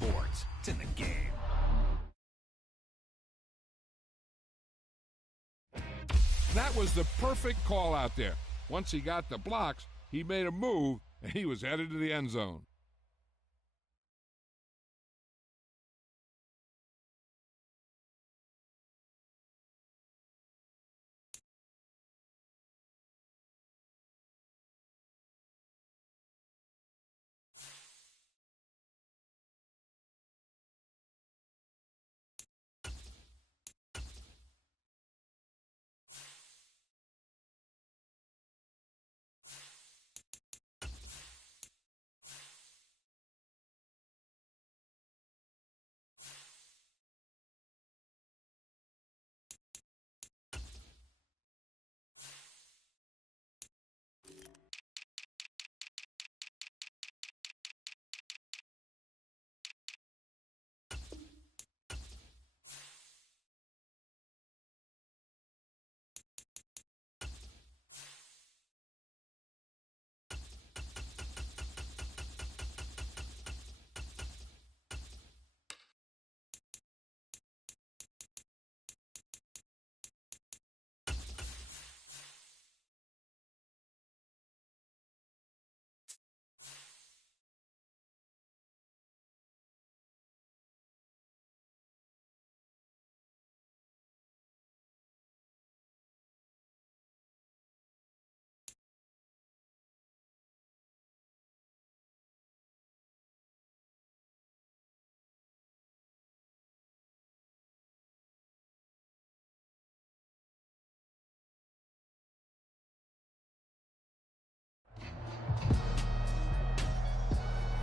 sports. It's in the game. That was the perfect call out there. Once he got the blocks, he made a move, and he was headed to the end zone.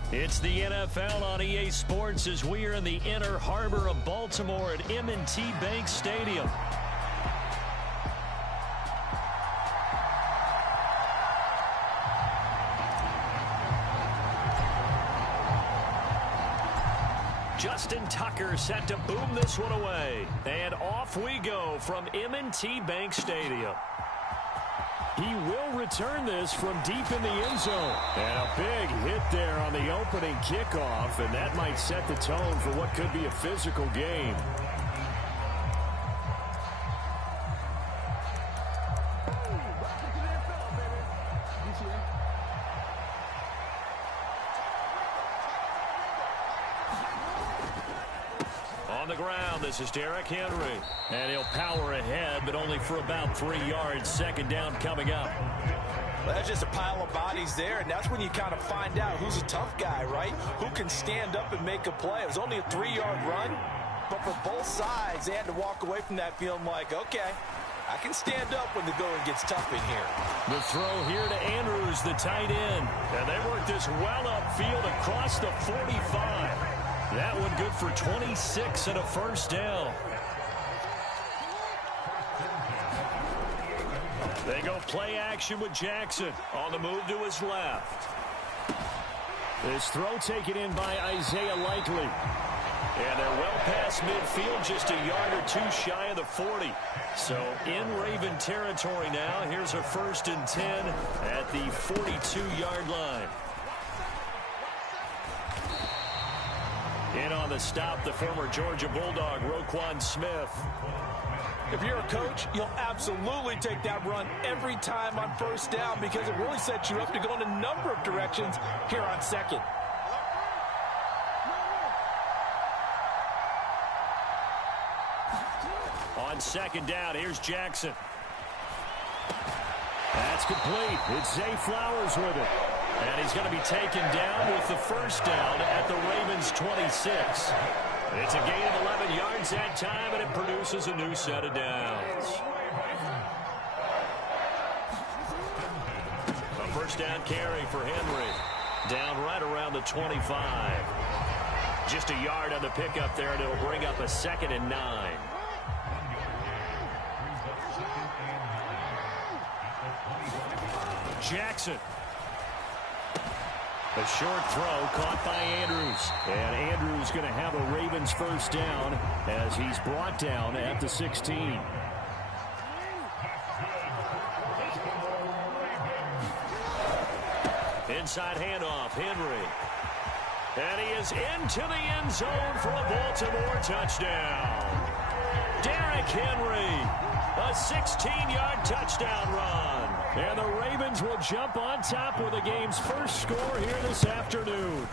It's the NFL on EA Sports as we are in the inner harbor of Baltimore at M&T Bank Stadium. Justin Tucker set to boom this one away. And off we go from M&T Bank Stadium. He will return this from deep in the end zone. And a big hit there on the opening kickoff, and that might set the tone for what could be a physical game. On the ground, this is Derrick Henry. And he'll power ahead, but only for about 3 yards. Second down coming up. Well, that's just a pile of bodies there, and that's when you kind of find out who's a tough guy, right? Who can stand up and make a play. It was only a 3-yard run, but for both sides, they had to walk away from that feeling like, okay, I can stand up when the going gets tough in here. The throw here to Andrews, the tight end. And they work this well upfield across the 45. That one good for 26 and a first down. They go play action with Jackson on the move to his left. This throw taken in by Isaiah Likely. And they're well past midfield, just a yard or two shy of the 40. So in Raven territory now. Here's a 1st and 10 at the 42-yard line. In on the stop, the former Georgia Bulldog, Roquan Smith. If you're a coach, you'll absolutely take that run every time on first down because it really sets you up to go in a number of directions here on second. On second down, here's Jackson. That's complete. It's Zay Flowers with it. And he's going to be taken down with the first down at the Ravens' 26. It's a gain of 11 yards that time, and it produces a new set of downs. A first down carry for Henry. Down right around the 25. Just a yard on the pickup there, and it'll bring up a 2nd and 9. Jackson. A short throw caught by Andrews. And Andrews going to have a Ravens first down as he's brought down at the 16. Inside handoff, Henry. And he is into the end zone for a Baltimore touchdown. Derrick Henry, a 16-yard touchdown run. And the Ravens will jump on top with the game's first score here this afternoon.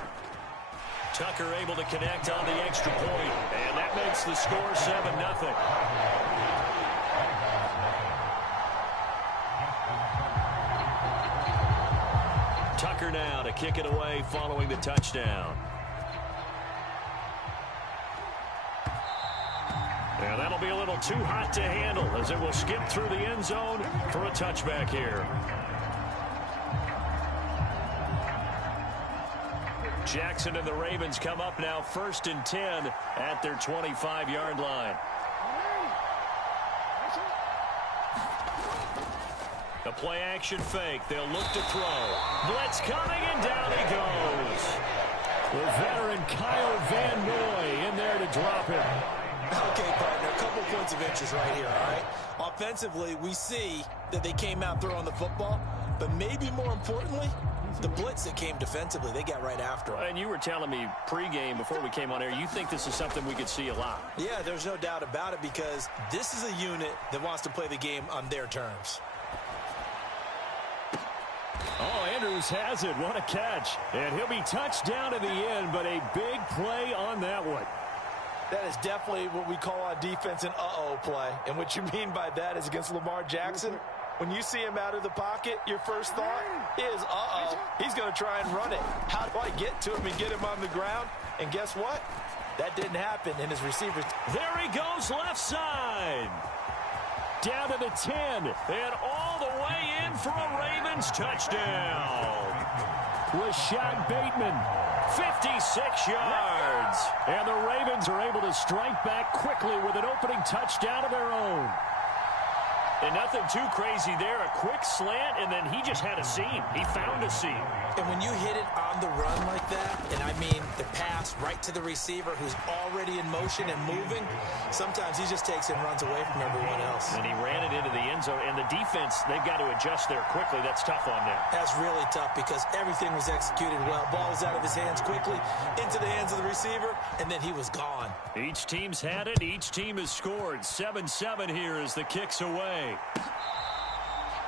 Tucker able to connect on the extra point, and that makes the score 7-0. Tucker now to kick it away following the touchdown. And that'll be a little too hot to handle as it will skip through the end zone for a touchback here. Jackson and the Ravens come up now 1st and 10 at their 25-yard line. A play action fake. They'll look to throw. Blitz coming, and down he goes. The veteran Kyle Van Noy in there to drop him. Okay, partner, a couple points of interest right here, all right? Offensively, we see that they came out throwing the football, but maybe more importantly, the blitz that came defensively, they got right after him. And you were telling me pregame before we came on air, you think this is something we could see a lot. Yeah, there's no doubt about it because this is a unit that wants to play the game on their terms. Oh, Andrews has it. What a catch. And he'll be touched down at the end, but a big play on that one. That is definitely what we call on defense an uh-oh play. And what you mean by that is against Lamar Jackson, when you see him out of the pocket, your first thought is, uh-oh, he's going to try and run it. How do I get to him and get him on the ground? And guess what? That didn't happen, and his receivers. There he goes left side. Down to the 10, and all the way in for a Ravens touchdown. Rashad Bateman, 56 yards. And the Ravens are able to strike back quickly with an opening touchdown of their own. And nothing too crazy there. A quick slant, and then he just had a seam. He found a seam. And when you hit it on the run like that, and I mean the pass right to the receiver who's already in motion and moving, sometimes he just takes and runs away from everyone else. And he ran it into the end zone. And the defense, they've got to adjust there quickly. That's tough on them. That's really tough because everything was executed well. Ball was out of his hands quickly, into the hands of the receiver, and then he was gone. Each team's had it. Each team has scored. 7-7 here as the kick's away.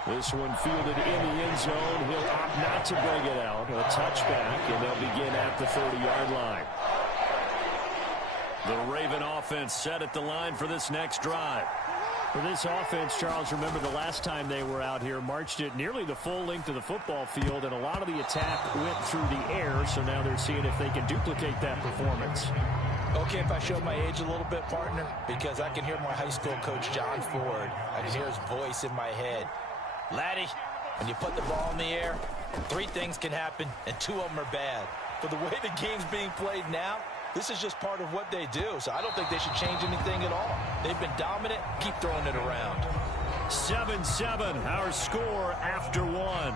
This one fielded in the end zone. He'll opt not to bring it out. A touchback, and they'll begin at the 30-yard line. The Raven offense set at the line for this next drive. For this offense, Charles, remember the last time they were out here, marched it nearly the full length of the football field, and a lot of the attack went through the air, so now they're seeing if they can duplicate that performance. Okay, if I show my age a little bit, partner, because I can hear my high school coach, John Ford. I can hear his voice in my head. Laddie, when you put the ball in the air, 3 things can happen, and 2 of them are bad. But the way the game's being played now, this is just part of what they do, so I don't think they should change anything at all. They've been dominant. Keep throwing it around. 7-7, our score after 1.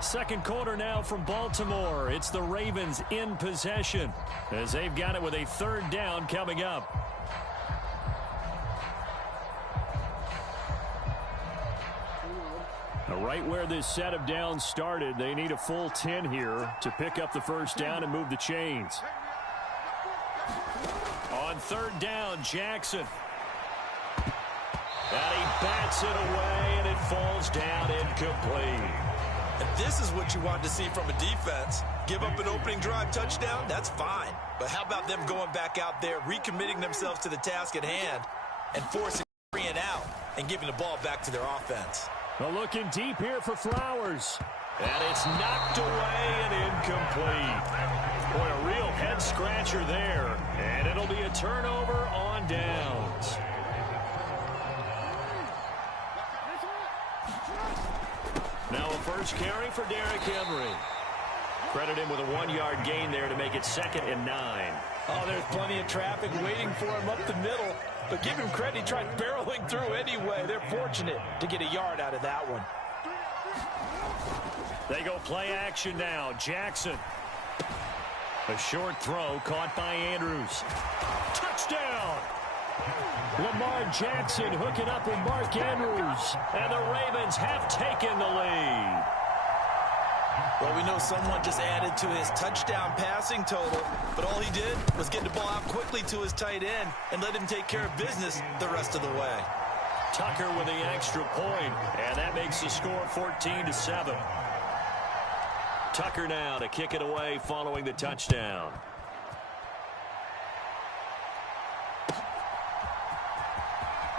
Second quarter now from Baltimore. It's the Ravens in possession as they've got it with a 3rd down coming up. Right where this set of downs started, they need a full 10 here to pick up the 1st down and move the chains. On 3rd down, Jackson. And he bats it away, and it falls down incomplete. And this is what you want to see from a defense. Give up an opening drive touchdown, that's fine. But how about them going back out there, recommitting themselves to the task at hand, and forcing 3 and out, and giving the ball back to their offense. Well, looking deep here for Flowers. And it's knocked away and incomplete. Boy, a real head-scratcher there. And it'll be a turnover on downs. Now a first carry for Derrick Henry. Credit him with a 1-yard gain there to make it 2nd and 9. Oh, there's plenty of traffic waiting for him up the middle. But give him credit, he tried barreling through anyway. They're fortunate to get a yard out of that one. They go play action now. Jackson. A short throw caught by Andrews. Touchdown! Lamar Jackson hooking up with Mark Andrews. And the Ravens have taken the lead. Well, we know someone just added to his touchdown passing total, but all he did was get the ball out quickly to his tight end and let him take care of business the rest of the way. Tucker with the extra point, and that makes the score 14-7. Tucker now to kick it away following the touchdown.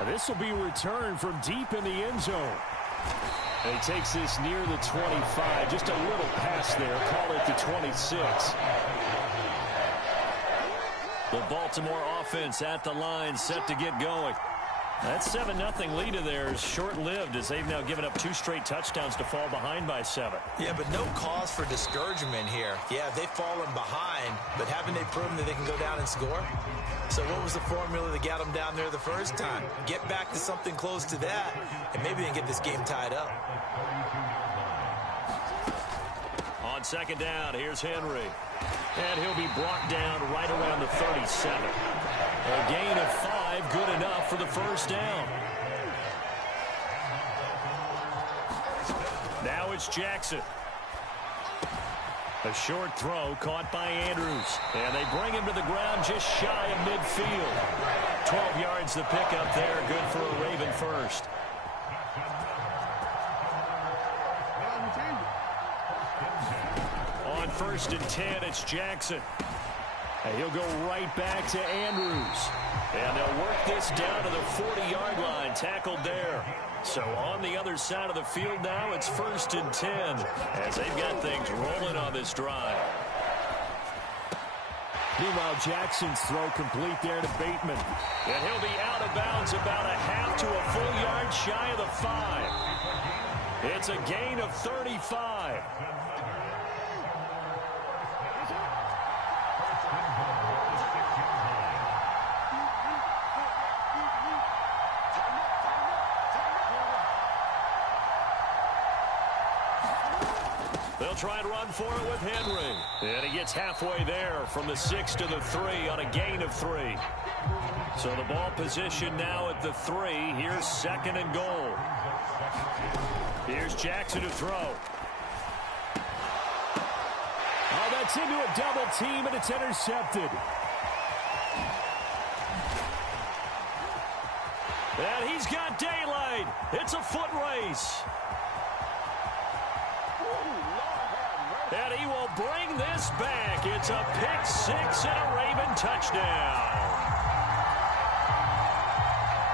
This will be returned from deep in the end zone. And he takes this near the 25. Just a little pass there. Call it the 26. The Baltimore offense at the line, set to get going. That 7-0 lead of theirs short-lived as they've now given up 2 straight touchdowns to fall behind by 7. Yeah, but no cause for discouragement here. Yeah, they've fallen behind, but haven't they proven that they can go down and score? So what was the formula that got them down there the first time? Get back to something close to that, and maybe they can get this game tied up. On second down, here's Henry. And he'll be brought down right around the 37. A gain of 5, good enough for the first down. Now it's Jackson. A short throw caught by Andrews. And they bring him to the ground just shy of midfield. 12 yards the pickup there, good for a Raven first. On 1st and 10, it's Jackson. And he'll go right back to Andrews. And they'll work this down to the 40-yard line, tackled there. So on the other side of the field now, it's 1st and 10 as they've got things rolling on this drive. Meanwhile, Jackson's throw complete there to Bateman. And he'll be out of bounds about a half to a full yard shy of the 5. It's a gain of 35. They'll try and run for it with Henry. And he gets halfway there from the 6 to the 3 on a gain of 3. So the ball position now at the 3. Here's 2nd and goal. Here's Jackson to throw. Oh, that's into a double team, and it's intercepted. And he's got daylight. It's a foot race. And he will bring this back. It's a pick 6 and a Raven touchdown.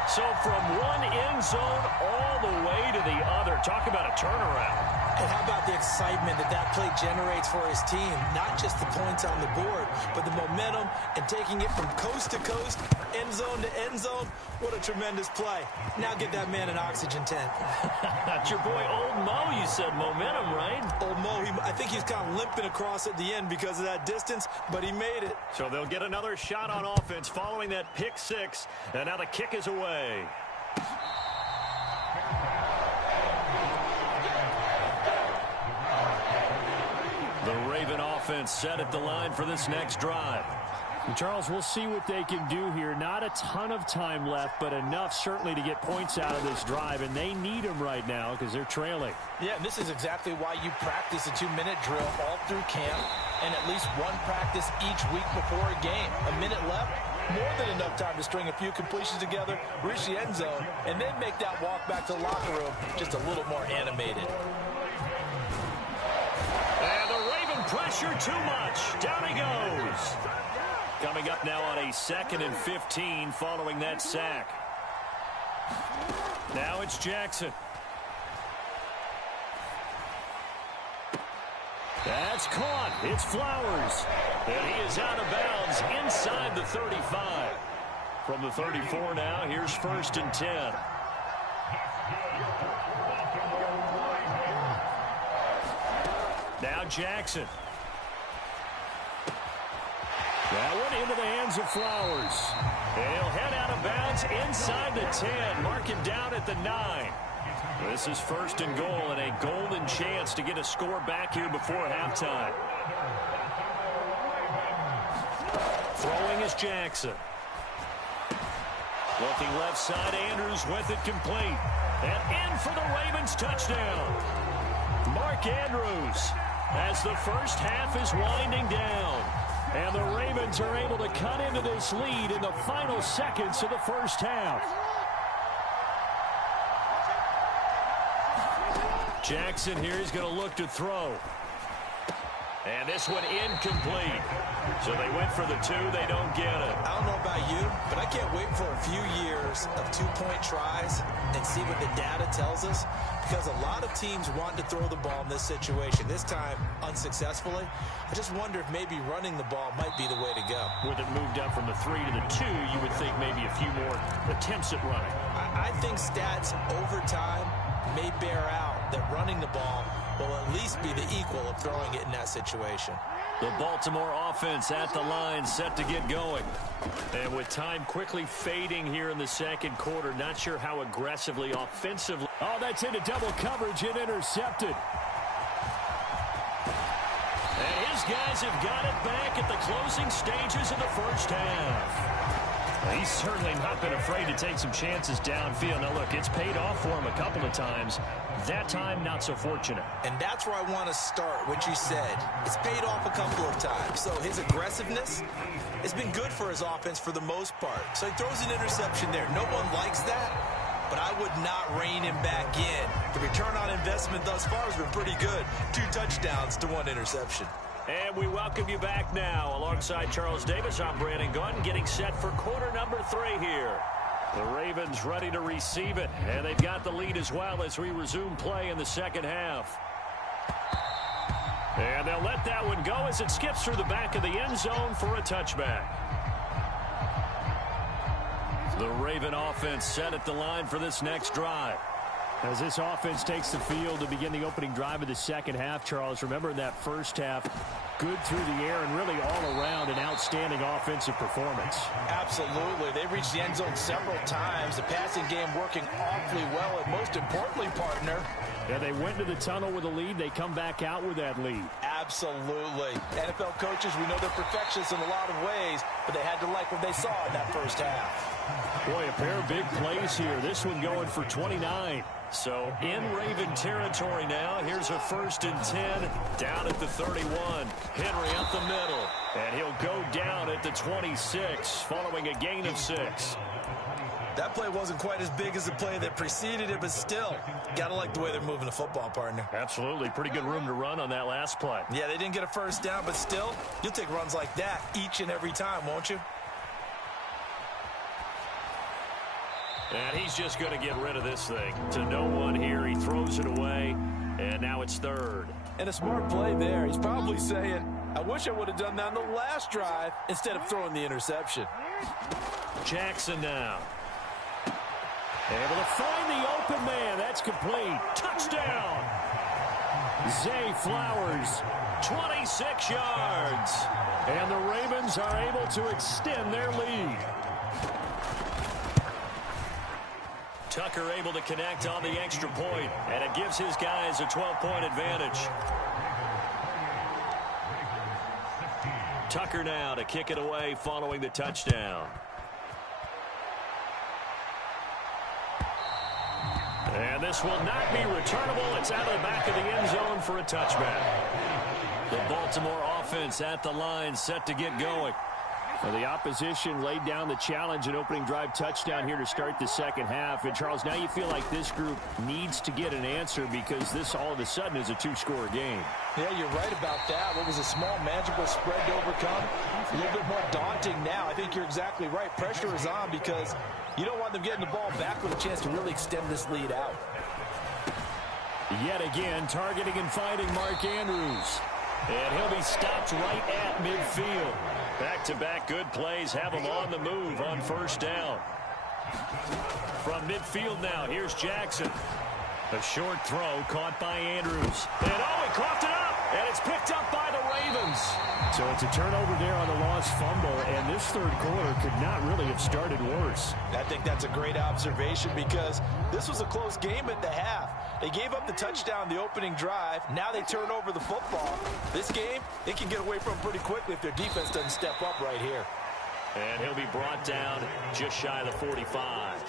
So from one end zone all the way to the other. Talk about a turnaround. And how about the excitement that that play generates for his team? Not just the points on the board, but the momentum and taking it from coast to coast, end zone to end zone. What a tremendous play. Now get that man an oxygen tent. That's your boy Old Mo, you said momentum, right? Old Mo, I think he's kind of limping across at the end because of that distance, but he made it. So they'll get another shot on offense following that pick 6, and now the kick is away. The Raven offense set at the line for this next drive. And Charles, we'll see what they can do here. Not a ton of time left, but enough certainly to get points out of this drive, and they need them right now because they're trailing. Yeah, and this is exactly why you practice a 2-minute drill all through camp and at least one practice each week before a game. A minute left, more than enough time to string a few completions together, reach the end zone, and then make that walk back to the locker room just a little more animated. And the Raven pressure too much. Down he goes. Coming up now on a 2nd and 15 following that sack. Now it's Jackson. That's caught. It's Flowers. And he is out of bounds inside the 35. From the 34 now, here's 1st and 10. Now Jackson. That went into the hands of Flowers. And he'll head out of bounds inside the 10. Mark him down at the 9. This is 1st and goal and a golden chance to get a score back here before halftime. Throwing is Jackson. Looking left side, Andrews with it complete. And in for the Ravens touchdown. Mark Andrews. as the first half is winding down. And the Ravens are able to cut into this lead in the final seconds of the first half. Jackson here is going to look to throw. And this one incomplete. So they went for the two. They don't get it. I don't know about you, but I can't wait for a few years of two-point tries and see what the data tells us. Because a lot of teams want to throw the ball in this situation. This time, unsuccessfully. I just wonder if maybe running the ball might be the way to go. With it moved up from the 3 to the 2, you would think maybe a few more attempts at running. I think stats over time may bear out that running the ball will at least be the equal of throwing it in that situation. The Baltimore offense at the line, set to get going. And with time quickly fading here in the second quarter, not sure how aggressively, offensively. Oh, that's into double coverage and intercepted. And his guys have got it back at the closing stages of the first half. He's certainly not been afraid to take some chances downfield. Now, look, it's paid off for him a couple of times. That time, not so fortunate. And that's where I want to start, what you said. It's paid off a couple of times. So his aggressiveness has been good for his offense for the most part. So he throws an interception there. No one likes that, but I would not rein him back in. The return on investment thus far has been pretty good. 2 touchdowns to 1 interception. And we welcome you back now. Alongside Charles Davis, I'm Brandon Gunn, getting set for quarter number 3 here. The Ravens ready to receive it, and they've got the lead as well as we resume play in the second half. And they'll let that one go as it skips through the back of the end zone for a touchback. The Raven offense set at the line for this next drive. As this offense takes the field to begin the opening drive of the second half, Charles, remember in that first half, good through the air and really all around an outstanding offensive performance. Absolutely. They reached the end zone several times. The passing game working awfully well, and most importantly, partner. Yeah, they went to the tunnel with a lead. They come back out with that lead. Absolutely. NFL coaches, we know they're perfectionists in a lot of ways, but they had to like what they saw in that first half. Boy, a pair of big plays here. This one going for 29. So in Raven territory now. Here's a 1st and 10 down at the 31. Henry up the middle. And he'll go down at the 26 following a gain of 6. That play wasn't quite as big as the play that preceded it, but still, got to like the way they're moving the football, partner. Absolutely. Pretty good room to run on that last play. Yeah, they didn't get a first down, but still, you'll take runs like that each and every time, won't you? And he's just going to get rid of this thing. To no one here. He throws it away, and now it's 3rd. And a smart play there. He's probably saying, I wish I would have done that on the last drive instead of throwing the interception. Jackson now. Able to find the open man. That's complete. Touchdown. Zay Flowers, 26 yards. And the Ravens are able to extend their lead. Tucker able to connect on the extra point, and it gives his guys a 12-point advantage. Tucker now to kick it away following the touchdown. And this will not be returnable. It's out of the back of the end zone for a touchback. The Baltimore offense at the line, set to get going. Well, the opposition laid down the challenge, an opening drive touchdown here to start the second half. And, Charles, now you feel like this group needs to get an answer because this all of a sudden is a 2-score game. Yeah, you're right about that. What was a small, manageable spread to overcome, a little bit more daunting now. I think you're exactly right. Pressure is on because you don't want them getting the ball back with a chance to really extend this lead out. Yet again, targeting and finding Mark Andrews. And he'll be stopped right at midfield. Back-to-back good plays have him on the move on 1st down. From midfield now, here's Jackson. A short throw caught by Andrews. And oh, he coughed it up! And it's picked up by the Ravens. So it's a turnover there on the lost fumble, and this 3rd quarter could not really have started worse. I think that's a great observation because this was a close game at the half. They gave up the touchdown the opening drive. Now they turn over the football. This game, they can get away from pretty quickly if their defense doesn't step up right here. And he'll be brought down just shy of the 45.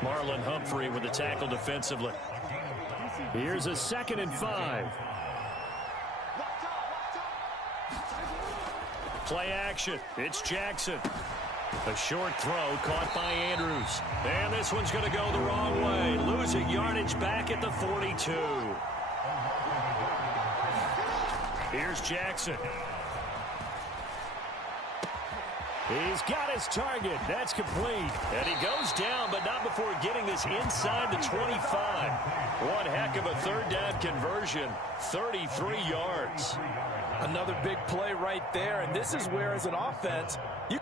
Marlon Humphrey with the tackle defensively. Here's a 2nd and 5. Play action. It's Jackson. A short throw caught by Andrews. And this one's going to go the wrong way. Losing yardage back at the 42. Here's Jackson. He's got his target. That's complete. And he goes down, but not before getting this inside the 25. One heck of a third down conversion. 33 yards. Another big play right there, and this is where, as an offense, you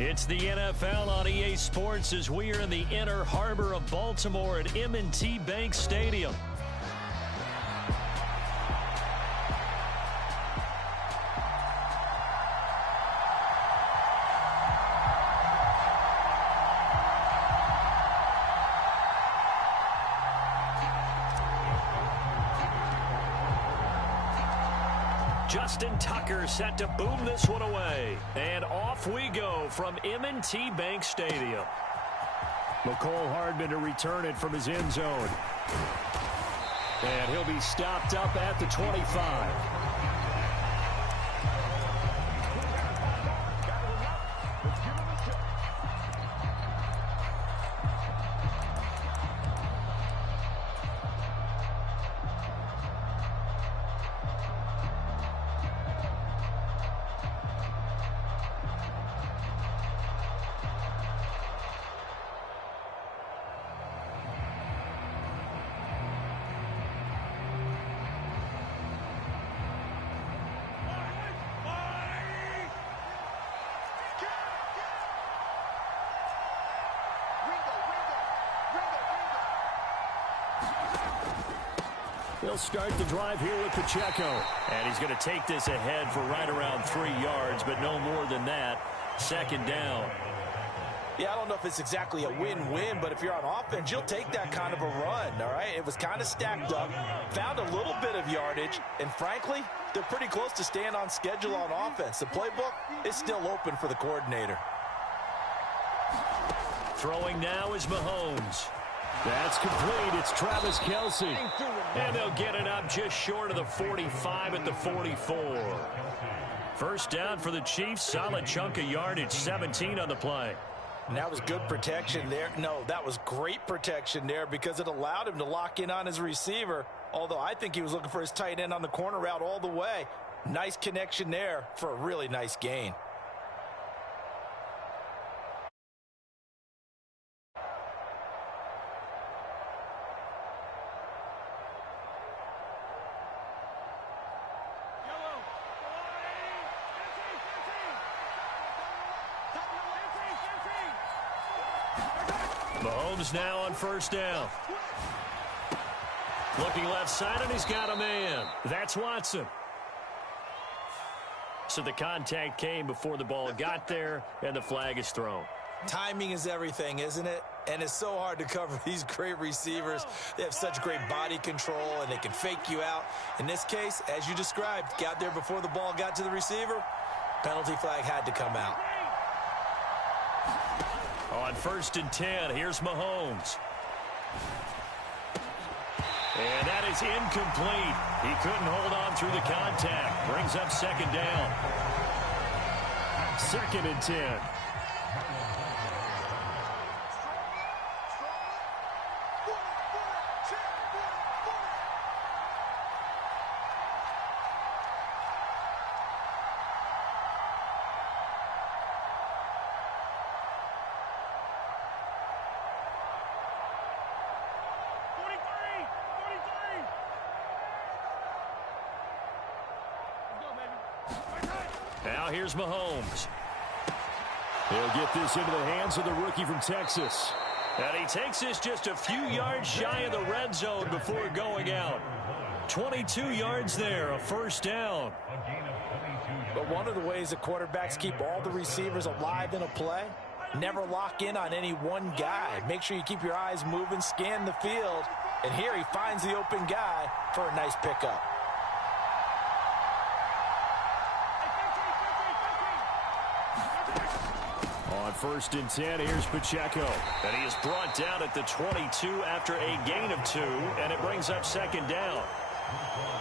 It's the NFL on EA Sports as we are in the inner harbor of Baltimore at M&T Bank Stadium. Justin Tucker set to boom this one away. And off we go from M&T Bank Stadium. McCole Hardman to return it from his end zone. And he'll be stopped up at the 25. He'll start the drive here with Pacheco. And he's going to take this ahead for right around 3 yards, but no more than that. Second down. Yeah, I don't know if it's exactly a win-win, but if you're on offense, you'll take that kind of a run, all right? It was kind of stacked up, found a little bit of yardage, and frankly, they're pretty close to staying on schedule on offense. The playbook is still open for the coordinator. Throwing now is Mahomes. That's complete. It's Travis Kelce. And they'll get it up just short of the 45 at the 44. First down for the Chiefs. Solid chunk of yardage, 17 on the play. And that was good protection there. No, that was great protection there because it allowed him to lock in on his receiver, although I think he was looking for his tight end on the corner route all the way. Nice connection there for a really nice gain. Mahomes now on first down. Looking left side, and he's got a man. That's Watson. So the contact came before the ball got there, and the flag is thrown. Timing is everything, isn't it? And it's so hard to cover these great receivers. They have such great body control, and they can fake you out. In this case, as you described, got there before the ball got to the receiver. Penalty flag had to come out. On first and 10, here's Mahomes. And that is incomplete. He couldn't hold on through the contact. Brings up second down. Second and 10. Now here's Mahomes. He'll get this into the hands of the rookie from Texas. And he takes this just a few yards shy of the red zone before going out. 22 yards there, a first down. But one of the ways the quarterbacks keep all the receivers alive in a play, never lock in on any one guy. Make sure you keep your eyes moving, scan the field. And here he finds the open guy for a nice pickup. On first and 10, here's Pacheco. And he is brought down at the 22 after a gain of 2, and it brings up second down.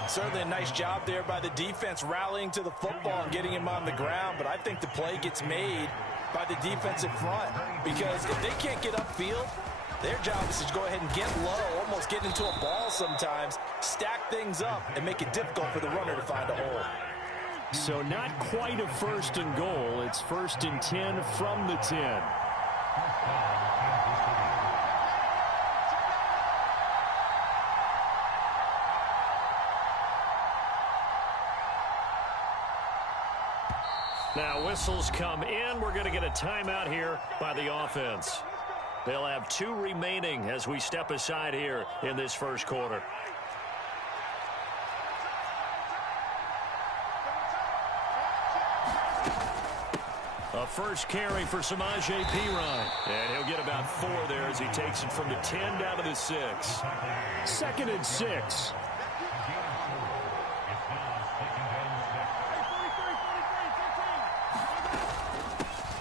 Certainly a nice job there by the defense rallying to the football and getting him on the ground, but I think the play gets made by the defensive front because if they can't get upfield, their job is to go ahead and get low, almost get into a ball sometimes, stack things up, and make it difficult for the runner to find a hole. So not quite a first and goal. It's first and 10 from the 10. Now whistles come in. We're going to get a timeout here by the offense. They'll have 2 remaining as we step aside here in this first quarter. A first carry for Samaje Perine. And he'll get about 4 there as he takes it from the 10 down to the 6. Second and 6.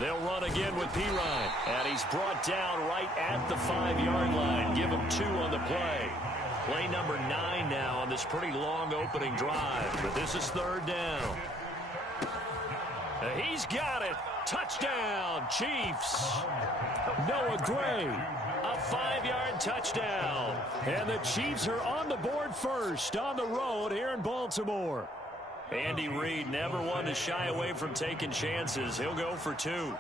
They'll run again with Perine. And he's brought down right at the 5-yard line. Give him 2 on the play. Play number 9 now on this pretty long opening drive. But this is third down. He's got it. Touchdown, Chiefs. Noah Gray. A 5-yard touchdown. And the Chiefs are on the board first on the road here in Baltimore. Andy Reid never one to shy away from taking chances. He'll go for 2.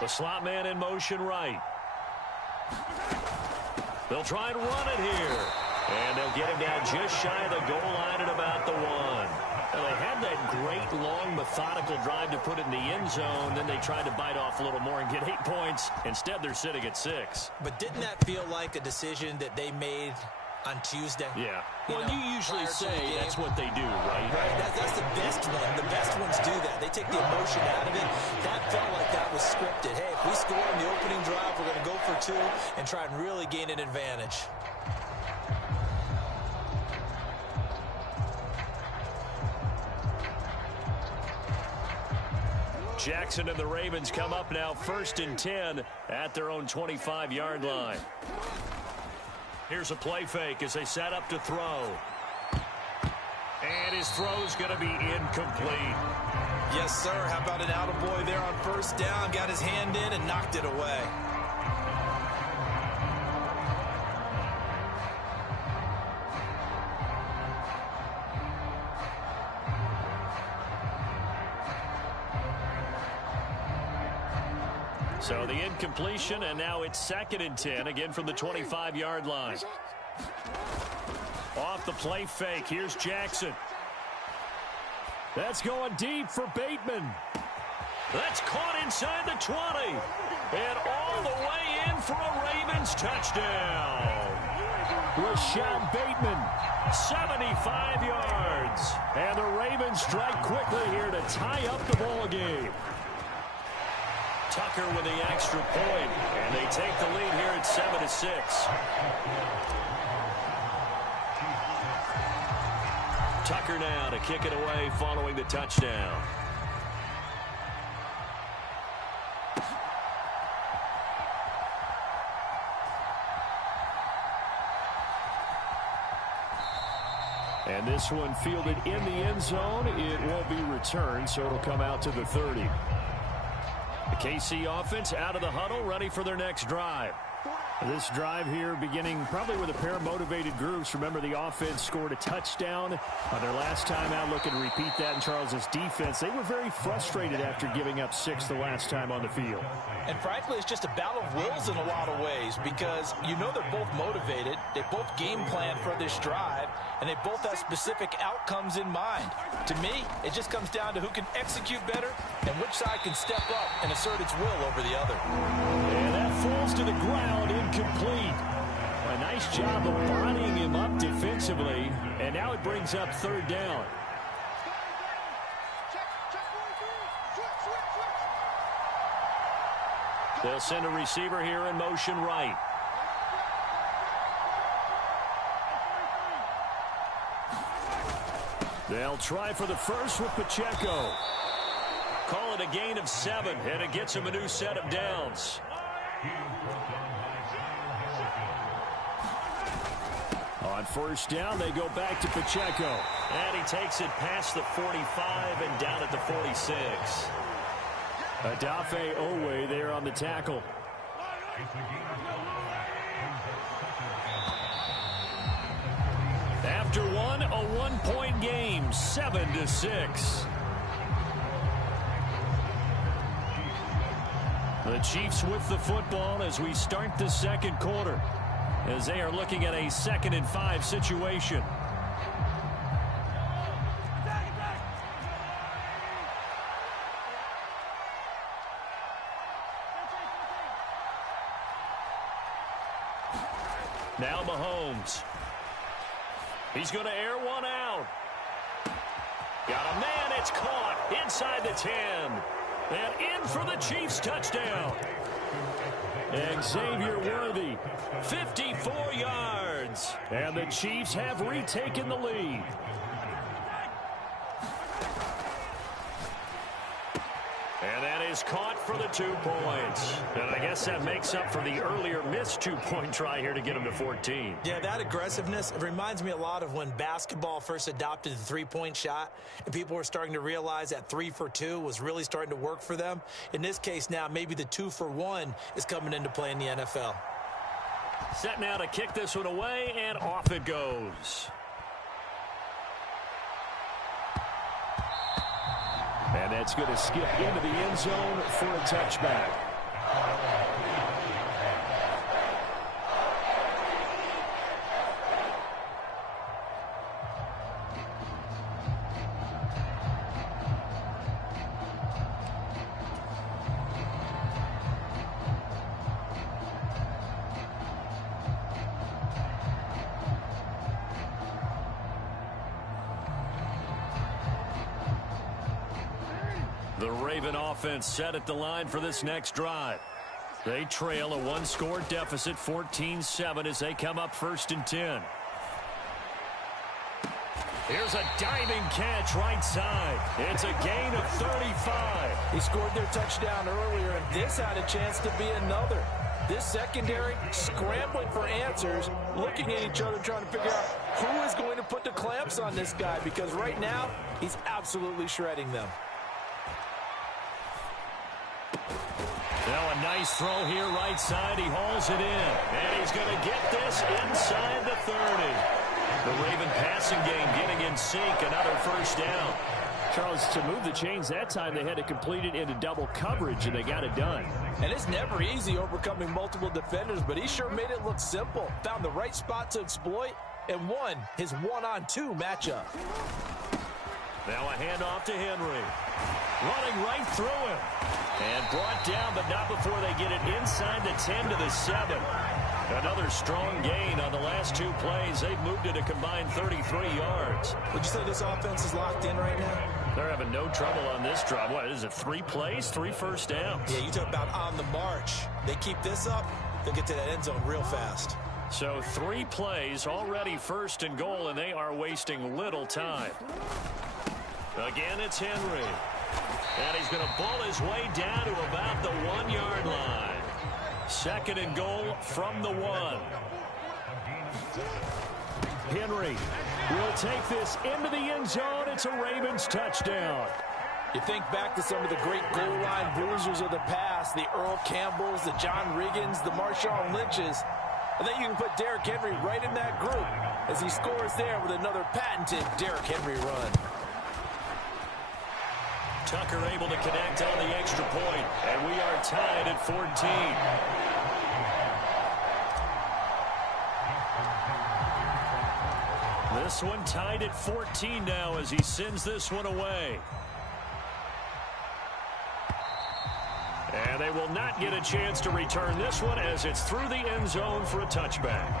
The slot man in motion right. They'll try and run it here. And they'll get him down just shy of the goal line at about the 1. And they had that great, long, methodical drive to put it in the end zone. Then they tried to bite off a little more and get 8 points. Instead, they're sitting at 6. But didn't that feel like a decision that they made on Tuesday. Yeah. Well, you usually say that's what they do, right? Right. That's the best one. The best ones do that. They take the emotion out of it. That felt like that was scripted. Hey, if we score in the opening drive, we're going to go for 2 and try and really gain an advantage. Jackson and the Ravens come up now 1st and 10 at their own 25-yard line. Here's a play fake as they set up to throw. And his throw's going to be incomplete. Yes, sir. How about an attaboy there on 1st down? Got his hand in and knocked it away. So the incompletion, and now it's 2nd and 10, again from the 25-yard line. Off the play fake, here's Jackson. That's going deep for Bateman. That's caught inside the 20. And all the way in for a Ravens touchdown. Rashad Bateman, 75 yards. And the Ravens strike quickly here to tie up the ball game. Tucker with the extra point, and they take the lead here at 7-6. Tucker now to kick it away following the touchdown. And this one fielded in the end zone. It won't be returned, so it'll come out to the 30. The KC offense out of the huddle, ready for their next drive. This drive here beginning probably with a pair of motivated groups. Remember, the offense scored a touchdown on their last time out. Looking to repeat that in Charles's defense. They were very frustrated after giving up 6 the last time on the field. And frankly, it's just a battle of wills in a lot of ways because you know they're both motivated. They both game plan for this drive, and they both have specific outcomes in mind. To me, it just comes down to who can execute better and which side can step up and assert its will over the other. And that falls to the ground, incomplete. A nice job of bodying him up defensively, and now it brings up 3rd down. They'll send a receiver here in motion right. They'll try for the first with Pacheco. Call it a gain of 7, and it gets him a new set of downs. On 1st down, they go back to Pacheco. And he takes it past the 45 and down at the 46. Adafe Owe there on the tackle. After one, a 1-point game, 7-6. The Chiefs with the football as we start the 2nd quarter, as they are looking at a 2nd and 5 situation. Now Mahomes. He's going to air one out. Got a man, it's caught inside the 10. And in for the Chiefs touchdown. Xavier Worthy, 54 yards. And the Chiefs have retaken the lead. And that is caught for the 2 points. And I guess that makes up for the earlier missed 2-point try here to get him to 14. Yeah, that aggressiveness, it reminds me a lot of when basketball first adopted the 3-point shot and people were starting to realize that 3 for 2 was really starting to work for them. In this case now, maybe the 2 for 1 is coming into play in the NFL. Set now to kick this one away, and off it goes. And that's going to skip into the end zone for a touchback. The Raven offense set at the line for this next drive. They trail a one-score deficit, 14-7, as they come up 1st and 10. Here's a diving catch right side. It's a gain of 35. He scored their touchdown earlier, and this had a chance to be another. This secondary scrambling for answers, looking at each other, trying to figure out who is going to put the clamps on this guy, because right now he's absolutely shredding them. Now a nice throw here right side. He hauls it in, and he's going to get this inside the 30. The Raven passing game getting in sync. Another 1st down. Charles, to move the chains that time, they had to complete it into double coverage, and they got it done. And it's never easy overcoming multiple defenders, but he sure made it look simple. Found the right spot to exploit and won his one-on-two matchup. Now a handoff to Henry. Running right through him. And brought down, but not before they get it inside the 10 to the 7. Another strong gain on the last 2 plays. They've moved it a combined 33 yards. Would you say this offense is locked in right now? They're having no trouble on this drive. What is it, 3 plays, 3 first downs? Yeah, you talk about on the march. They keep this up, they'll get to that end zone real fast. So 3 plays, already 1st and goal, and they are wasting little time. Again, it's Henry. And he's going to bull his way down to about the 1-yard line. 2nd and goal from the 1. Henry will take this into the end zone. It's a Ravens touchdown. You think back to some of the great goal line bruisers of the past, the Earl Campbells, the John Riggins, the Marshawn Lynches. And then you can put Derrick Henry right in that group as he scores there with another patented Derrick Henry run. Tucker able to connect on the extra point, and we are tied at 14. This one tied at 14 now as he sends this one away. And they will not get a chance to return this one as it's through the end zone for a touchback.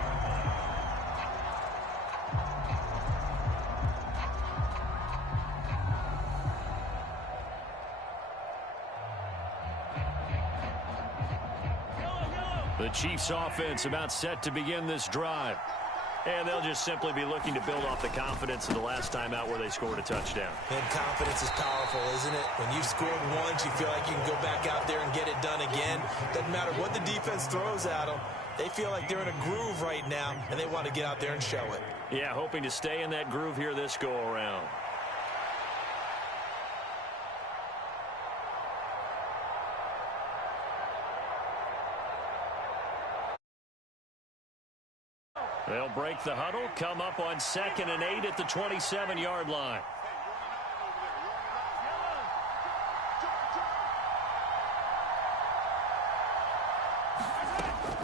The Chiefs offense about set to begin this drive. And they'll just simply be looking to build off the confidence of the last time out where they scored a touchdown. And confidence is powerful, isn't it? When you've scored once, you feel like you can go back out there and get it done again. Doesn't matter what the defense throws at them. They feel like they're in a groove right now, and they want to get out there and show it. Yeah, hoping to stay in that groove here this go-around. They'll break the huddle, come up on 2nd and 8 at the 27-yard line.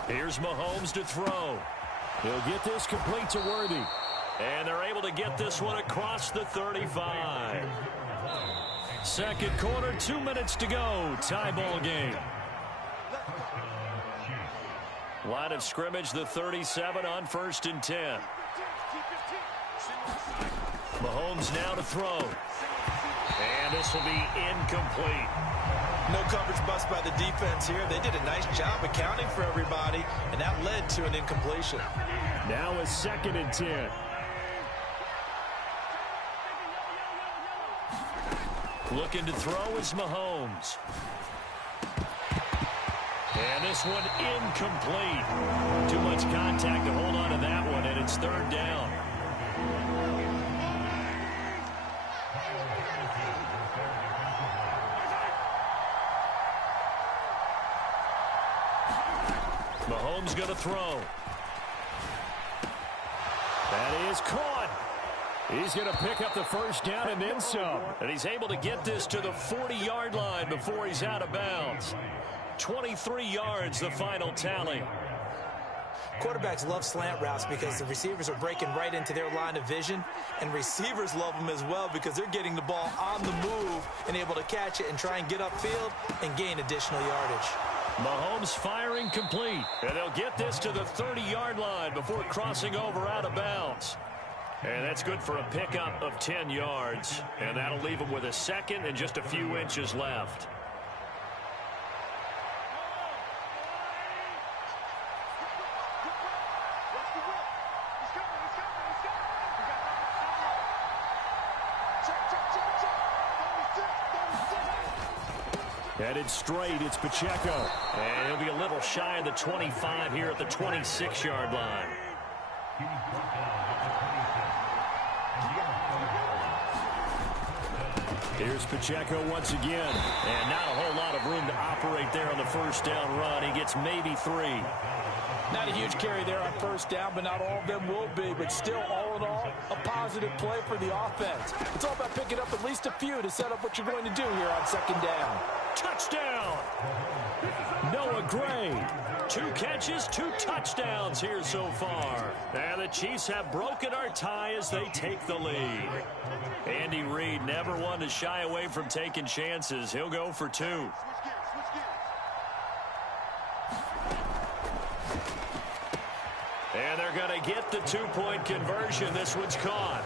Here's Mahomes to throw. He'll get this complete to Worthy. And they're able to get this one across the 35. 2nd quarter, 2 minutes to go. Tie ball game. Line of scrimmage, the 37 on 1st and 10. Mahomes now to throw. And this will be incomplete. No coverage bust by the defense here. They did a nice job accounting for everybody, and that led to an incompletion. Now a 2nd and 10. Looking to throw is Mahomes. And this one incomplete. Too much contact to hold on to that one, and it's 3rd down. Mahomes going to throw. That is caught. He's going to pick up the 1st down and then some. And he's able to get this to the 40-yard line before he's out of bounds. 23 yards, the final tally. Quarterbacks love slant routes because the receivers are breaking right into their line of vision, and receivers love them as well because they're getting the ball on the move and able to catch it and try and get upfield and gain additional yardage. Mahomes firing complete, and they'll get this to the 30-yard line before crossing over out of bounds. And that's good for a pickup of 10 yards. And that'll leave him with a second and just a few inches left. Headed straight, it's Pacheco. And he'll be a little shy of the 25 here at the 26-yard line. Here's Pacheco once again. And not a whole lot of room to operate there on the first down run. He gets maybe 3. Not a huge carry there on first down, but not all of them will be. But still, all in all, a positive play for the offense. It's all about picking up at least a few to set up what you're going to do here on second down. Touchdown! Noah Gray. 2 catches, 2 touchdowns here so far. And the Chiefs have broken our tie as they take the lead. Andy Reid never one to shy away from taking chances. He'll go for 2. And they're going to get the 2-point conversion. This one's caught.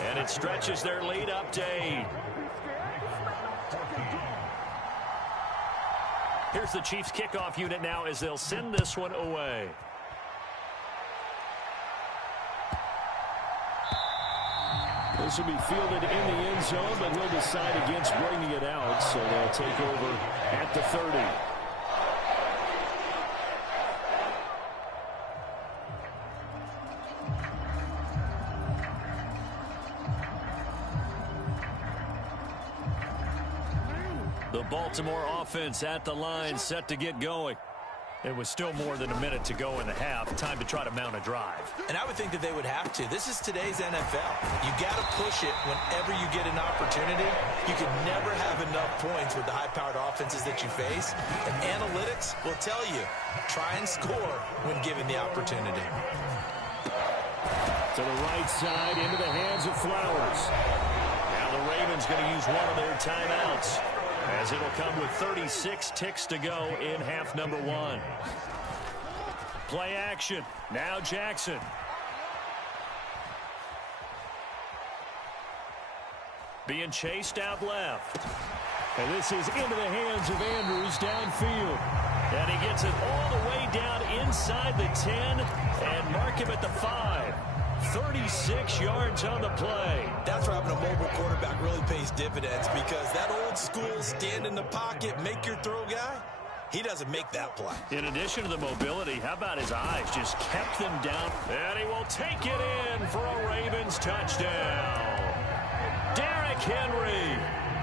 And it stretches their lead up to 8. Here's the Chiefs kickoff unit now as they'll send this one away. This will be fielded in the end zone, but he'll decide against bringing it out, so they'll take over at the 30. The Baltimore offense at the line, set to get going. It was still more than a minute to go in the half. Time to try to mount a drive. And I would think that they would have to. This is today's NFL. You got to push it whenever you get an opportunity. You can never have enough points with the high-powered offenses that you face. And analytics will tell you, try and score when given the opportunity. To the right side, into the hands of Flowers. Now the Ravens going to use one of their timeouts, as it'll come with 36 ticks to go in half number 1. Play action. Now Jackson. Being chased out left. And this is into the hands of Andrews downfield. And he gets it all the way down inside the 10 and mark him at the 5. 36 yards on the play. That's where having a mobile quarterback really pays dividends, because that old school stand in the pocket, make your throw guy, he doesn't make that play. In addition to the mobility, how about his eyes? Just kept them down. And he will take it in for a Ravens touchdown. Derrick Henry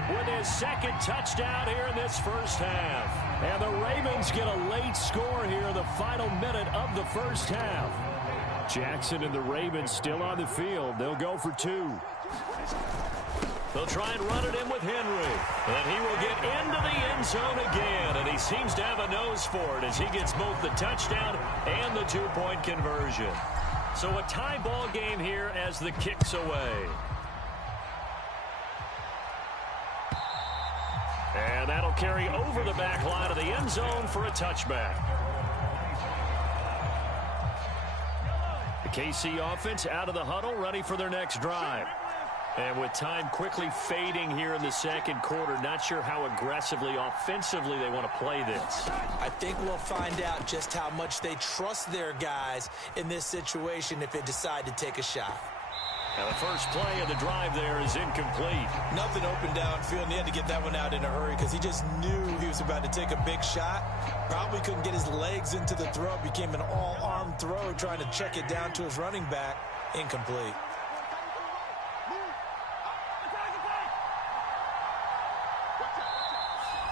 with his second touchdown here in this first half. And the Ravens get a late score here in the final minute of the first half. Jackson and the Ravens still on the field. They'll go for 2. They'll try and run it in with Henry. And he will get into the end zone again. And he seems to have a nose for it as he gets both the touchdown and the 2-point conversion. So a tie ball game here as the kick's away. And that'll carry over the back line of the end zone for a touchback. The KC offense out of the huddle, ready for their next drive. And with time quickly fading here in the second quarter, not sure how aggressively, offensively they want to play this. I think we'll find out just how much they trust their guys in this situation if they decide to take a shot. And the first play of the drive there is incomplete. Nothing open downfield, and he had to get that one out in a hurry because he just knew he was about to take a big shot. Probably couldn't get his legs into the throw. Became an all-arm throw, trying to check it down to his running back. Incomplete.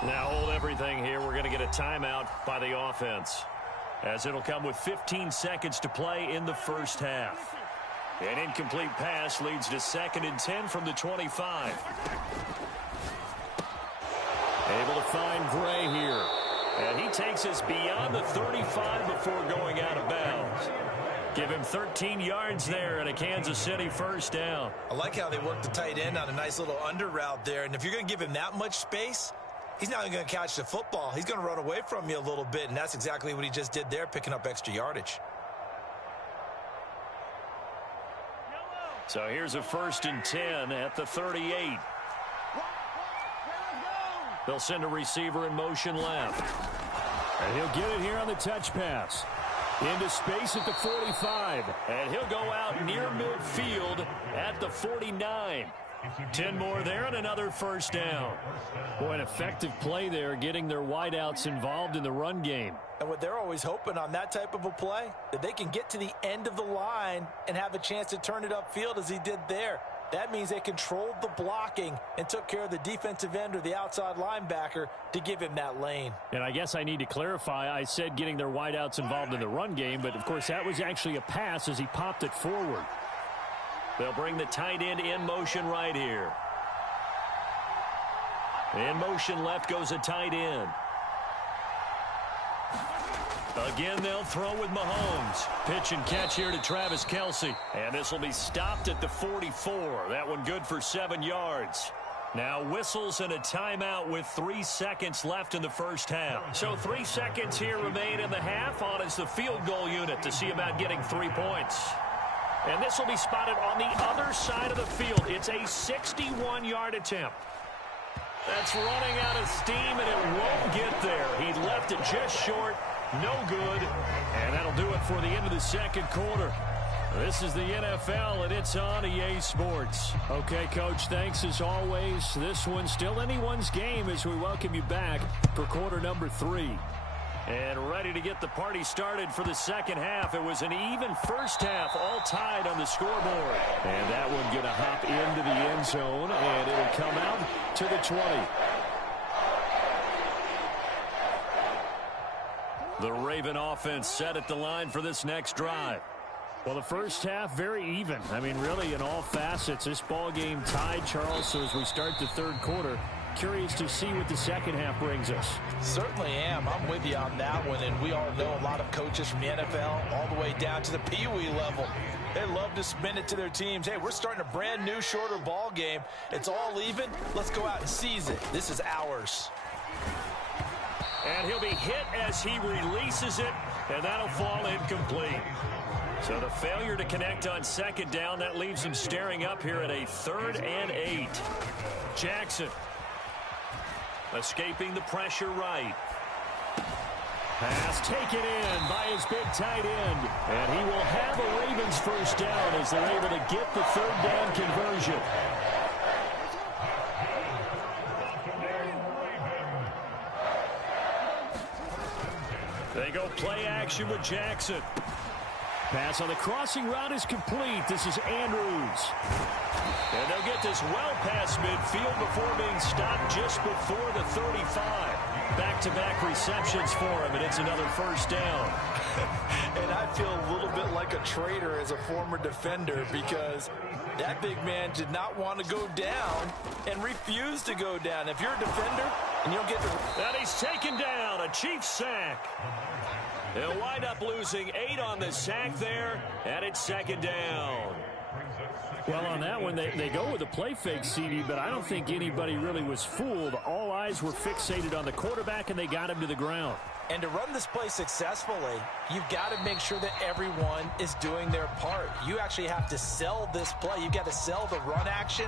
Now hold everything here. We're going to get a timeout by the offense, as it'll come with 15 seconds to play in the first half. An incomplete pass leads to 2nd and 10 from the 25. Able to find Gray here. And he takes us beyond the 35 before going out of bounds. Give him 13 yards there and a Kansas City first down. I like how they work the tight end on a nice little under route there. And if you're going to give him that much space, he's not even going to catch the football. He's going to run away from you a little bit, and that's exactly what he just did there, picking up extra yardage. So here's a 1st and 10 at the 38. They'll send a receiver in motion left. And he'll get it here on the touch pass. Into space at the 45. And he'll go out near midfield at the 49. 10 more there and another 1st down. Boy, an effective play there, getting their wideouts involved in the run game. And what they're always hoping on that type of a play, that they can get to the end of the line and have a chance to turn it upfield as he did there. That means they controlled the blocking and took care of the defensive end or the outside linebacker to give him that lane. And I guess I need to clarify, I said getting their wideouts involved in the run game, but of course that was actually a pass as he popped it forward. They'll bring the tight end in motion right here. In motion left goes a tight end. Again, they'll throw with Mahomes. Pitch and catch here to Travis Kelce. And this will be stopped at the 44. That one good for 7 yards. Now whistles and a timeout with 3 seconds left in the first half. So 3 seconds here remain in the half. On is the field goal unit to see about getting 3 points. And this will be spotted on the other side of the field. It's a 61-yard attempt. That's running out of steam, and it won't get there. He left it just short. No good. And that'll do it for the end of the second quarter. This is the NFL, and it's on EA Sports. Okay, Coach, thanks as always. This one's still anyone's game as we welcome you back for quarter number 3. And ready to get the party started for the second half. It was an even first half, all tied on the scoreboard. And that one going to hop into the end zone, and it'll come out to the 20. The Raven offense set at the line for this next drive. Well, the first half, very even. I mean, really, in all facets, this ball game tied, Charles. So as we start the third quarter, curious to see what the second half brings us. Certainly am. I'm with you on that one. And we all know a lot of coaches from the NFL all the way down to the Pee-wee level. They love to spin it to their teams. Hey, we're starting a brand new, shorter ball game. It's all even. Let's go out and seize it. This is ours. And he'll be hit as he releases it, and that'll fall incomplete. So the failure to connect on second down, that leaves him staring up here at a 3rd and 8. Jackson escaping the pressure right. Pass taken in by his big tight end. And he will have a Ravens first down as they're able to get the 3rd down conversion. They go play action with Jackson. Pass on the crossing route is complete. This is Andrews. And they'll get this well past midfield before being stopped just before the 35. Back-to-back receptions for him, and it's another first down. And I feel a little bit like a traitor as a former defender because that big man did not want to go down and refused to go down. If you're a defender and you don't get the... And he's taken down, a Chiefs sack. They'll wind up losing 8 on the sack there, and it's second down. Well, on that one, they go with a play fake, CD, but I don't think anybody really was fooled. All eyes were fixated on the quarterback, and they got him to the ground. And to run this play successfully, you've got to make sure that everyone is doing their part. You actually have to sell this play. You've got to sell the run action.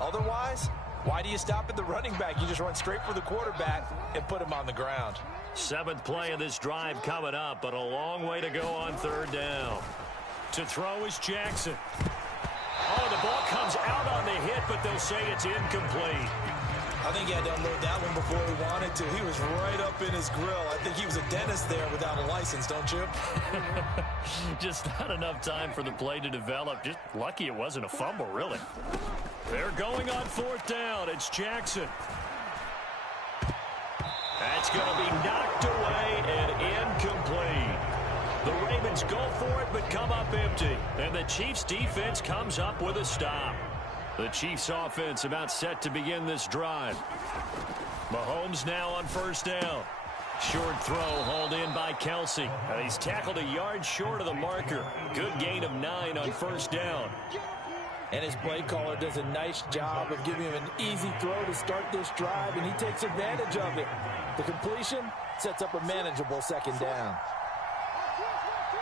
Otherwise, why do you stop at the running back? You just run straight for the quarterback and put him on the ground. 7th play of this drive coming up, but a long way to go on 3rd down. To throw is Jackson. Oh, the ball comes out on the hit, but they'll say it's incomplete. I think he had to unload that one before he wanted to. He was right up in his grill. I think he was a dentist there without a license, don't you? Just not enough time for the play to develop. Just lucky it wasn't a fumble, really. They're going on 4th down. It's Jackson. That's going to be knocked away and incomplete. The Ravens go for it, but come up empty. And the Chiefs' defense comes up with a stop. The Chiefs' offense about set to begin this drive. Mahomes now on 1st down. Short throw hauled in by Kelce. He's tackled a yard short of the marker. Good gain of 9 on 1st down. And his play caller does a nice job of giving him an easy throw to start this drive, and he takes advantage of it. The completion sets up a manageable 2nd down.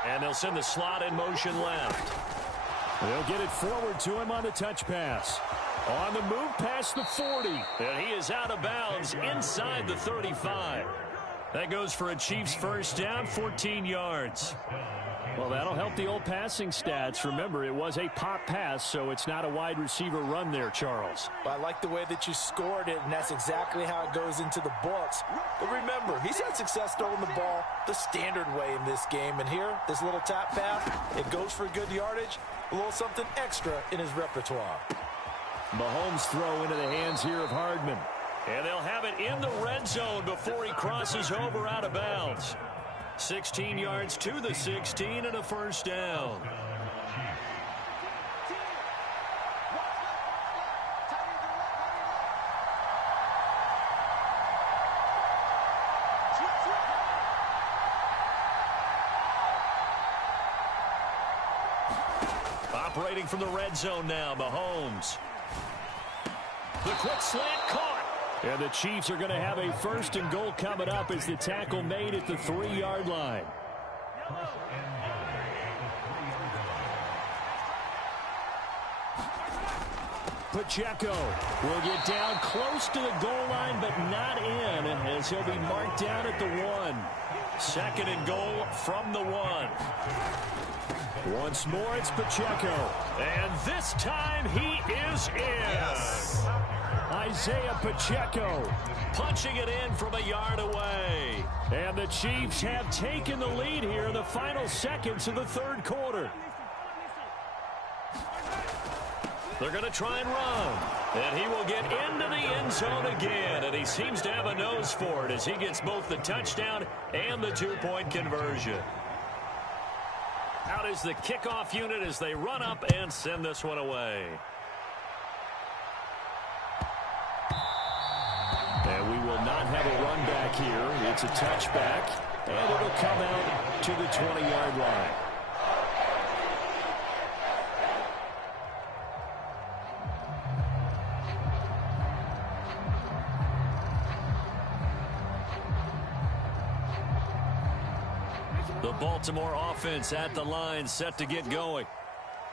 And they'll send the slot in motion left. They'll get it forward to him on the touch pass. On the move past the 40. And he is out of bounds inside the 35. That goes for a Chiefs first down, 14 yards. Well, that'll help the old passing stats. Remember, it was a pop pass, so it's not a wide receiver run there, Charles. I like the way that you scored it, and that's exactly how it goes into the books. But remember, he's had success throwing the ball the standard way in this game. And here, this little tap pass, it goes for good yardage, a little something extra in his repertoire. Mahomes throw into the hands here of Hardman. And they'll have it in the red zone before he crosses over out of bounds. 16 yards to the 16 and a first down. Operating from the red zone now, Mahomes. The quick slant caught. And the Chiefs are going to have a first and goal coming up as the tackle made at the 3-yard line. Pacheco will get down close to the goal line, but not in, as he'll be marked down at the 1. Second and goal from the 1. Once more, it's Pacheco. And this time he is in. Yes. Isaiah Pacheco punching it in from a yard away. And the Chiefs have taken the lead here in the final seconds of the third quarter. They're going to try and run. And he will get into the end zone again. And he seems to have a nose for it as he gets both the touchdown and the 2-point conversion. Out is the kickoff unit as they run up and send this one away. And we will not have a run back here. It's a touchback, and it'll come out to the 20-yard line. The Baltimore offense at the line, set to get going.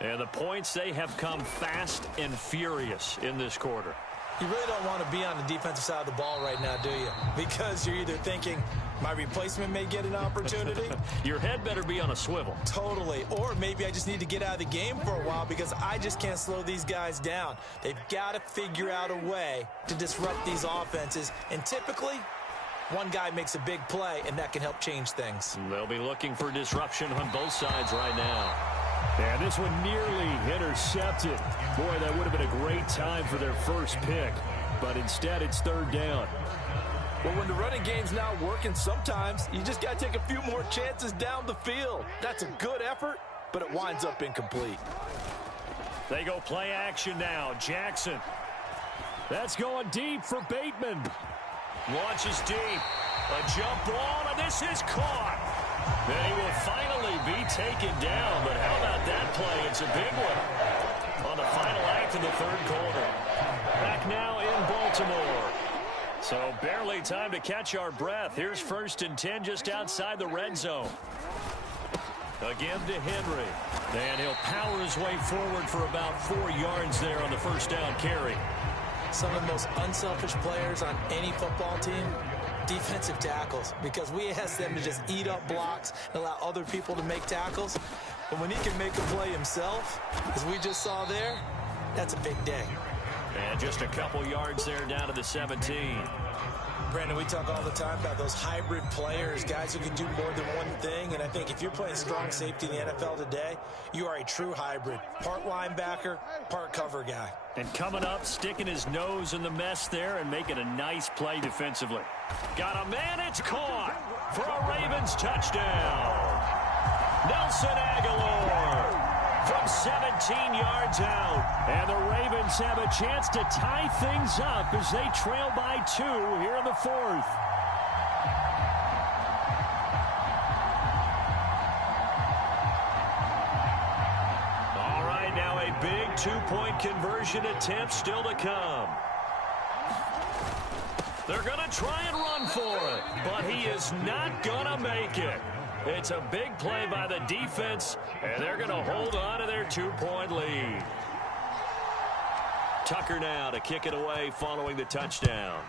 And the points, they have come fast and furious in this quarter. You really don't want to be on the defensive side of the ball right now, do you? Because you're either thinking, my replacement may get an opportunity. Your head better be on a swivel. Totally. Or maybe I just need to get out of the game for a while because I just can't slow these guys down. They've got to figure out a way to disrupt these offenses. And typically, one guy makes a big play, and that can help change things. They'll be looking for disruption on both sides right now. And this one nearly intercepted. Boy, that would have been a great time for their first pick. But instead, it's third down. Well, when the running game's not working, sometimes you just got to take a few more chances down the field. That's a good effort, but it winds up incomplete. They go play action now. Jackson. That's going deep for Bateman. Launches deep. A jump ball, and this is caught. Then he will finally be taken down, but how about that play? It's a big one on the final act of the third quarter. Back now in Baltimore. So barely time to catch our breath. Here's 1st and 10 just outside the red zone. Again to Henry. And he'll power his way forward for about 4 yards there on the first down carry. Some of the most unselfish players on any football team, defensive tackles, because we ask them to just eat up blocks and allow other people to make tackles. But when he can make a play himself, as we just saw there, that's a big day. And just a couple yards there down to the 17. Brandon, we talk all the time about those hybrid players, guys who can do more than one thing. And I think if you're playing strong safety in the NFL today, you are a true hybrid. Part linebacker, part cover guy. And coming up, sticking his nose in the mess there and making a nice play defensively. Got a man, it's caught for a Ravens touchdown. Nelson Aguilar from 17 yards out. And the Ravens have a chance to tie things up as they trail by 2 here in the 4th. All right, now a big 2-point conversion attempt still to come. They're going to try and run for it, but he is not going to make it. It's a big play by the defense, and they're going to hold on to their 2-point lead. Tucker now to kick it away following the touchdown.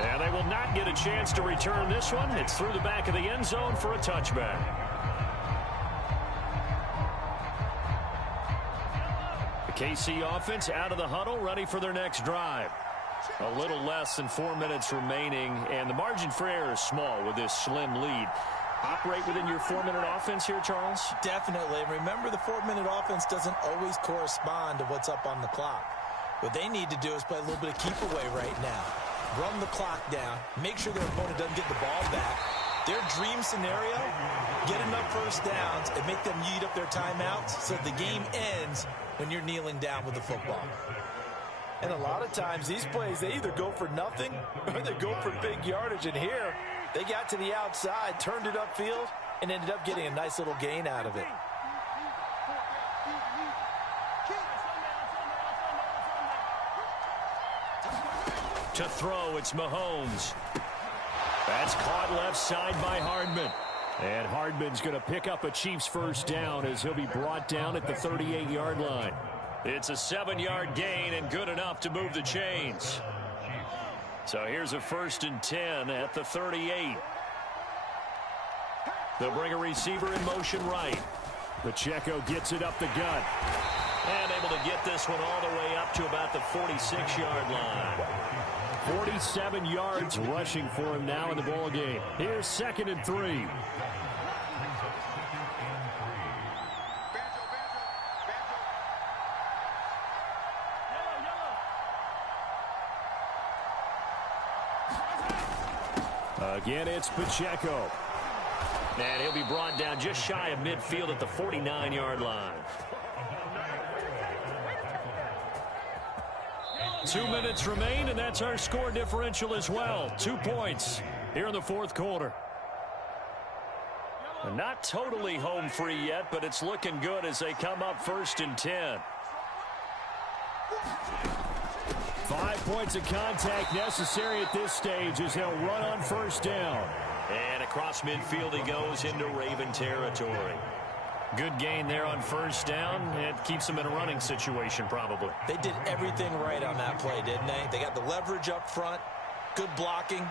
And they will not get a chance to return this one. It's through the back of the end zone for a touchback. The KC offense out of the huddle, ready for their next drive. A little less than 4 minutes remaining, and the margin for error is small with this slim lead. Operate within your 4-minute offense here, Charles? Definitely. Remember, the 4-minute offense doesn't always correspond to what's up on the clock. What they need to do is play a little bit of keep away right now. Run the clock down. Make sure their opponent doesn't get the ball back. Their dream scenario, get enough first downs and make them eat up their timeouts so the game ends when you're kneeling down with the football. And a lot of times, these plays, they either go for nothing or they go for big yardage. And here, they got to the outside, turned it upfield, and ended up getting a nice little gain out of it. To throw, it's Mahomes. That's caught left side by Hardman. And Hardman's going to pick up a Chiefs first down as he'll be brought down at the 38-yard line. It's a 7-yard gain and good enough to move the chains. So here's a 1st and 10 at the 38. They'll bring a receiver in motion right. Pacheco gets it up the gut. And able to get this one all the way up to about the 46-yard line. 47 yards rushing for him now in the ball game. Here's 2nd and 3. Again, it's Pacheco. And he'll be brought down just shy of midfield at the 49-yard line. 2 minutes remain, and that's our score differential as well. 2 points here in the 4th quarter. Not totally home free yet, but it's looking good as they come up 1st and 10. 5 points of contact necessary at this stage as they'll run on 1st down. And across midfield he goes into Raven territory. Good gain there on 1st down. It keeps them in a running situation probably. They did everything right on that play, didn't they? They got the leverage up front, good blocking,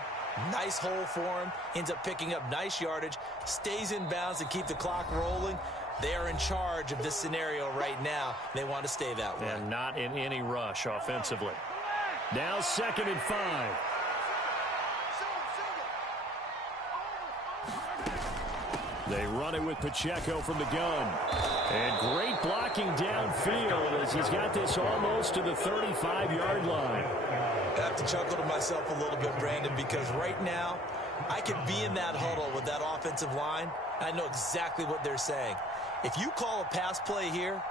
nice hole for him, ends up picking up nice yardage, stays in bounds to keep the clock rolling. They are in charge of this scenario right now. They want to stay that way. And not in any rush offensively. Now 2nd and 5. They run it with Pacheco from the gun. And great blocking downfield as he's got this almost to the 35-yard line. I have to chuckle to myself a little bit, Brandon, because right now I could be in that huddle with that offensive line. I know exactly what they're saying. If you call a pass play here,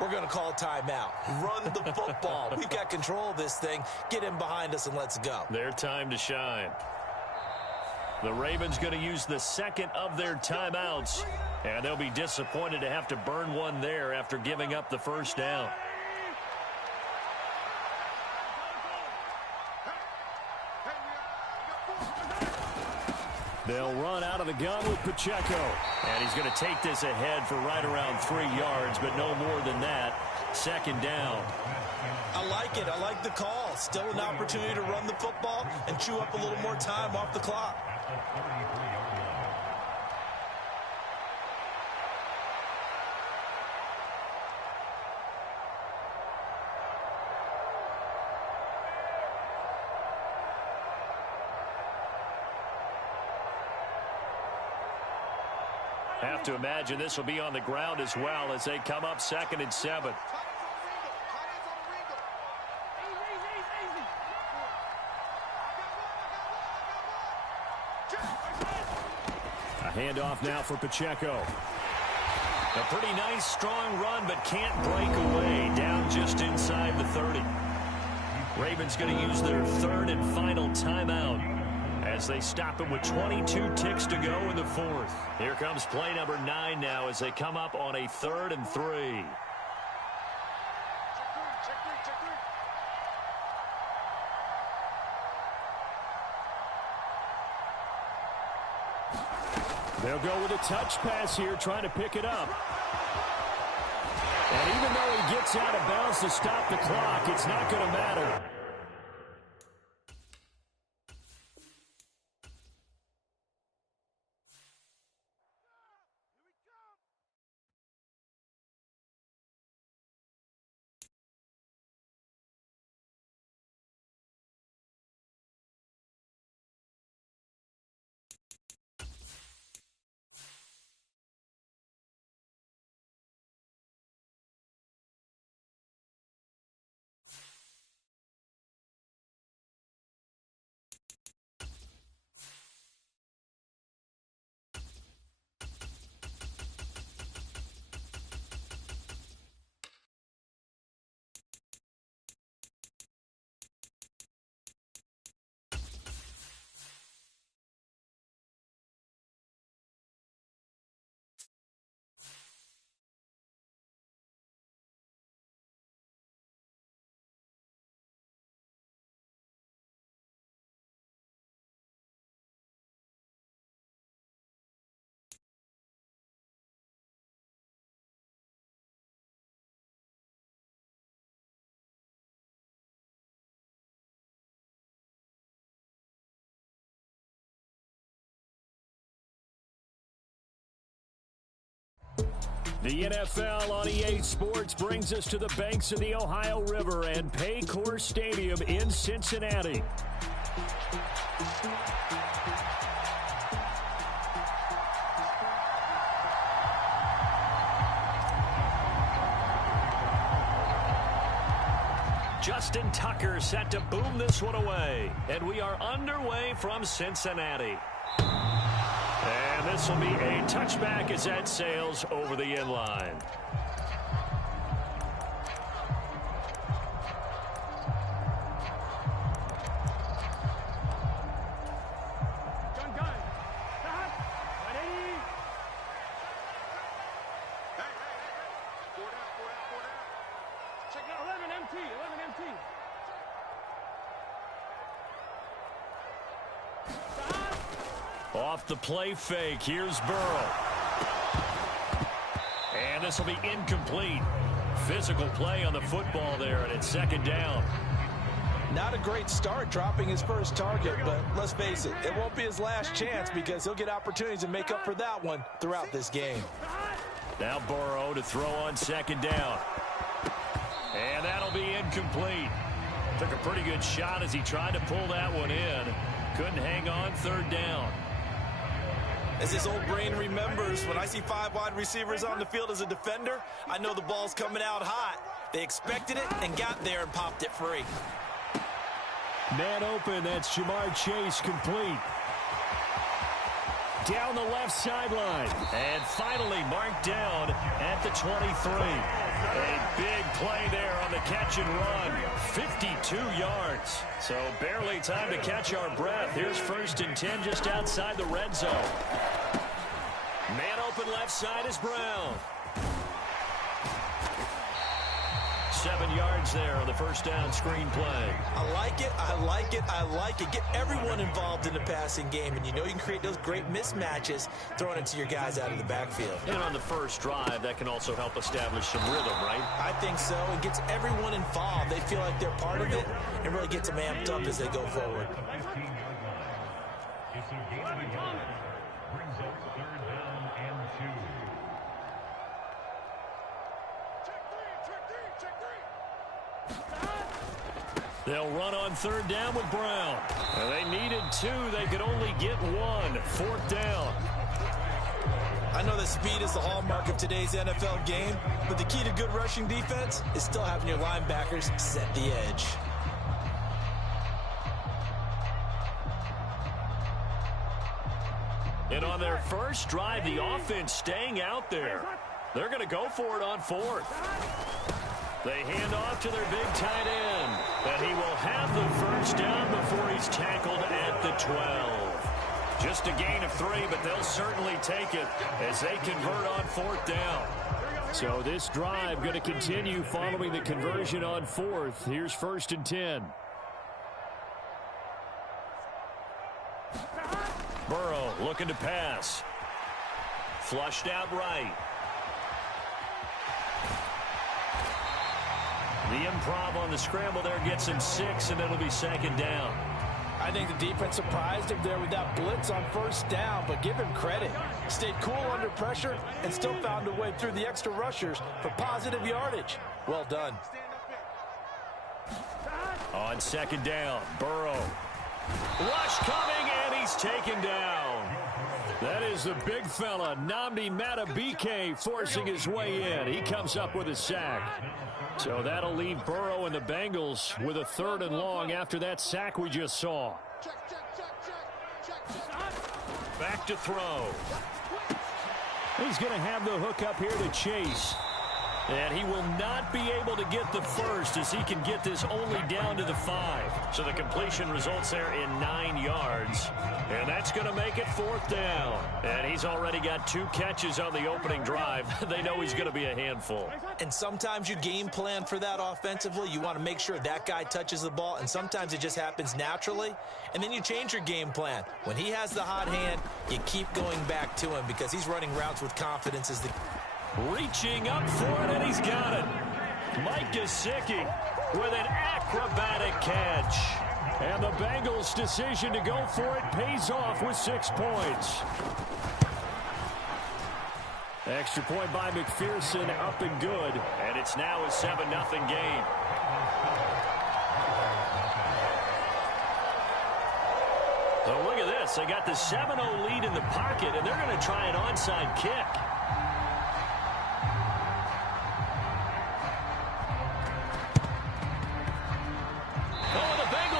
we're going to call a timeout. Run the football. We've got control of this thing. Get in behind us and let's go. Their time to shine. The Ravens going to use the 2nd of their timeouts, and they'll be disappointed to have to burn one there after giving up the 1st down. They'll run out of the gun with Pacheco, and he's going to take this ahead for right around 3 yards, but no more than that. 2nd down. I like it. I like the call. Still an opportunity to run the football and chew up a little more time off the clock. Have to imagine this will be on the ground as well as they come up 2nd and 7. A handoff now for Pacheco. A pretty nice, strong run, but can't break away. Down just inside the 30. Ravens going to use their 3rd and final timeout as they stop him with 22 ticks to go in the 4th. Here comes play number 9 now as they come up on a 3rd and 3. They'll go with a touch pass here, trying to pick it up. And even though he gets out of bounds to stop the clock, it's not going to matter. The NFL on EA Sports brings us to the banks of the Ohio River and Paycor Stadium in Cincinnati. Justin Tucker set to boom this one away. And we are underway from Cincinnati. And this will be a touchback as that sails over the end line. Off the play fake, here's Burrow. And this will be incomplete. Physical play on the football there, and it's second down. Not a great start dropping his first target, but let's face it, it won't be his last chance because he'll get opportunities to make up for that one throughout this game. Now Burrow to throw on second down. And that'll be incomplete. Took a pretty good shot as he tried to pull that one in. Couldn't hang on third down. As his old brain remembers, when I see 5 wide receivers on the field as a defender, I know the ball's coming out hot. They expected it and got there and popped it free. Man open, that's Jamar Chase complete. Down the left sideline. And finally marked down at the 23. A big play there on the catch and run. 52 yards. So barely time to catch our breath. Here's 1st and 10 just outside the red zone. Man open left side is Brown. 7 yards there on the first down screen play. I like it, I like it, I like it. Get everyone involved in the passing game, and you know you can create those great mismatches throwing it to your guys out of the backfield. And on the first drive, that can also help establish some rhythm, right? I think so. It gets everyone involved. They feel like they're part of it and really gets them amped up as they go forward. They'll run on third down with Brown. And they needed 2. They could only get 1. 4th down. I know that speed is the hallmark of today's NFL game, but the key to good rushing defense is still having your linebackers set the edge. And on their first drive, the offense staying out there. They're going to go for it on 4th. They hand off to their big tight end. And he will have the first down before he's tackled at the 12. Just a gain of 3, but they'll certainly take it as they convert on 4th down. So this drive going to continue following the conversion on 4th. Here's 1st and 10. Burrow looking to pass. Flushed out right. The improv on the scramble there gets him 6, and it'll be second down. I think the defense surprised him there with that blitz on first down, but give him credit. Stayed cool under pressure and still found a way through the extra rushers for positive yardage. Well done. On second down, Burrow. Rush coming, and he's taken down. That is the big fella, Nnamdi Madubuike, forcing his way in. He comes up with a sack. So that'll leave Burrow and the Bengals with a 3rd and long after that sack we just saw. Back to throw. He's going to have the hook up here to Chase. And he will not be able to get the first as he can get this only down to the 5. So the completion results there in 9 yards. And that's going to make it 4th down. And he's already got 2 catches on the opening drive. They know he's going to be a handful. And sometimes you game plan for that offensively. You want to make sure that guy touches the ball. And sometimes it just happens naturally. And then you change your game plan. When he has the hot hand, you keep going back to him because he's running routes with confidence as the... Reaching up for it, and he's got it. Mike Gesicki with an acrobatic catch. And the Bengals' decision to go for it pays off with 6 points. Extra point by McPherson, up and good. And it's now a 7-0 game. So look at this. They got the 7-0 lead in the pocket, and they're going to try an onside kick.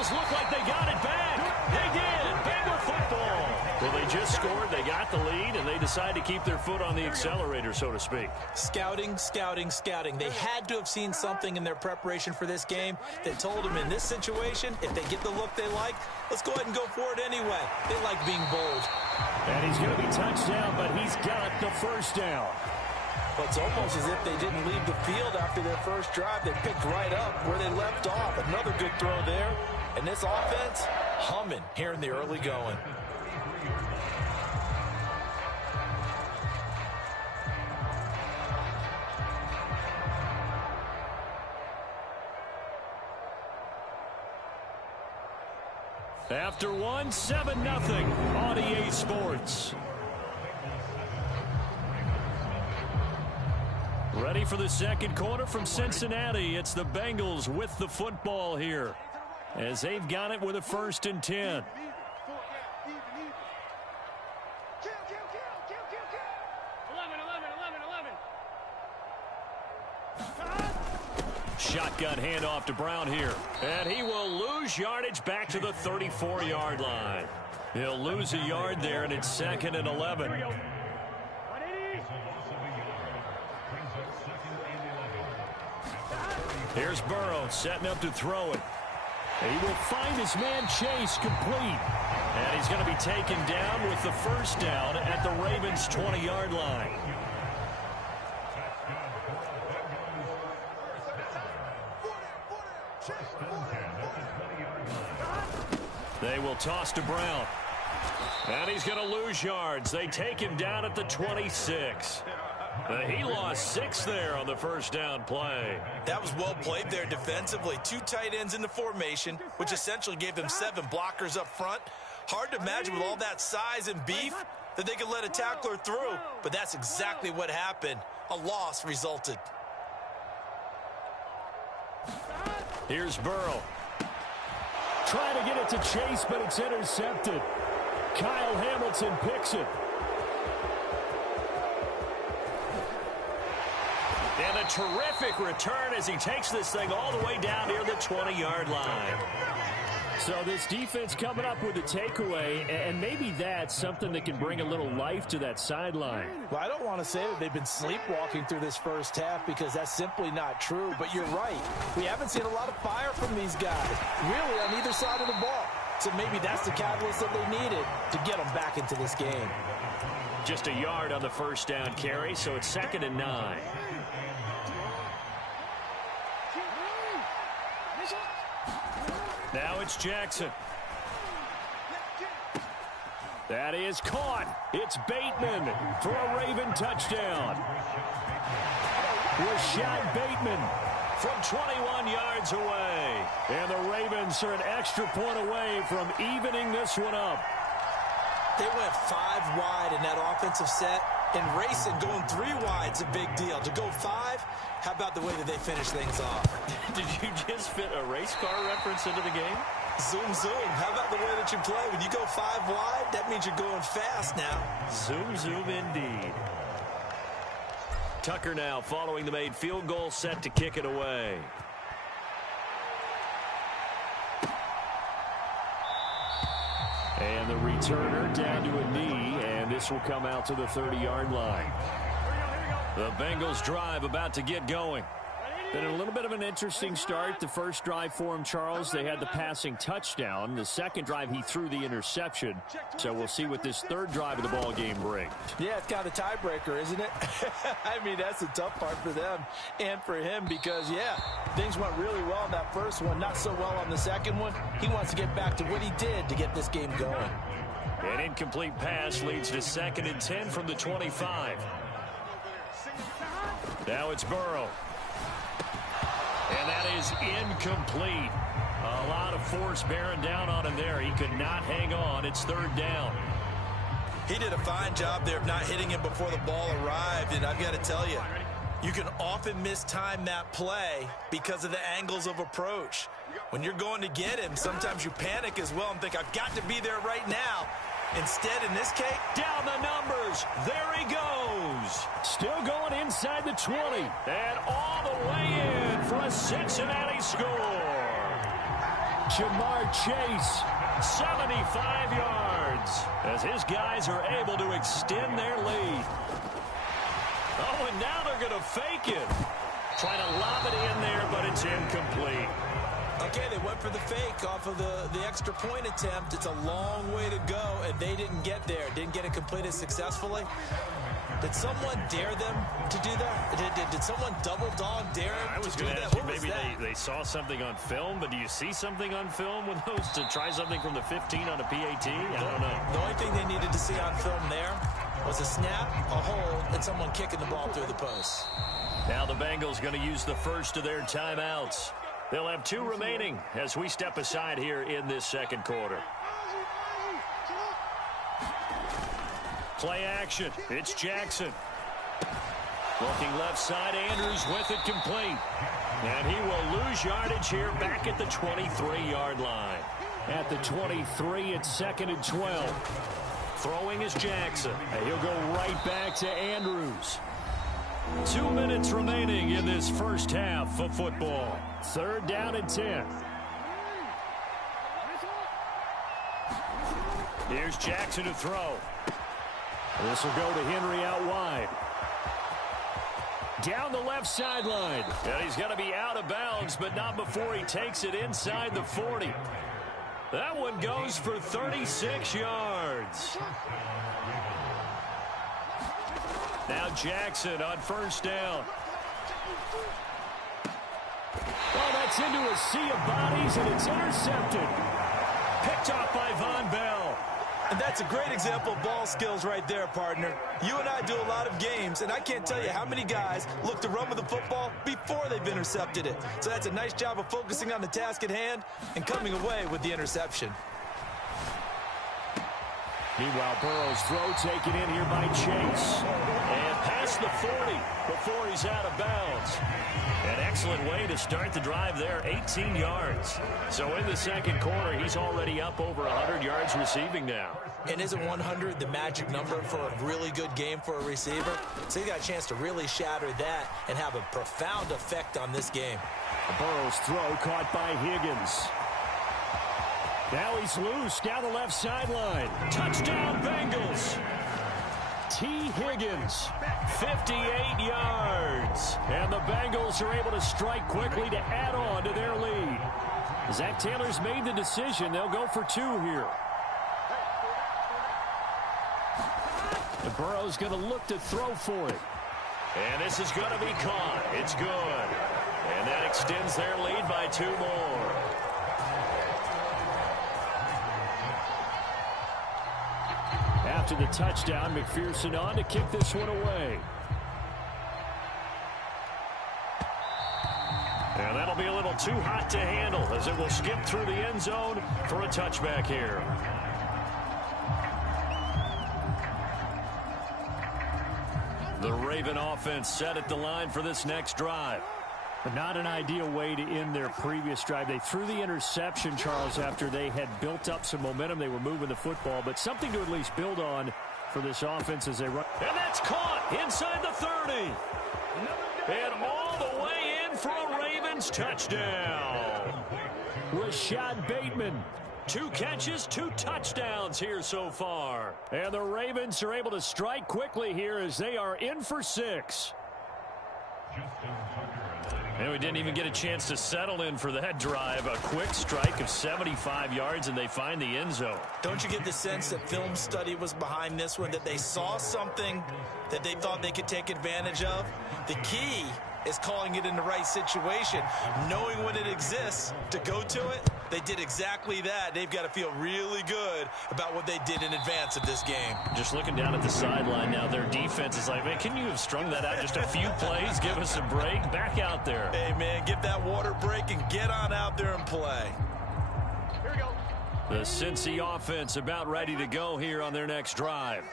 Look like they got it back. They did. Bengal football. Well, they just scored. They got the lead, and they decide to keep their foot on the accelerator, so to speak. Scouting, scouting, scouting. They had to have seen something in their preparation for this game that told them in this situation, if they get the look they like, let's go ahead and go for it anyway. They like being bold. And he's going to be touchdown, but he's got the first down. But it's almost as if they didn't leave the field after their first drive. They picked right up where they left off. Another good throw there. And this offense, humming here in the early going. After 1, 7-0 on EA Sports. Ready for the second quarter from Cincinnati. It's the Bengals with the football here, as they've got it with a 1st and 10. Shotgun handoff to Brown here. And he will lose yardage back to the 34-yard line. He'll lose a yard there, and it's 2nd and 11. Here's Burrow setting up to throw it. He will find his man Chase complete. And he's going to be taken down with the first down at the Ravens' 20-yard line. They will toss to Brown. And he's going to lose yards. They take him down at the 26. He lost 6 there on the first down play. That was well played there defensively. 2 tight ends in the formation, which essentially gave them 7 blockers up front. Hard to imagine with all that size and beef that they could let a tackler through, but that's exactly what happened. A loss resulted. Here's Burrow. Trying to get it to Chase, but it's intercepted. Kyle Hamilton picks it. And a terrific return as he takes this thing all the way down near the 20-yard line. So this defense coming up with a takeaway, and maybe that's something that can bring a little life to that sideline. Well, I don't want to say that they've been sleepwalking through this first half because that's simply not true, but you're right. We haven't seen a lot of fire from these guys, really on either side of the ball. So maybe that's the catalyst that they needed to get them back into this game. Just a yard on the first down carry, so it's 2nd and 9. Now it's Jackson. That is caught. It's Bateman for a Raven touchdown. Rashad Bateman from 21 yards away. And the Ravens are an extra point away from evening this one up. They went 5 wide in that offensive set. And racing, going 3 wide is a big deal. To go 5, how about the way that they finish things off? Did you just fit a race car reference into the game? Zoom, zoom. How about the way that you play? When you go 5 wide, that means you're going fast now. Zoom, zoom indeed. Tucker now following the made field goal, set to kick it away. And the returner down to a knee, and this will come out to the 30-yard line. The Bengals drive about to get going. Been a little bit of an interesting start. The first drive for him, Charles, they had the passing touchdown. The second drive, he threw the interception. So we'll see what this third drive of the ball game brings. Yeah, it's kind of a tiebreaker, isn't it? I mean, that's the tough part for them and for him because, yeah, things went really well in that first one, not so well on the second one. He wants to get back to what he did to get this game going. An incomplete pass leads to 2nd and 10 from the 25. Now it's Burrow. And that is incomplete. A lot of force bearing down on him there. He could not hang on. It's 3rd down. He did a fine job there of not hitting him before the ball arrived. And I've got to tell you, you can often mistime that play because of the angles of approach. When you're going to get him, sometimes you panic as well and think, I've got to be there right now. Instead, in this case, down the numbers. There he goes. Still going inside the 20. And all the way in for a Cincinnati score. Jamar Chase, 75 yards. As his guys are able to extend their lead. Oh, and now they're going to fake it. Trying to lob it in there, but it's incomplete. Okay, they went for the fake off of the extra point attempt. It's a long way to go, and they didn't get there. Didn't get it completed successfully. Did someone dare them to do that? Did someone double dog dare them I was to do going to that? ask you, What was maybe that? they saw something on film, but do you see something on film with those to try something from the 15 on a PAT? I don't know. The only thing they needed to see on film there was a snap, a hold, and someone kicking the ball through the post. Now the Bengals going to use the first of their timeouts. They'll have 2 remaining as we step aside here in this second quarter. Play action. It's Jackson. Looking left side, Andrews with it complete. And he will lose yardage here back at the 23-yard line. At the 23, it's 2nd and 12. Throwing is Jackson. And he'll go right back to Andrews. 2 minutes remaining in this first half of football. 3rd down and 10. Here's Jackson to throw. This will go to Henry out wide. Down the left sideline. And he's going to be out of bounds, but not before he takes it inside the 40. That one goes for 36 yards. Now Jackson on 1st down. Oh, that's into a sea of bodies, and it's intercepted. Picked off by Von Bell. And that's a great example of ball skills right there, partner. You and I do a lot of games, and I can't tell you how many guys look to run with the football before they've intercepted it. So that's a nice job of focusing on the task at hand and coming away with the interception. Meanwhile, Burrow's throw taken in here by Chase. And past the 40 before he's out of bounds. An excellent way to start the drive there, 18 yards. So in the second quarter, he's already up over 100 yards receiving now. And isn't 100 the magic number for a really good game for a receiver? So he got a chance to really shatter that and have a profound effect on this game. Burrow's throw caught by Higgins. Now he's loose down the left sideline. Touchdown, Bengals. T. Higgins, 58 yards. and the Bengals are able to strike quickly to add on to their lead. Zach Taylor's made the decision. They'll go for 2 here. And Burrow's going to look to throw for it. And this is going to be caught. It's good. And that extends their lead by 2 more. after the touchdown. McPherson on to kick this one away. And that'll be a little too hot to handle as it will skip through the end zone for a touchback here. The Raven offense set at the line for this next drive. But not an ideal way to end their previous drive. They threw the interception, Charles, after they had built up some momentum. They were moving the football, but something to at least build on for this offense as they run. And that's caught inside the 30. And all the way in for a Ravens touchdown. Rashad Bateman. 2 catches, 2 touchdowns here so far. And the Ravens are able to strike quickly here as they are in for 6. And we didn't even get a chance to settle in for that drive. A quick strike of 75 yards, and they find the end zone. Don't you get the sense that film study was behind this one, that they saw something that they thought they could take advantage of? The key is calling it in the right situation, knowing when it exists to go to it. They did exactly that. They've got to feel really good about what they did in advance of this game. Just looking down at the sideline now, their defense is like, man, can you have strung that out just a few plays? Give us a break. Back out there. Hey, man, get that water break and get on out there and play. Here we go. The Cincy offense about ready to go here on their next drive.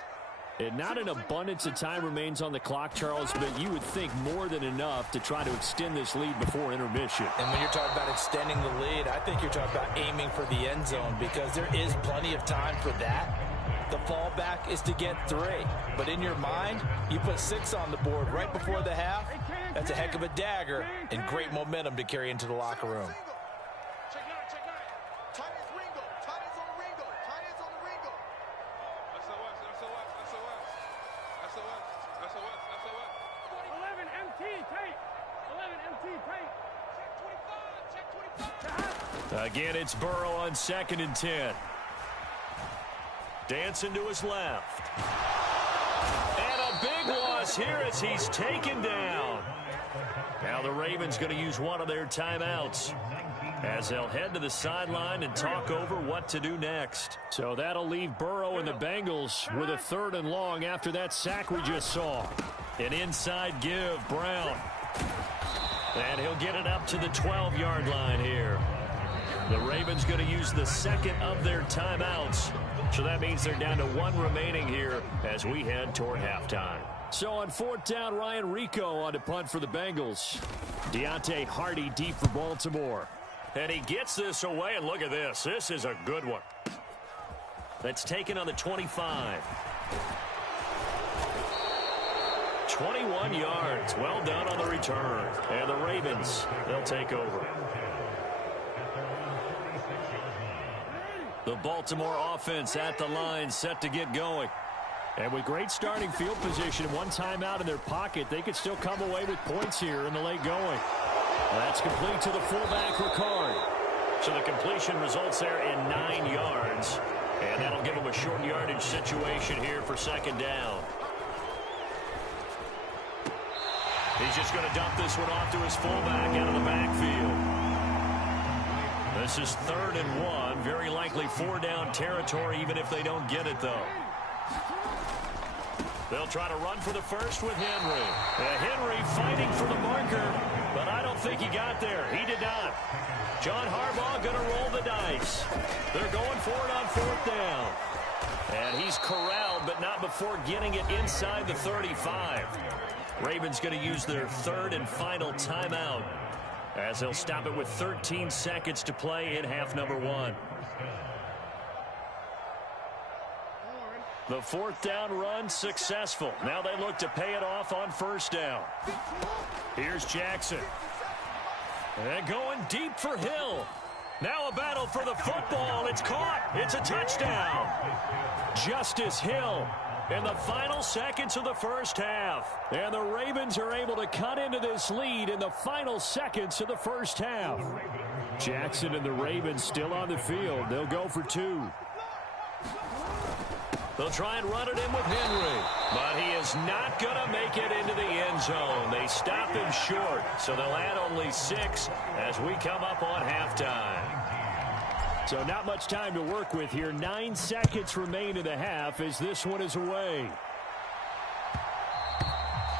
And not an abundance of time remains on the clock, Charles, but you would think more than enough to try to extend this lead before intermission. And when you're talking about extending the lead, I think you're talking about aiming for the end zone because there is plenty of time for that. The fallback is to get 3. But in your mind, you put 6 on the board right before the half. That's a heck of a dagger and great momentum to carry into the locker room. Again, it's Burrow on 2nd and 10. Dancing to his left. And a big loss here as he's taken down. Now the Ravens going to use one of their timeouts as they'll head to the sideline and talk over what to do next. So that'll leave Burrow and the Bengals with a 3rd and long after that sack we just saw. An inside give, Brown. And he'll get it up to the 12-yard line here. The Ravens going to use the 2nd of their timeouts. So that means they're down to 1 remaining here as we head toward halftime. So on 4th down, Ryan Rico on to punt for the Bengals. Deontay Hardy deep for Baltimore. And he gets this away, and look at this. This is a good one. That's taken on the 25. 21 yards. Well done on the return. And the Ravens, they'll take over. The Baltimore offense at the line, set to get going. And with great starting field position and 1 timeout in their pocket, they could still come away with points here in the late going. That's complete to the fullback, Ricard. So the completion results there in 9 yards. And that'll give them a short yardage situation here for 2nd down. He's just going to dump this one off to his fullback out of the backfield. This is 3rd and 1. Very likely 4-down territory, even if they don't get it, though. They'll try to run for the first with Henry. Henry fighting for the marker, but I don't think he got there. He did not. John Harbaugh going to roll the dice. They're going for it on 4th down. And he's corralled, but not before getting it inside the 35. Ravens going to use their 3rd and final timeout as they'll stop it with 13 seconds to play in half number 1. The 4th down run successful. Now they look to pay it off on 1st down. Here's Jackson. And going deep for Hill. Now a battle for the football. It's caught. It's a touchdown. Justice Hill in the final seconds of the first half. And the Ravens are able to cut into this lead in the final seconds of the first half. Jackson and the Ravens still on the field. They'll go for 2. They'll try and run it in with Henry, but he is not going to make it into the end zone. They stop him short, so they'll add only 6 as we come up on halftime. So not much time to work with here. 9 seconds remain in the half as this one is away.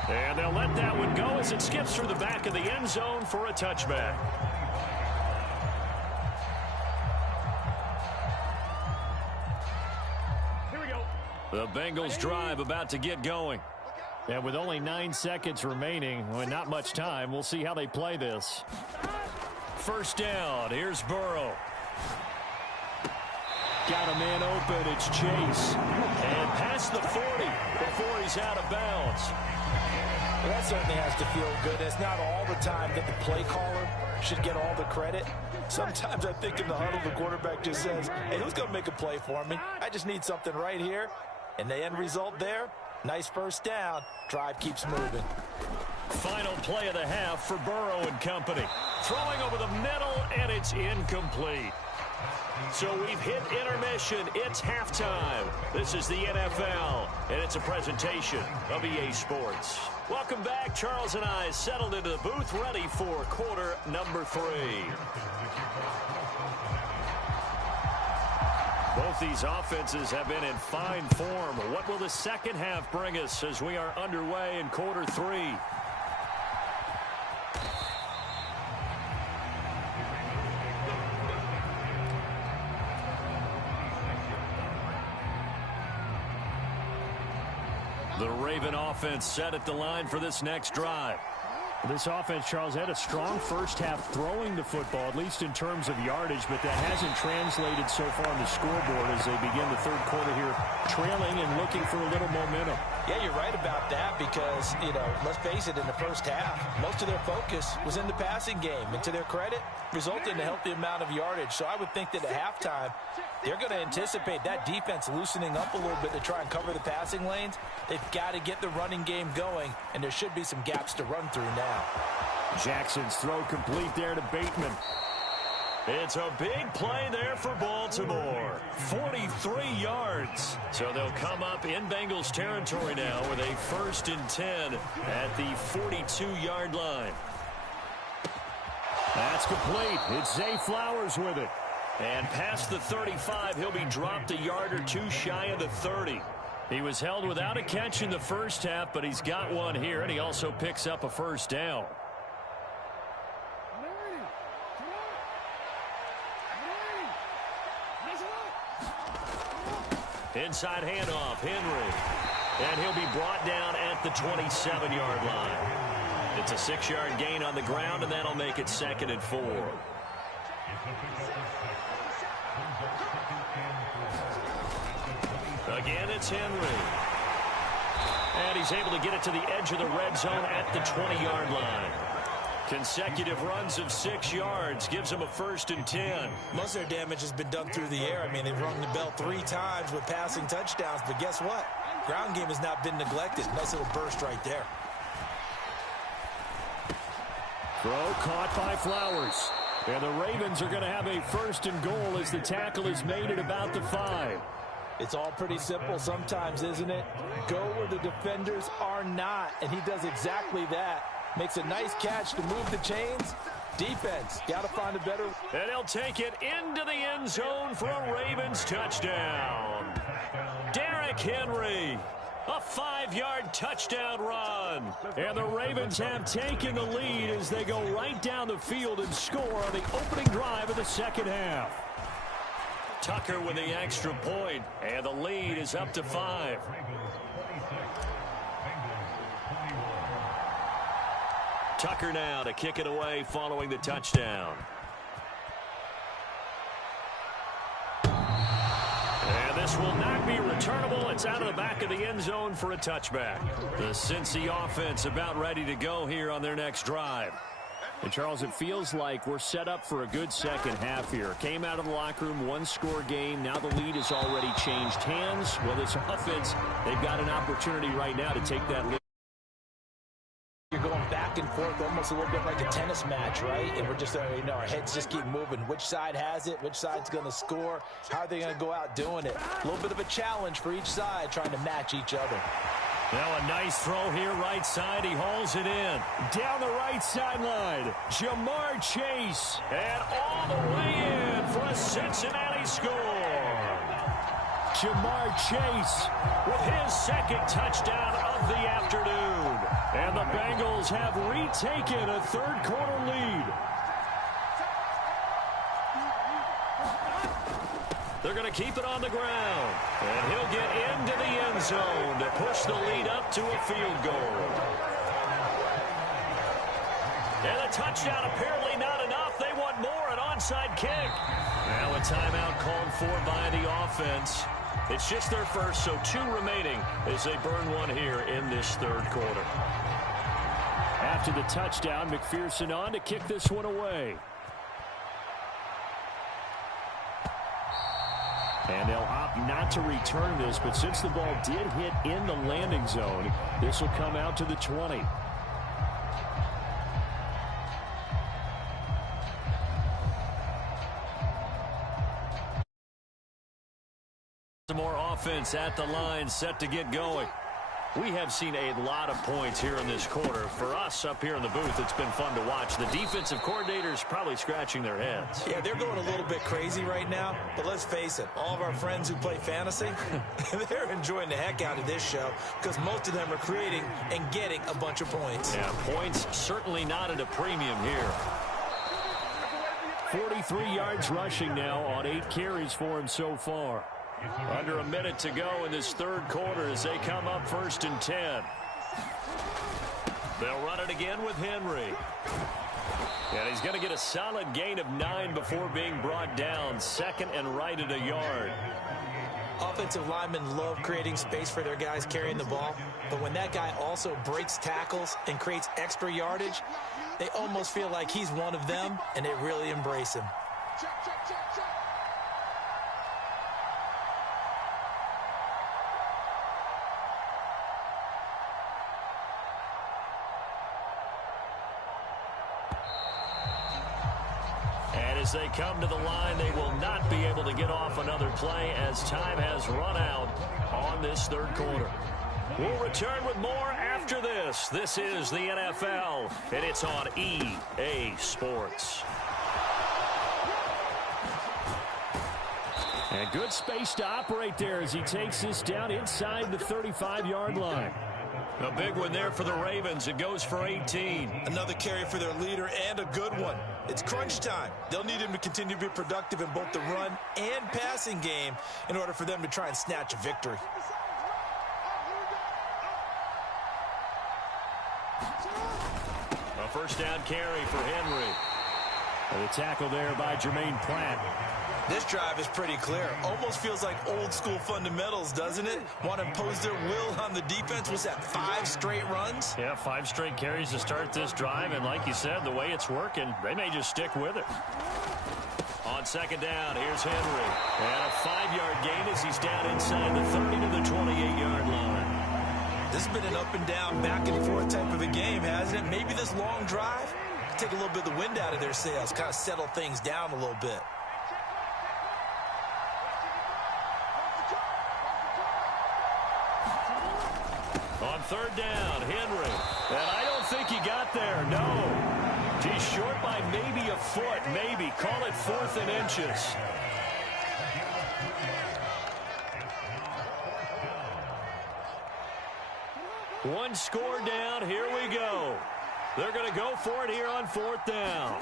And they'll let that one go as it skips through the back of the end zone for a touchback. Here we go. The Bengals drive about to get going. And with only 9 seconds remaining, and not much time, we'll see how they play this. First down, here's Burrow. Got a man open, it's Chase. And past the 40 before he's out of bounds. Well, that certainly has to feel good. It's not all the time that the play caller should get all the credit. Sometimes I think in the huddle, the quarterback just says, hey, who's going to make a play for me? I just need something right here. And the end result there, nice first down. Drive keeps moving. Final play of the half for Burrow and company. Throwing over the middle, and it's incomplete. So we've hit intermission. It's halftime. This is the NFL, and it's a presentation of EA Sports. Welcome back. Charles and I settled into the booth, ready for quarter number 3. Both these offenses have been in fine form. What will the second half bring us as we are underway in quarter 3? The Raven offense set at the line for this next drive. This offense, Charles, had a strong first half throwing the football, at least in terms of yardage, but that hasn't translated so far on the scoreboard as they begin the third quarter here, trailing and looking for a little momentum. Yeah, you're right about that because, let's face it, in the first half, most of their focus was in the passing game. And to their credit, resulted in a healthy amount of yardage. So I would think that at halftime, they're going to anticipate that defense loosening up a little bit to try and cover the passing lanes. They've got to get the running game going, and there should be some gaps to run through now. Jackson's throw complete there to Bateman. It's a big play there for Baltimore. 43 yards. So they'll come up in Bengals territory now with a 1st and 10 at the 42-yard line. That's complete. It's Zay Flowers with it. And past the 35, he'll be dropped a yard or two shy of the 30. He was held without a catch in the first half, but he's got one here, and he also picks up a first down. Inside handoff, Henry. And he'll be brought down at the 27-yard line. It's a 6-yard gain on the ground, and that'll make it 2nd and 4. Again, it's Henry. And he's able to get it to the edge of the red zone at the 20-yard line. Consecutive runs of 6 yards gives them a 1st and 10. Most of their damage has been done through the air. I mean, they've rung the bell 3 times with passing touchdowns, but guess what? Ground game has not been neglected. Nice little burst right there. Throw caught by Flowers. And the Ravens are going to have a 1st and goal as the tackle is made at about the 5. It's all pretty simple sometimes, isn't it? Go where the defenders are not, and he does exactly that. Makes a nice catch to move the chains. Defense, got to find a better. And he'll take it into the end zone for a Ravens touchdown. Derrick Henry, a 5-yard touchdown run. And the Ravens have taken the lead as they go right down the field and score on the opening drive of the second half. Tucker with the extra point, and the lead is up to 5. Tucker now to kick it away following the touchdown. And this will not be returnable. It's out of the back of the end zone for a touchback. The Cincy offense about ready to go here on their next drive. And, Charles, it feels like we're set up for a good second half here. Came out of the locker room, 1-score game. Now the lead has already changed hands. Well, this offense, they've got an opportunity right now to take that lead. You're going back and forth almost a little bit like a tennis match, right? And we're just, our heads just keep moving. Which side has it? Which side's going to score? How are they going to go out doing it? A little bit of a challenge for each side trying to match each other. Now a nice throw here right side. He hauls it in. Down the right sideline. Jamar Chase. And all the way in for a Cincinnati score. Jamar Chase with his second touchdown of the afternoon. And the Bengals have retaken a third-quarter lead. They're going to keep it on the ground. And he'll get into the end zone to push the lead up to a field goal. And a touchdown apparently not enough. They want more, an onside kick. Now a timeout called for by the offense. It's just their first, so 2 remaining as they burn one here in this third quarter. After the touchdown, McPherson on to kick this one away. And they'll opt not to return this, but since the ball did hit in the landing zone, this will come out to the 20. Some more offense at the line, set to get going. We have seen a lot of points here in this quarter. For us up here in the booth, it's been fun to watch. The defensive coordinators probably scratching their heads. Yeah, they're going a little bit crazy right now, but let's face it, all of our friends who play fantasy, they're enjoying the heck out of this show because most of them are creating and getting a bunch of points. Yeah, points certainly not at a premium here. 43 yards rushing now on 8 carries for him so far. Under a minute to go in this third quarter as they come up 1st and 10. They'll run it again with Henry. And he's going to get a solid gain of 9 before being brought down. 2nd and right at a yard. Offensive linemen love creating space for their guys carrying the ball, but when that guy also breaks tackles and creates extra yardage, they almost feel like he's one of them, and they really embrace him. As they come to the line, they will not be able to get off another play as time has run out on this third quarter. We'll return with more after this. This is the NFL, and it's on EA Sports. And good space to operate there as he takes this down inside the 35-yard line. A big one there for the Ravens. It goes for 18. Another carry for their leader and a good one. It's crunch time. They'll need him to continue to be productive in both the run and passing game in order for them to try and snatch a victory. A first down carry for Henry. And the tackle there by Jermaine Pratt. This drive is pretty clear. Almost feels like old school fundamentals, doesn't it? Want to impose their will on the defense. Was that 5 straight runs? Yeah, 5 straight carries to start this drive. And like you said, the way it's working, they may just stick with it. On 2nd down, here's Henry. And a 5-yard gain as he's down inside the 30 to the 28-yard line. This has been an up and down, back and forth type of a game, hasn't it? Maybe this long drive take a little bit of the wind out of their sails, kind of settle things down a little bit. On 3rd down, Henry. And I don't think he got there, no. He's short by maybe a foot, maybe. Call it 4th and inches. One score down, here we go. They're going to go for it here on 4th down.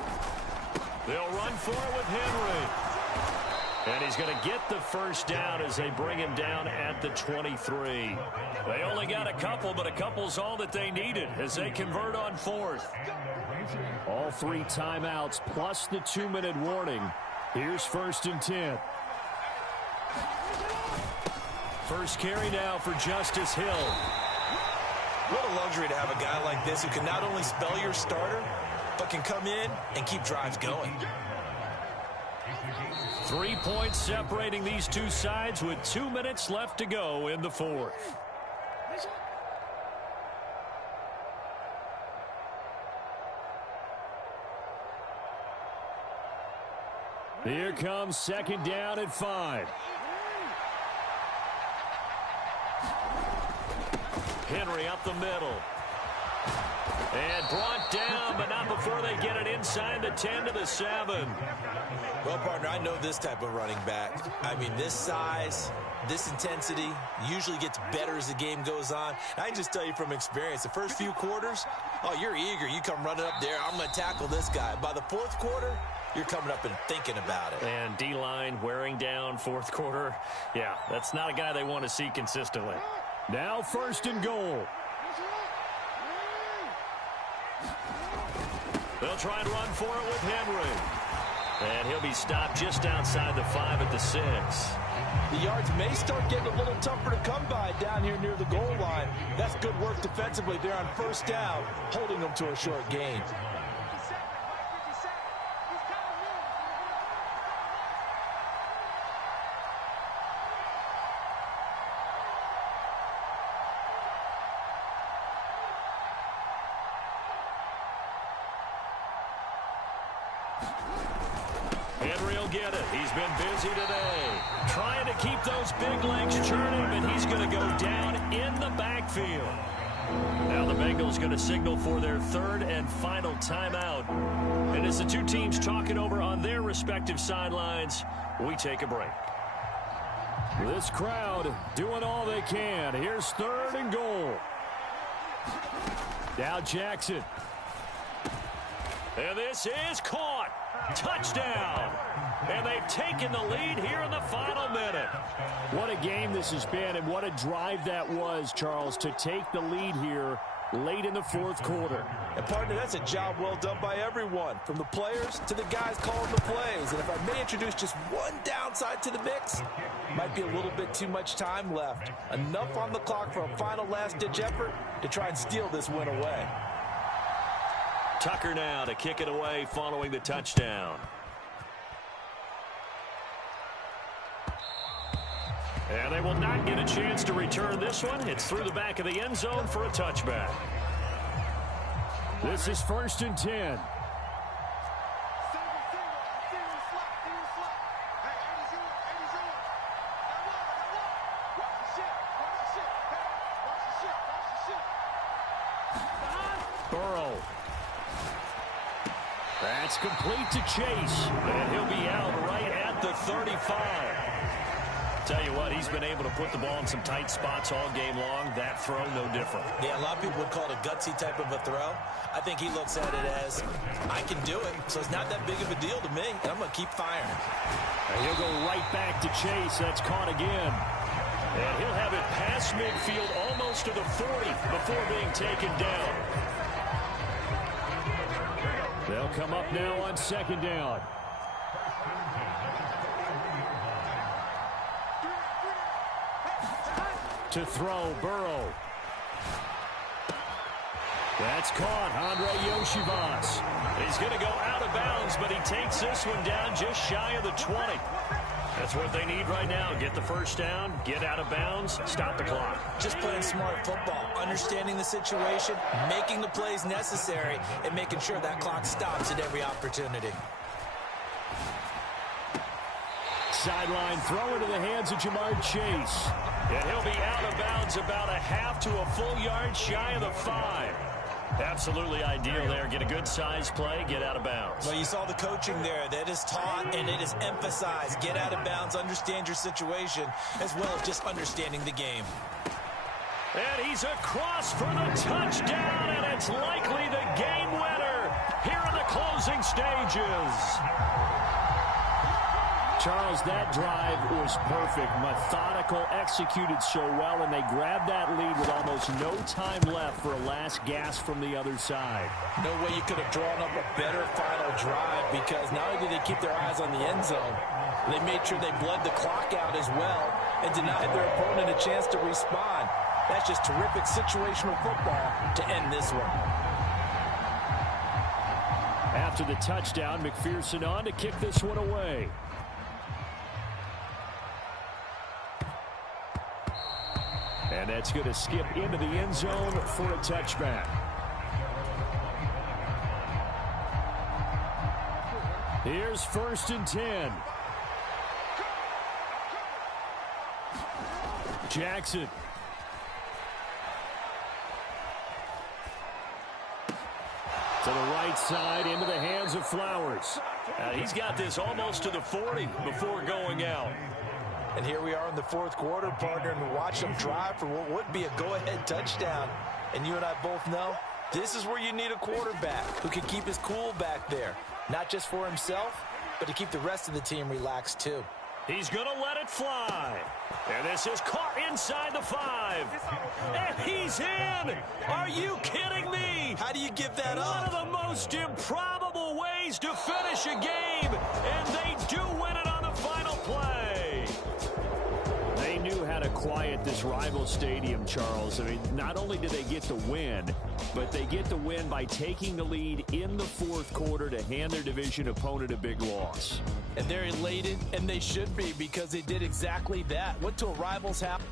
They'll run for it with Henry. And he's going to get the first down as they bring him down at the 23. They only got a couple, but a couple's all that they needed as they convert on 4th. All 3 timeouts plus the 2-minute warning. Here's 1st and 10. First carry now for Justice Hill. What a luxury to have a guy like this who can not only spell your starter, but can come in and keep drives going. 3 points separating these two sides with 2 minutes left to go in the 4th. Here comes 2nd down at 5. Henry up the middle. And brought down, but not before they get it inside the 10 to the 7. Well, partner, I know this type of running back. I mean, this size, this intensity usually gets better as the game goes on. I can just tell you from experience, the first few quarters, oh, you're eager. You come running up there, I'm going to tackle this guy. By the fourth quarter, you're coming up and thinking about it. And D-line wearing down fourth quarter. Yeah, that's not a guy they want to see consistently. Now 1st and goal. They'll try and run for it with Henry. And he'll be stopped just outside the 5 at the 6. The yards may start getting a little tougher to come by down here near the goal line. That's good work defensively there on 1st down, holding them to a short gain. Henry will get it. He's been busy today. Trying to keep those big legs churning, but he's going to go down in the backfield. Now the Bengals going to signal for their 3rd and final timeout. And as the two teams talk it over on their respective sidelines, we take a break. This crowd doing all they can. Here's 3rd and goal. Now Jackson. And this is caught. Touchdown. And they've taken the lead here in the final minute. What a game this has been, and what a drive that was, Charles, to take the lead here late in the 4th quarter. And, partner, that's a job well done by everyone, from the players to the guys calling the plays. And if I may introduce just one downside to the mix, might be a little bit too much time left. Enough on the clock for a final last-ditch effort to try and steal this win away. Tucker now to kick it away following the touchdown. And they will not get a chance to return this one. It's through the back of the end zone for a touchback. This is 1st and 10. Burrow. That's complete to Chase. And he'll be out right at the 35. Tell you what, he's been able to put the ball in some tight spots all game long. That throw, no different. Yeah, a lot of people would call it a gutsy type of a throw. I think he looks at it as, I can do it, so it's not that big of a deal to me, and I'm going to keep firing. And he'll go right back to Chase. That's caught again. And he'll have it past midfield almost to the 40 before being taken down. They'll come up now on 2nd down. To throw, Burrow. That's caught, Andre Yoshivas. He's going to go out of bounds, but he takes this one down just shy of the 20. That's what they need right now. Get the 1st down, get out of bounds, stop the clock. Just playing smart football, understanding the situation, making the plays necessary, and making sure that clock stops at every opportunity. Sideline throw into the hands of Jamar Chase. And he'll be out of bounds about a half to a full yard shy of the 5. Absolutely ideal there. Get a good size play, get out of bounds. Well, you saw the coaching there. That is taught and it is emphasized. Get out of bounds, understand your situation, as well as just understanding the game. And he's across for the touchdown, and it's likely the game winner here in the closing stages. Charles, that drive was perfect, methodical, executed so well, and they grabbed that lead with almost no time left for a last gasp from the other side. No way you could have drawn up a better final drive, because not only did they keep their eyes on the end zone, they made sure they bled the clock out as well and denied their opponent a chance to respond. That's just terrific situational football to end this one. After the touchdown, McPherson on to kick this one away. And that's going to skip into the end zone for a touchback. Here's 1st and 10. To the right side, into the hands of Flowers. He's got this almost to the 40 before going out. And here we are in the fourth quarter, partner, and watch them drive for what would be a go-ahead touchdown. And you and I both know this is where you need a quarterback who can keep his cool back there. Not just for himself, but to keep the rest of the team relaxed too. He's going to let it fly. And this is caught inside the 5. And he's in! Are you kidding me? How do you give that up? One of the most improbable ways to finish a game, and they do win it on the final play. They knew how to quiet this rival stadium, Charles. I mean, not only did they get the win, but they get the win by taking the lead in the fourth quarter to hand their division opponent a big loss. And they're elated, and they should be, because they did exactly that. Went to a rival's house.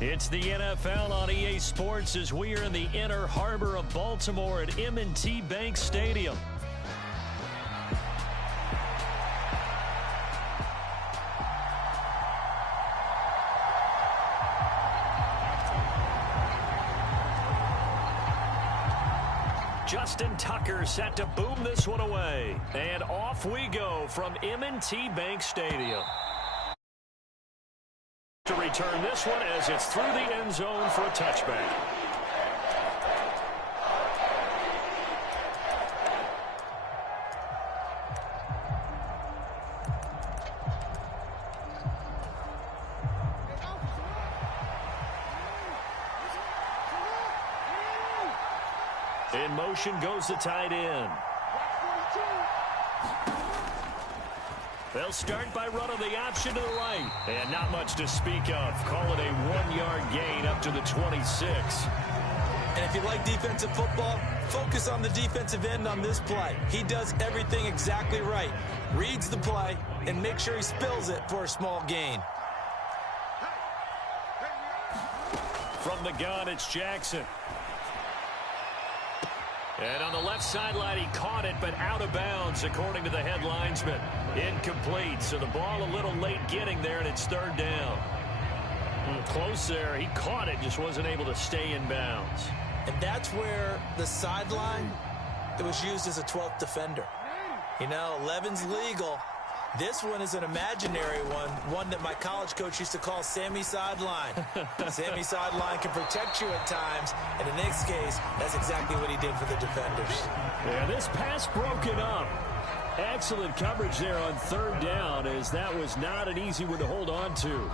It's the NFL on EA Sports as we are in the inner harbor of Baltimore at M&T Bank Stadium. Justin Tucker set to boom this one away. And off we go from M&T Bank Stadium. To return this one as it's through the end zone for a touchback. In motion goes the tight end. They'll start by running the option to the right. And not much to speak of. Call it a 1-yard gain up to the 26. And if you like defensive football, focus on the defensive end on this play. He does everything exactly right. Reads the play and make sure he spills it for a small gain. From the gun, it's Jackson. And on the left sideline, he caught it, but out of bounds, according to the head linesman. Incomplete, so the ball a little late getting there, and it's third down. Close there. He caught it, just wasn't able to stay in bounds. And that's where the sideline, it was used as a 12th defender. You know, 11's legal. This one is an imaginary one that my college coach used to call Sammy Sideline. Sammy Sideline can protect you at times, and in this case, that's exactly what he did for the defenders. Yeah, this pass broken up. Excellent coverage there on third down, as that was not an easy one to hold on to.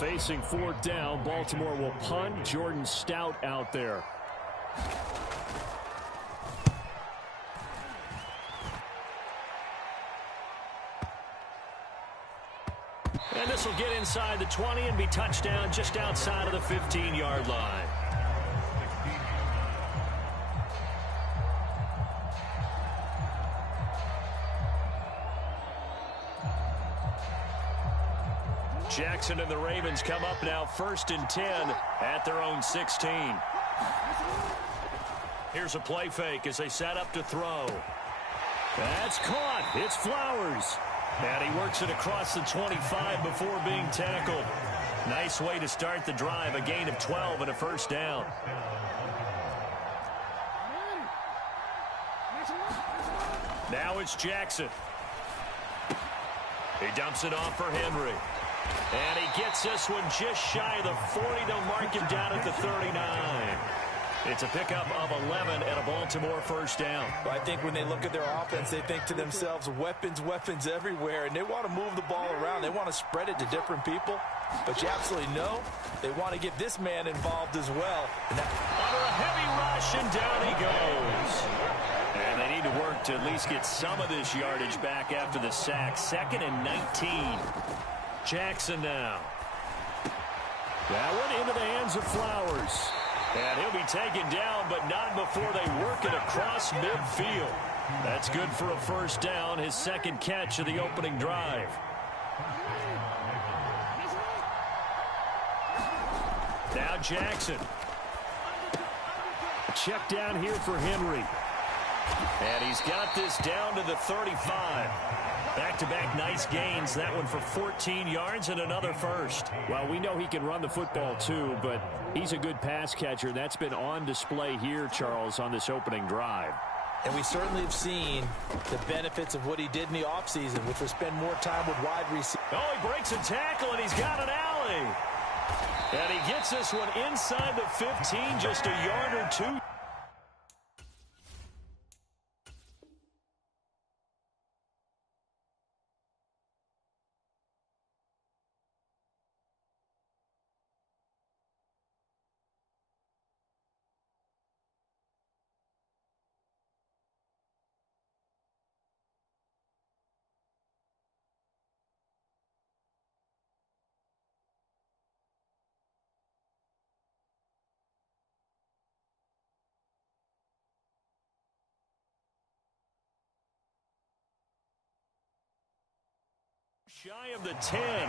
Facing fourth down, Baltimore will punt. Jordan Stout out there. And this will get inside the 20 and be touchdown just outside of the 15-yard line. Jackson and the Ravens come up now 1st and 10 at their own 16. Here's a play fake as they set up to throw. That's caught. It's Flowers. And he works it across the 25 before being tackled. Nice way to start the drive. A gain of 12 and a first down. Now it's Jackson. He dumps it off for Henry. And he gets this one just shy of the 40. They'll mark him down at the 39. It's a pickup of 11 and a Baltimore first down. Well, I think when they look at their offense, they think to themselves, weapons, weapons everywhere, and they want to move the ball around. They want to spread it to different people. But you absolutely know they want to get this man involved as well. Under a heavy rush, and down he goes. And they need to work to at least get some of this yardage back after the sack. 2nd and 19. Jackson now. That one into the hands of Flowers. And he'll be taken down, but not before they work it across midfield. That's good for a first down, his second catch of the opening drive. Now Jackson. Check down here for Henry. And he's got this down to the 35. Back-to-back nice gains. That one for 14 yards and another first. Well, we know he can run the football too, but he's a good pass catcher. That's been on display here, Charles, on this opening drive. And we certainly have seen the benefits of what he did in the offseason, which was spend more time with wide receivers. Oh, he breaks a tackle, and he's got an alley. And he gets this one inside the 15, just a yard or two. Shy of the 10.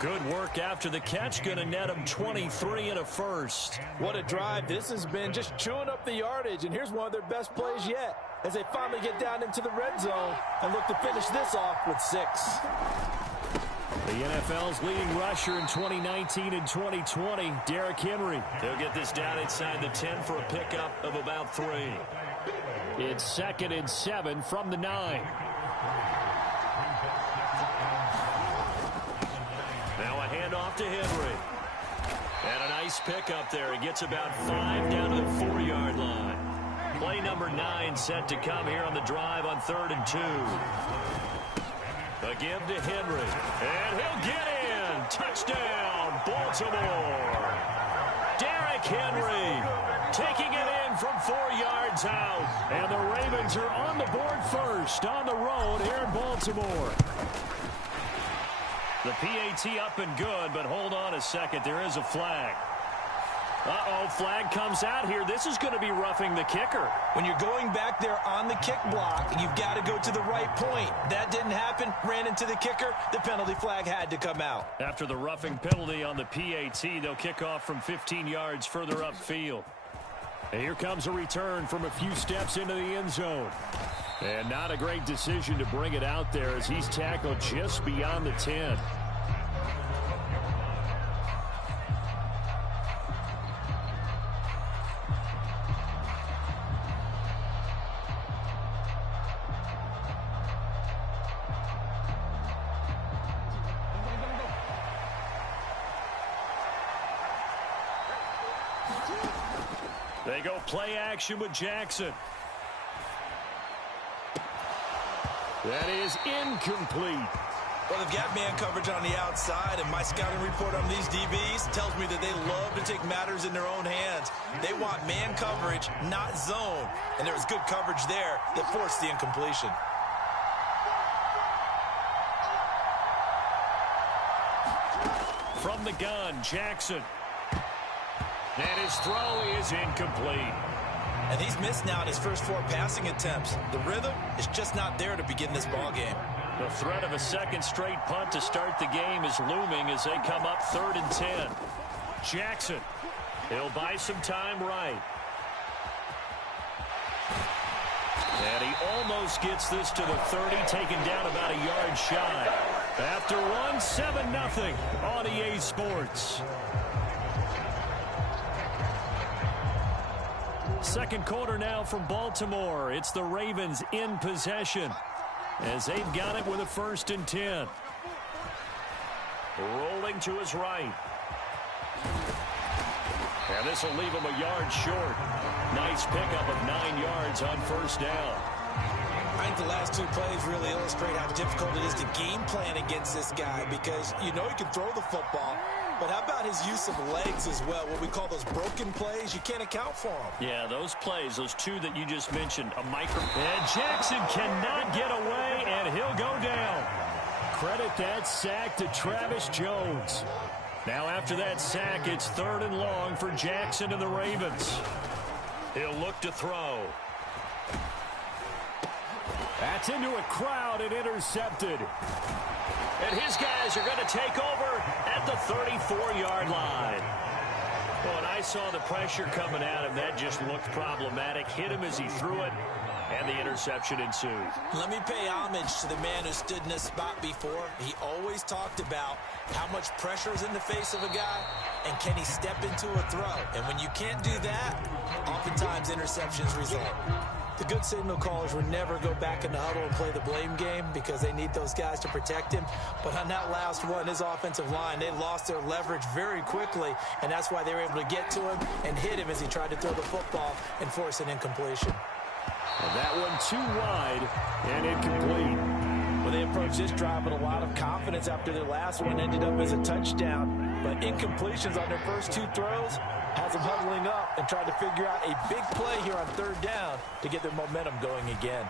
Good work after the catch. Going to net him 23 and a first. What a drive this has been, just chewing up the yardage. And here's one of their best plays yet as they finally get down into the red zone and look to finish this off with 6. The NFL's leading rusher in 2019 and 2020, Derrick Henry. They'll get this down inside the 10 for a pickup of about 3. It's 2nd and 7 from the 9. Now a handoff to Henry. And a nice pickup there. He gets about 5 down to the 4-yard line. Play number 9 set to come here on the drive on 3rd and 2. A give to Henry. And he'll get in. Touchdown, Baltimore. Derrick Henry taking it in from 4 yards out. And the Ravens are on the board first on the road here in Baltimore. The PAT up and good, but hold on a second. There is a flag. Uh-oh, flag comes out here. This is going to be roughing the kicker. When you're going back there on the kick block, you've got to go to the right point. That didn't happen. Ran into the kicker. The penalty flag had to come out. After the roughing penalty on the PAT, they'll kick off from 15 yards further upfield. And here comes a return from a few steps into the end zone. And not a great decision to bring it out there as he's tackled just beyond the 10. They go play action with Jackson. That is incomplete. Well, they've got man coverage on the outside, and my scouting report on these DBs tells me that they love to take matters in their own hands. They want man coverage, not zone. And there was good coverage there that forced the incompletion. From the gun, Jackson. And his throw is incomplete. And he's missed now in his first 4 passing attempts. The rhythm is just not there to begin this ball game. The threat of a second straight punt to start the game is looming as they come up 3rd and 10. Jackson. He'll buy some time right. And he almost gets this to the 30, taken down about a yard shy. After one, 7-0 on EA Sports. Second quarter now from Baltimore. It's the Ravens in possession as they've got it with a 1st and 10. Rolling to his right. And this will leave him a yard short. Nice pickup of 9 yards on 1st down. I think the last 2 plays really illustrate how difficult it is to game plan against this guy because you know he can throw the football. But how about his use of legs as well? What we call those broken plays, you can't account for them. Yeah, those plays, those 2 that you just mentioned, a micro. And Jackson cannot get away, and he'll go down. Credit that sack to Travis Jones. Now after that sack, it's 3rd and long for Jackson and the Ravens. He'll look to throw. That's into a crowd and intercepted. And his guys are going to take over at the 34-yard line. Well, when I saw the pressure coming at him, that just looked problematic. Hit him as he threw it, and the interception ensued. Let me pay homage to the man who stood in this spot before. He always talked about how much pressure is in the face of a guy, and can he step into a throw. And when you can't do that, oftentimes interceptions result. The good signal callers would never go back in the huddle and play the blame game because they need those guys to protect him. But on that last one, his offensive line, they lost their leverage very quickly, and that's why they were able to get to him and hit him as he tried to throw the football and force an incompletion. And that one too wide and incomplete. Well, they approached this drive with a lot of confidence after their last one ended up as a touchdown. But incompletions on their first 2 throws has them huddling up and trying to figure out a big play here on 3rd down to get their momentum going again.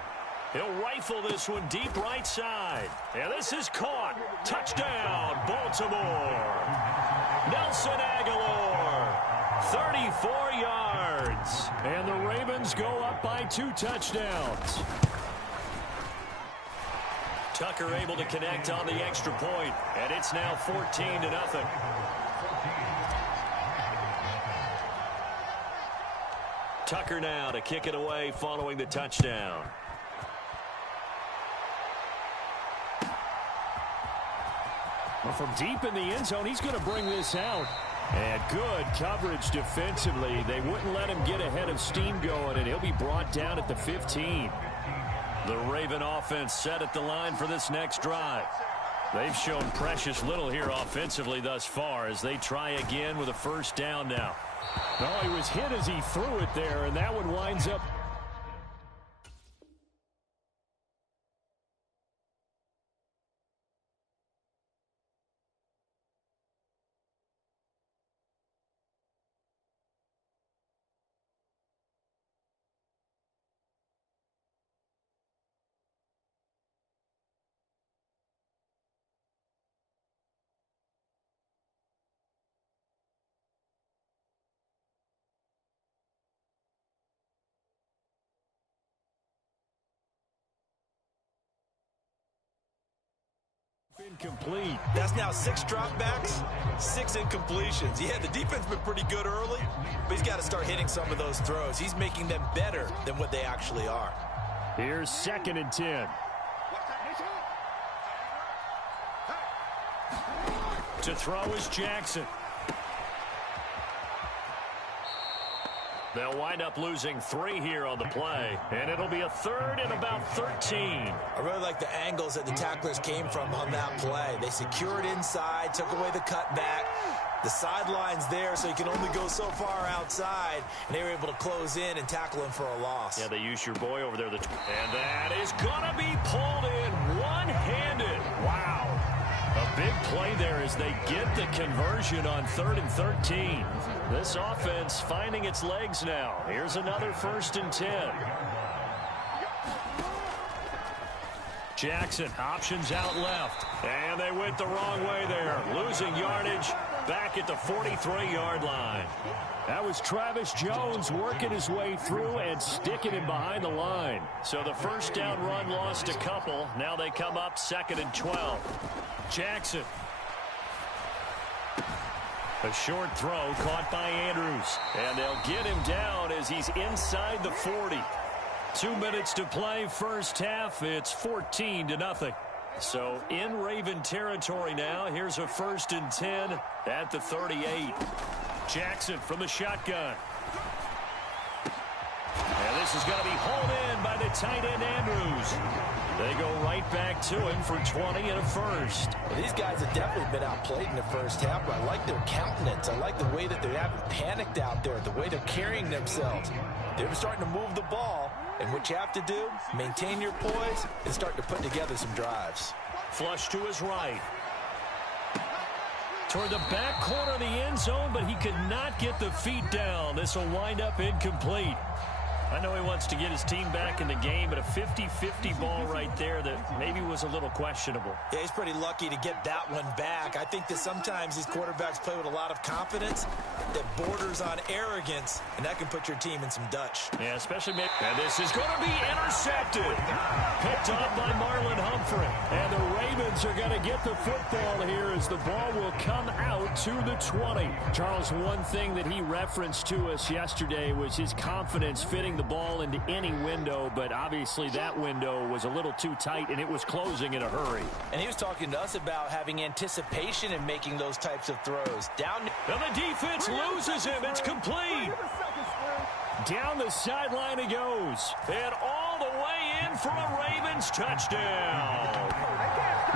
He'll rifle this one deep right side. And this is caught. Touchdown, Baltimore. Nelson Aguilar, 34 yards. And the Ravens go up by 2 touchdowns. Tucker able to connect on the extra point, and it's now 14-0. Tucker now to kick it away following the touchdown. Well, from deep in the end zone, he's going to bring this out. And good coverage defensively. They wouldn't let him get ahead of steam going, and he'll be brought down at the 15. The Raven offense set at the line for this next drive. They've shown precious little here offensively thus far as they try again with a first down now. Oh, he was hit as he threw it there, and that one winds up. Incomplete. That's now 6 dropbacks, 6 incompletions. Yeah, the defense been pretty good early, but he's got to start hitting some of those throws. He's making them better than what they actually are. Here's 2nd and 10. To throw is Jackson. They'll wind up losing 3 here on the play, and it'll be a 3rd and about 13. I really like the angles that the tacklers came from on that play. They secured inside, took away the cutback. The sideline's there, so you can only go so far outside, and they were able to close in and tackle him for a loss. Yeah, they used your boy over there. And that is going to be pulled in one-handed. Wow. A big play there as they get the conversion on 3rd and 13. This offense finding its legs now. Here's another 1st and 10. Jackson options out left. And they went the wrong way there. Losing yardage back at the 43-yard line. That was Travis Jones working his way through and sticking him behind the line. So the first down run lost a couple. Now they come up 2nd and 12. Jackson. A short throw caught by Andrews. And they'll get him down as he's inside the 40. 2 minutes to play first half. It's 14-0. So in Raven territory now. Here's a 1st and 10 at the 38. Jackson from the shotgun. And this is going to be hauled in by the tight end Andrews. They go right back to him for 20 and a first. Well, these guys have definitely been outplayed in the first half, but I like their countenance. I like the way that they haven't panicked out there, the way they're carrying themselves. They're starting to move the ball, and what you have to do, maintain your poise and start to put together some drives. Flush to his right. Toward the back corner of the end zone, but he could not get the feet down. This will wind up incomplete. I know he wants to get his team back in the game, but a 50-50 ball right there that maybe was a little questionable. Yeah, he's pretty lucky to get that one back. I think that sometimes these quarterbacks play with a lot of confidence that borders on arrogance, and that can put your team in some Dutch. Yeah, especially maybe. And this is going to be intercepted. Picked off by Marlon Humphrey. And the Ravens are going to get the football here as the ball will come out to the 20. Charles, one thing that he referenced to us yesterday was his confidence fitting the ball into any window, but obviously that window was a little too tight and it was closing in a hurry. And he was talking to us about having anticipation in making those types of throws. And the defense loses him. It's complete. Down the sideline he goes. And all the way in for a Ravens touchdown.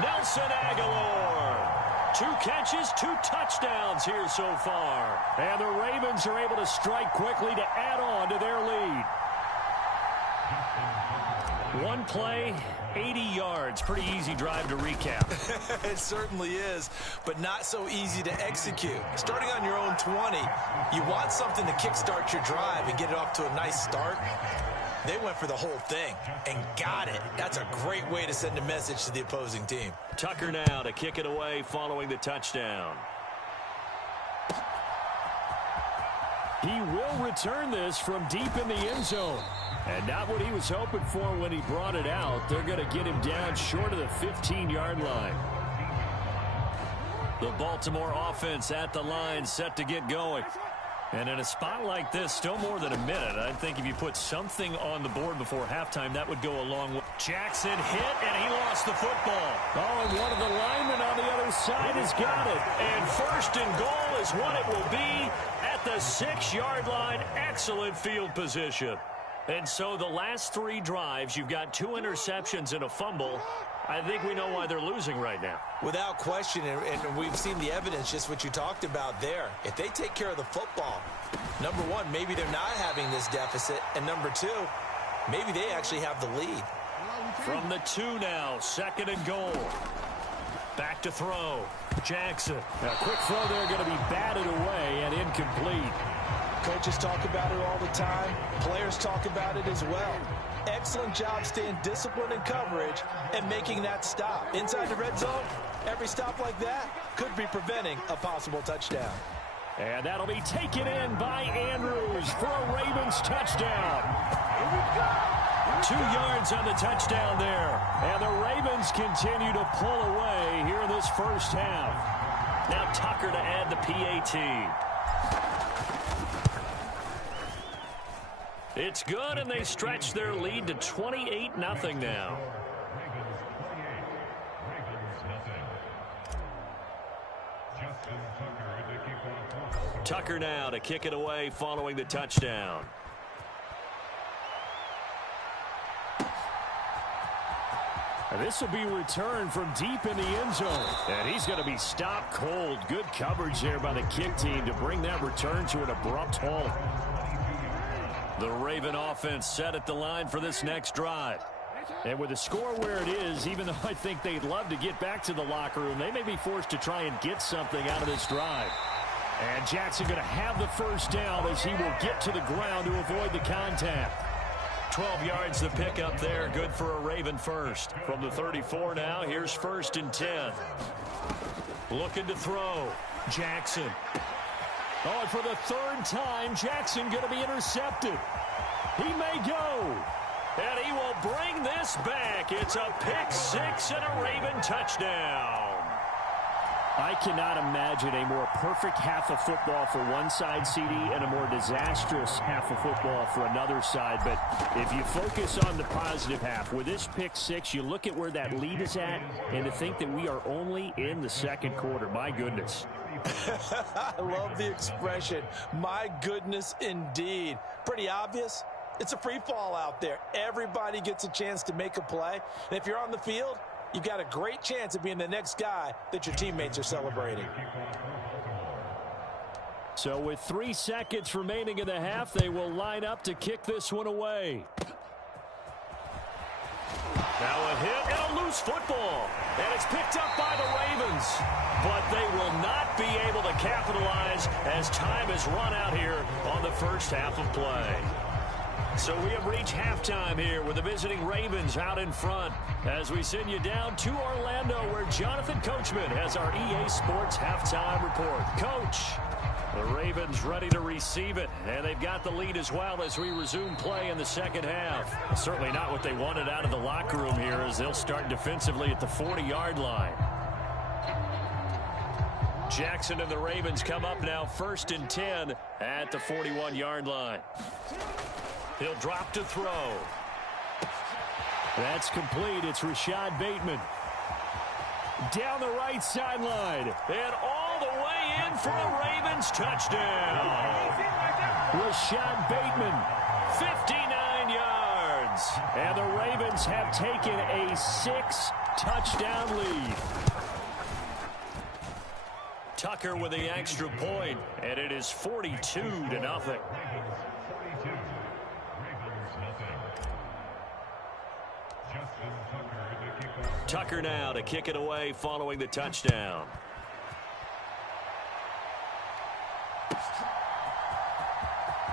Nelson Aguilar. 2 catches, 2 touchdowns here so far. And the Ravens are able to strike quickly to add on to their lead. One play, 80 yards. Pretty easy drive to recap. It certainly is, but not so easy to execute. Starting on your own 20, you want something to kickstart your drive and get it off to a nice start. They went for the whole thing and got it. That's a great way to send a message to the opposing team. Tucker now to kick it away following the touchdown. He will return this from deep in the end zone. And not what he was hoping for when he brought it out. They're going to get him down short of the 15-yard line. The Baltimore offense at the line, set to get going. And in a spot like this, still more than a minute, I think if you put something on the board before halftime, that would go a long way. Jackson hit, and he lost the football. Oh, and one of the linemen on the other side has got it. And first and goal is what it will be at the 6-yard line. Excellent field position. And so the last 3 drives, you've got 2 interceptions and a fumble. I think we know why they're losing right now. Without question, and we've seen the evidence, just what you talked about there. If they take care of the football, number one, maybe they're not having this deficit. And number 2, maybe they actually have the lead. From the 2 now, 2nd and goal. Back to throw. Jackson. A quick throw there going to be batted away and incomplete. Coaches talk about it all the time. Players talk about it as well. Excellent job staying disciplined in coverage and making that stop. Inside the red zone, every stop like that could be preventing a possible touchdown. And that'll be taken in by Andrews for a Ravens touchdown. 2 yards on the touchdown there. And the Ravens continue to pull away here in this first half. Now Tucker to add the PAT. It's good, and they stretch their lead to 28-0 now. Tucker now to kick it away following the touchdown. And this will be returned from deep in the end zone. And he's going to be stopped cold. Good coverage there by the kick team to bring that return to an abrupt halt. The Raven offense set at the line for this next drive. And with the score where it is, even though I think they'd love to get back to the locker room, they may be forced to try and get something out of this drive. And Jackson going to have the first down as he will get to the ground to avoid the contact. 12 yards the pickup there. Good for a Raven first. From the 34 now, here's 1st and 10. Looking to throw. Jackson. Oh, and for the 3rd time, Jackson going to be intercepted. He may go. And he will bring this back. It's a pick 6 and a Raven touchdown. I cannot imagine a more perfect half of football for one side, CD, and a more disastrous half of football for another side. But if you focus on the positive half, with this pick 6, you look at where that lead is at, and to think that we are only in the 2nd quarter. My goodness. I love the expression. My goodness, indeed. Pretty obvious. It's a free fall out there. Everybody gets a chance to make a play. And if you're on the field, you've got a great chance of being the next guy that your teammates are celebrating. So with 3 seconds remaining in the half, they will line up to kick this one away. Now a hit and a loose football. And it's picked up by the Ravens. But they will not be able to capitalize as time has run out here on the first half of play. So we have reached halftime here with the visiting Ravens out in front as we send you down to Orlando where Jonathan Coachman has our EA Sports halftime report. Coach, the Ravens ready to receive it, and they've got the lead as well as we resume play in the second half. Certainly not what they wanted out of the locker room here as they'll start defensively at the 40-yard line. Jackson and the Ravens come up now 1st and 10 at the 41-yard line. He'll drop to throw. That's complete. It's Rashad Bateman. Down the right sideline. And all the way in for a Ravens touchdown. Rashad Bateman, 59 yards. And the Ravens have taken a 6-touchdown lead. Tucker with the extra point, and it is 42-0. Tucker now to kick it away following the touchdown.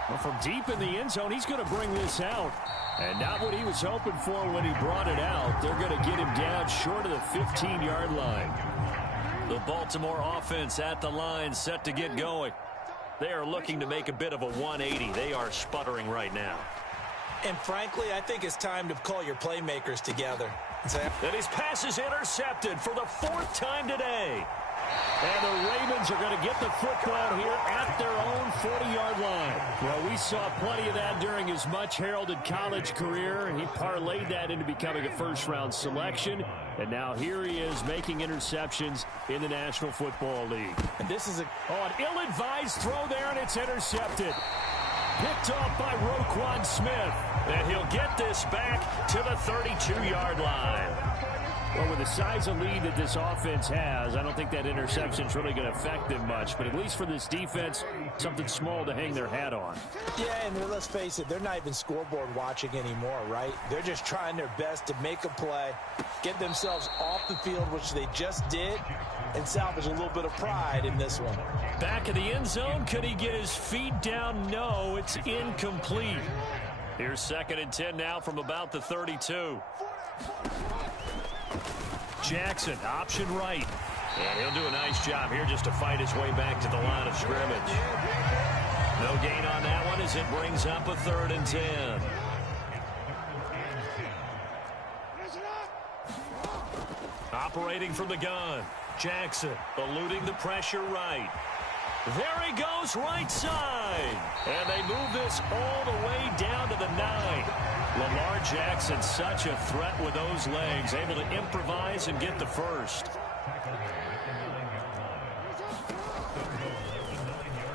Well, from deep in the end zone, he's going to bring this out. And not what he was hoping for when he brought it out. They're going to get him down short of the 15-yard line. The Baltimore offense at the line set to get going. They are looking to make a bit of a 180. They are sputtering right now. And frankly, I think it's time to call your playmakers together. And his pass is intercepted for the 4th time today. And the Ravens are going to get the football here at their own 40-yard line. Well, we saw plenty of that during his much-heralded college career, and he parlayed that into becoming a first-round selection. And now here he is making interceptions in the National Football League. And this is an ill-advised throw there, and it's intercepted. Picked off by Roquan Smith. And he'll get this back to the 32-yard line. Well, with the size of lead that this offense has, I don't think that interception is really going to affect them much. But at least for this defense, something small to hang their hat on. Yeah, and let's face it, they're not even scoreboard watching anymore, right? They're just trying their best to make a play, get themselves off the field, which they just did, and salvage a little bit of pride in this one. Back in the end zone, could he get his feet down? No, it's incomplete. Here's 2nd and 10 now from about the 32. Jackson, option right. And he'll do a nice job here just to fight his way back to the line of scrimmage. No gain on that one as it brings up a 3rd and 10. Operating from the gun. Jackson eluding the pressure right. There he goes right side. And they move this all the way down to the 9. Lamar Jackson, such a threat with those legs, able to improvise and get the first.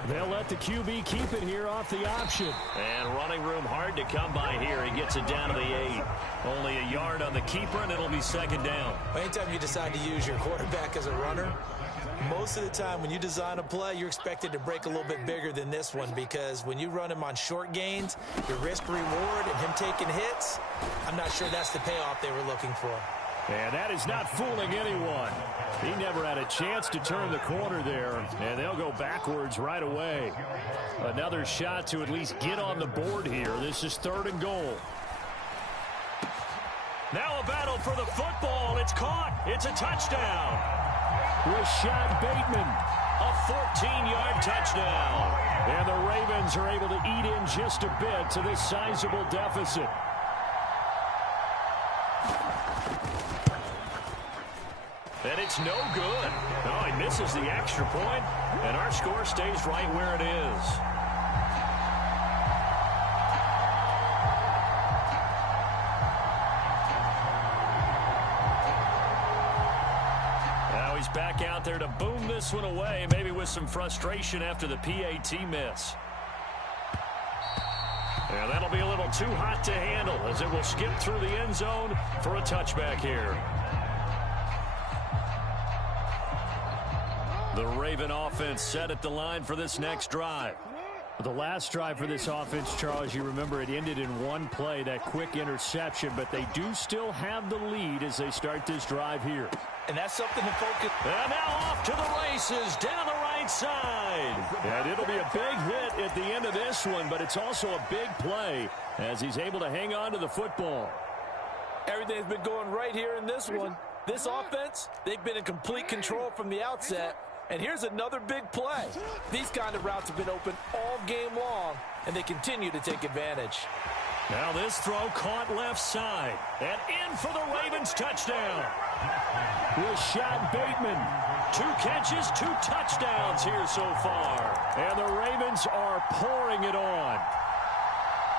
They'll let the QB keep it here off the option. And running room hard to come by here. He gets it down to the 8. Only a yard on the keeper, and it'll be 2nd down. Anytime you decide to use your quarterback as a runner, most of the time when you design a play, you're expected to break a little bit bigger than this one, because when you run him on short gains, your risk-reward and him taking hits, I'm not sure that's the payoff they were looking for. And that is not fooling anyone. He never had a chance to turn the corner there, and they'll go backwards right away. Another shot to at least get on the board here. This is 3rd and goal. Now a battle for the football. It's caught. It's a touchdown. Rashad Bateman, a 14-yard touchdown. And the Ravens are able to eat in just a bit to this sizable deficit. And it's no good. Oh, he misses the extra point, and our score stays right where it is. Now he's back out there to boom this one away, maybe with some frustration after the PAT miss. And that'll be a little too hot to handle as it will skip through the end zone for a touchback here. The Raven offense set at the line for this next drive. The last drive for this offense, Charles, you remember it ended in one play, that quick interception, but they do still have the lead as they start this drive here. And that's something to focus. And now off to the races, down the right side. And it'll be a big hit at the end of this one, but it's also a big play as he's able to hang on to the football. Everything's been going right here in this one. This offense, they've been in complete control from the outset. And here's another big play. These kind of routes have been open all game long, and they continue to take advantage. Now this throw caught left side. And in for the Ravens touchdown. Rashad Bateman. 2 catches, 2 touchdowns here so far. And the Ravens are pouring it on.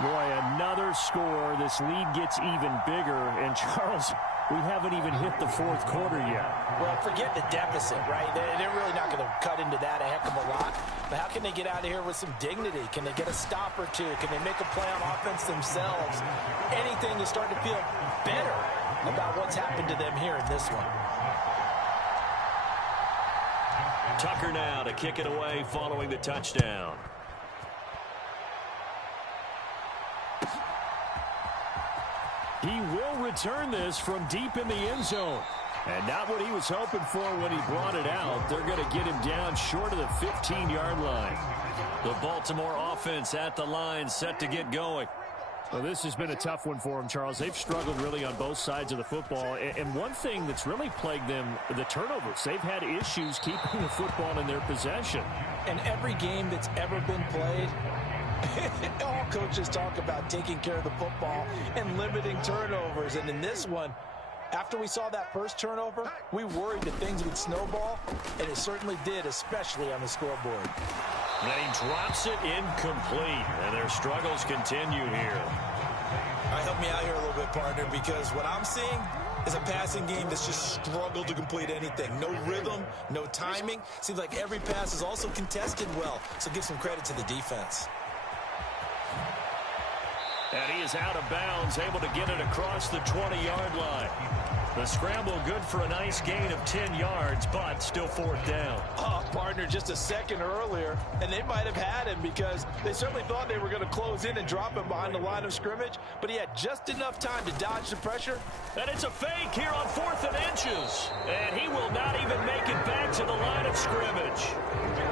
Boy, another score. This lead gets even bigger. And Charles, we haven't even hit the 4th quarter yet. Well, forget the deficit, right? They're really not going to cut into that a heck of a lot. But how can they get out of here with some dignity? Can they get a stop or two? Can they make a play on offense themselves? Anything to start to feel better about what's happened to them here in this one. Tucker now to kick it away following the touchdown. He will return this from deep in the end zone. And not what he was hoping for when he brought it out. They're going to get him down short of the 15-yard line. The Baltimore offense at the line, set to get going. Well, this has been a tough one for them, Charles. They've struggled really on both sides of the football. And one thing that's really plagued them, the turnovers. They've had issues keeping the football in their possession. And every game that's ever been played, All coaches talk about taking care of the football and limiting turnovers. And in this one, after we saw that first turnover, we worried that things would snowball, and it certainly did, especially on the scoreboard. And he drops it incomplete, and their struggles continue here. All right, help me out here a little bit, partner, because what I'm seeing is a passing game that's just struggled to complete anything. No rhythm, no timing. Seems like every pass is also contested well, so give some credit to the defense. And he is out of bounds, able to get it across the 20-yard line. The scramble good for a nice gain of 10 yards, but still fourth down. Oh, partner, just a second earlier, and they might have had him because they certainly thought they were going to close in and drop him behind the line of scrimmage, but he had just enough time to dodge the pressure. And it's a fake here on 4th and inches. And he will not even make it back to the line of scrimmage.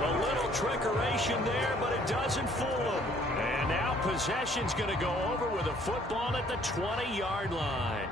A little trickeration there, but it doesn't fool him. And now possession's going to go over with a football at the 20-yard line.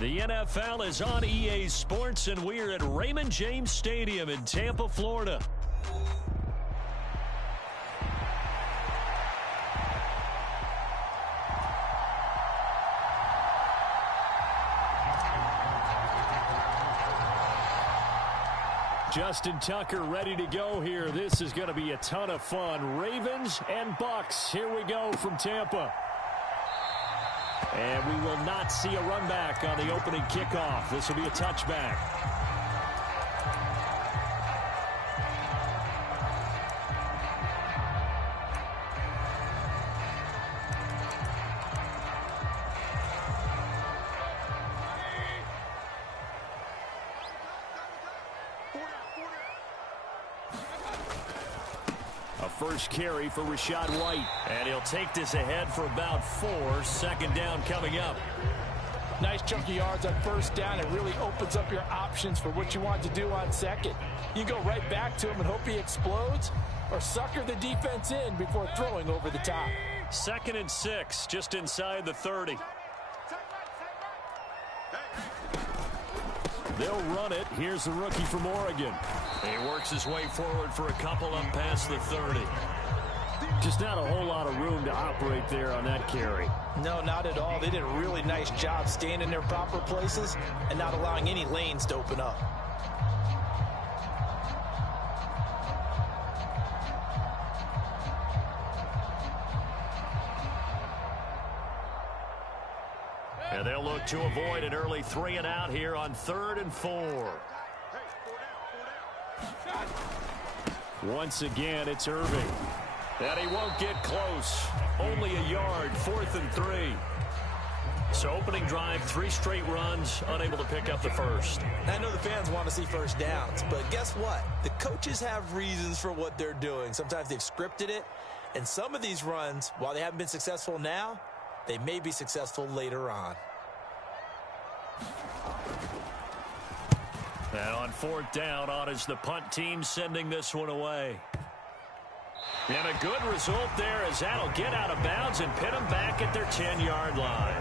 The NFL is on EA Sports, and we're at Raymond James Stadium in Tampa, Florida. Justin Tucker ready to go here. This is going to be a ton of fun. Ravens and Bucks. Here we go from Tampa. And we will not see a run back on the opening kickoff. This will be a touchback. First carry for Rashad White. And he'll take this ahead for about 4. Second down coming up. Nice chunky yards on first down. It really opens up your options for what you want to do on second. You go right back to him and hope he explodes, or sucker the defense in before throwing over the top. 2nd and 6, just inside the 30. They'll run it. Here's the rookie from Oregon. He works his way forward for a couple up past the 30. Just not a whole lot of room to operate there on that carry. No, not at all. They did a really nice job staying in their proper places and not allowing any lanes to open up. And they'll look to avoid an early 3 and out here on 3rd and 4. Once again, it's Irving. And he won't get close. Only a yard, 4th and 3. So opening drive, 3 straight runs, unable to pick up the first. I know the fans want to see first downs, but guess what? The coaches have reasons for what they're doing. Sometimes they've scripted it, and some of these runs, while they haven't been successful now, they may be successful later on. And on 4th down, on is the punt team sending this one away. And a good result there as that'll get out of bounds and pin them back at their 10-yard line.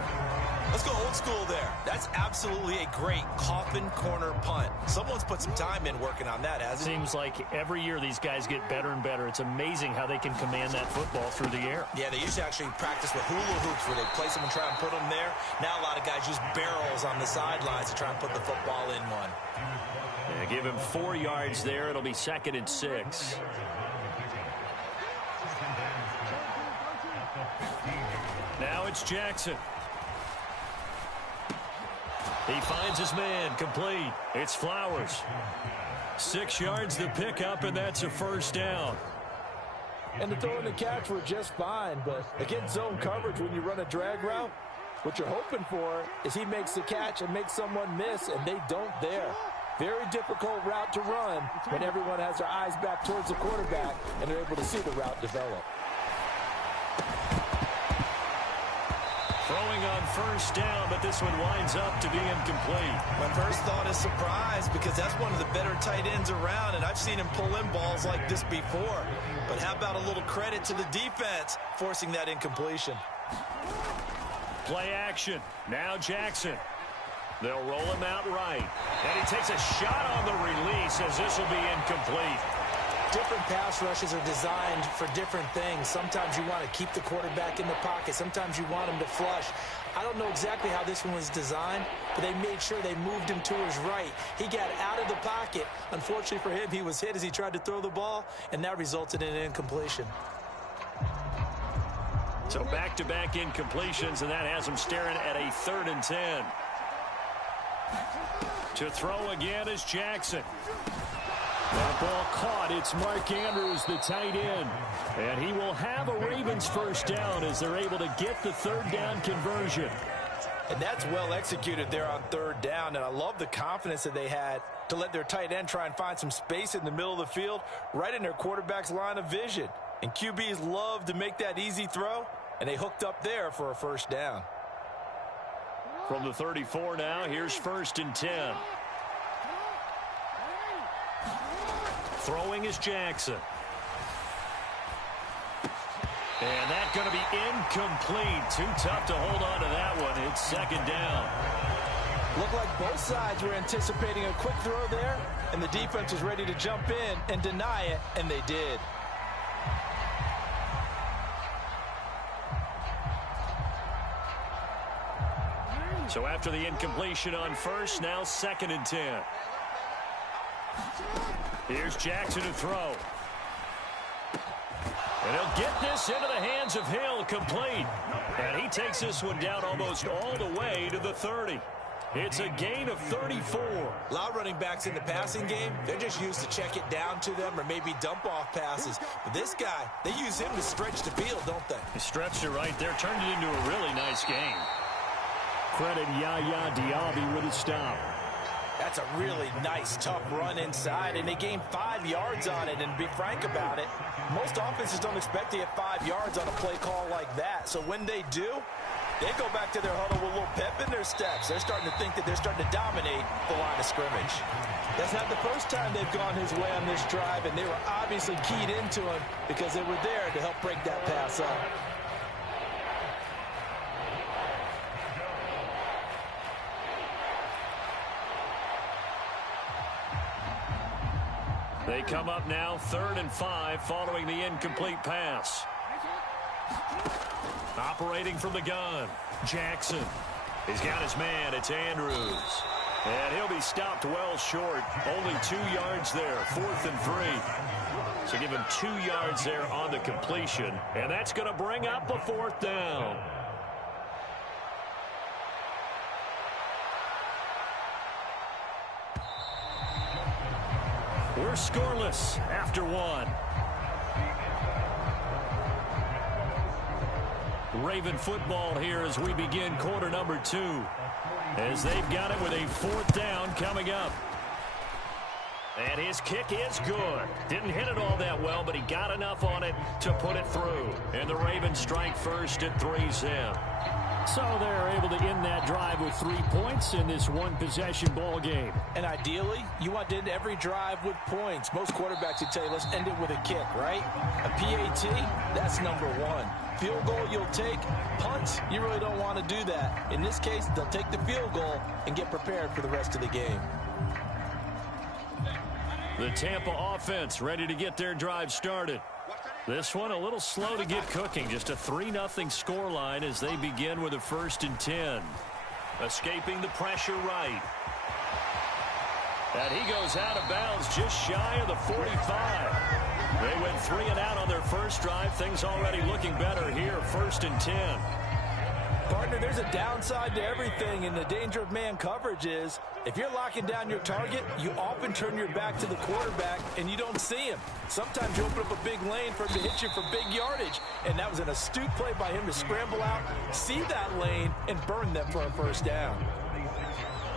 Let's go old school there. That's absolutely a great coffin corner punt. Someone's put some time in working on that, hasn't it? Seems like every year these guys get better and better. It's amazing how they can command that football through the air. Yeah, they used to actually practice with hula hoops where they place them and try and put them there. Now a lot of guys use barrels on the sidelines to try and put the football in one. Yeah, give him 4 yards there. It'll be 2nd and 6. Now it's Jackson. He finds his man, complete. It's Flowers. 6 yards the pickup, and that's a first down. And the throw and the catch were just fine, but against zone coverage when you run a drag route, what you're hoping for is he makes the catch and makes someone miss, and they don't there. Very difficult route to run when everyone has their eyes back towards the quarterback and they're able to see the route develop. Throwing on first down, but this one winds up to be incomplete. My first thought is surprise because that's one of the better tight ends around, and I've seen him pull in balls like this before. But how about a little credit to the defense forcing that incompletion? Play action. Now Jackson. They'll roll him out right. And he takes a shot on the release as this will be incomplete. Different pass rushes are designed for different things. Sometimes you want to keep the quarterback in the pocket. Sometimes you want him to flush. I don't know exactly how this one was designed, but they made sure they moved him to his right. He got out of the pocket. Unfortunately for him, he was hit as he tried to throw the ball, and that resulted in an incompletion. So back-to-back incompletions, and that has him staring at a 3rd and 10. To throw again is Jackson. That ball caught. It's Mark Andrews, the tight end. And he will have a Ravens first down as they're able to get the 3rd down conversion. And that's well executed there on 3rd down. And I love the confidence that they had to let their tight end try and find some space in the middle of the field, right in their quarterback's line of vision. And QBs love to make that easy throw, and they hooked up there for a first down. From the 34 now, here's 1st and 10. Throwing is Jackson. And that's going to be incomplete. Too tough to hold on to that one. It's 2nd down. Looked like both sides were anticipating a quick throw there, and the defense was ready to jump in and deny it, and they did. So after the incompletion on first, now 2nd and 10. Here's Jackson to throw. And he'll get this into the hands of Hill, complete. And he takes this one down almost all the way to the 30. It's a gain of 34. A lot of running backs in the passing game, they're just used to check it down to them or maybe dump off passes. But this guy, they use him to stretch the field, don't they? He stretched it right there, turned it into a really nice game. Credit Yaya Diaby with a stop. That's a really nice, tough run inside, and they gained 5 yards on it. And to be frank about it, most offenses don't expect to get 5 yards on a play call like that. So when they do, they go back to their huddle with a little pep in their steps. They're starting to think that they're starting to dominate the line of scrimmage. That's not the first time they've gone his way on this drive, and they were obviously keyed into him because they were there to help break that pass up. They come up now 3rd and 5 following the incomplete pass. Operating from the gun, Jackson. He's got his man. It's Andrews. And he'll be stopped well short. Only 2 yards there, 4th and 3. So give him 2 yards there on the completion. And that's going to bring up a 4th down. We're scoreless after 1. Raven football here as we begin quarter number 2. As they've got it with a 4th down coming up. And his kick is good. Didn't hit it all that well, but he got enough on it to put it through. And the Ravens strike first at 3-zip. So they're able to end that drive with 3 points in this one-possession ball game. And ideally, you want to end every drive with points. Most quarterbacks would tell you, let's end it with a kick, right? A PAT, that's number 1. Field goal you'll take. Punts, you really don't want to do that. In this case, they'll take the field goal and get prepared for the rest of the game. The Tampa offense ready to get their drive started. This one a little slow to get cooking. Just a 3-0 scoreline as they begin with a 1st and 10. Escaping the pressure right. And he goes out of bounds just shy of the 45. They went 3 and out on their first drive. Things already looking better here. 1st and 10. Partner, there's a downside to everything, and the danger of man coverage is if you're locking down your target, you often turn your back to the quarterback and you don't see him. Sometimes you open up a big lane for him to hit you for big yardage, and that was an astute play by him to scramble out, see that lane, and burn them for a 1st down.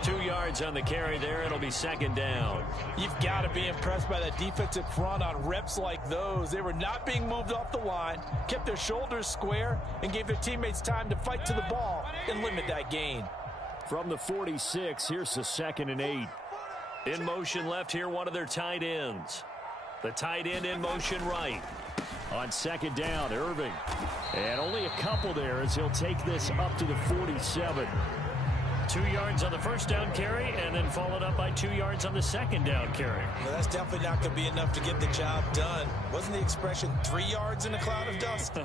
2 yards on the carry there. It'll be 2nd down. You've got to be impressed by that defensive front on reps like those. They were not being moved off the line, kept their shoulders square, and gave their teammates time to fight to the ball and limit that gain. From the 46, here's the 2nd and 8. In motion left here, one of their tight ends. The tight end in motion right. On 2nd down, Irving. And only a couple there as he'll take this up to the 47. 2 yards on the 1st down carry, and then followed up by 2 yards on the 2nd down carry. Well, that's definitely not going to be enough to get the job done. Wasn't the expression 3 yards in a cloud of dust?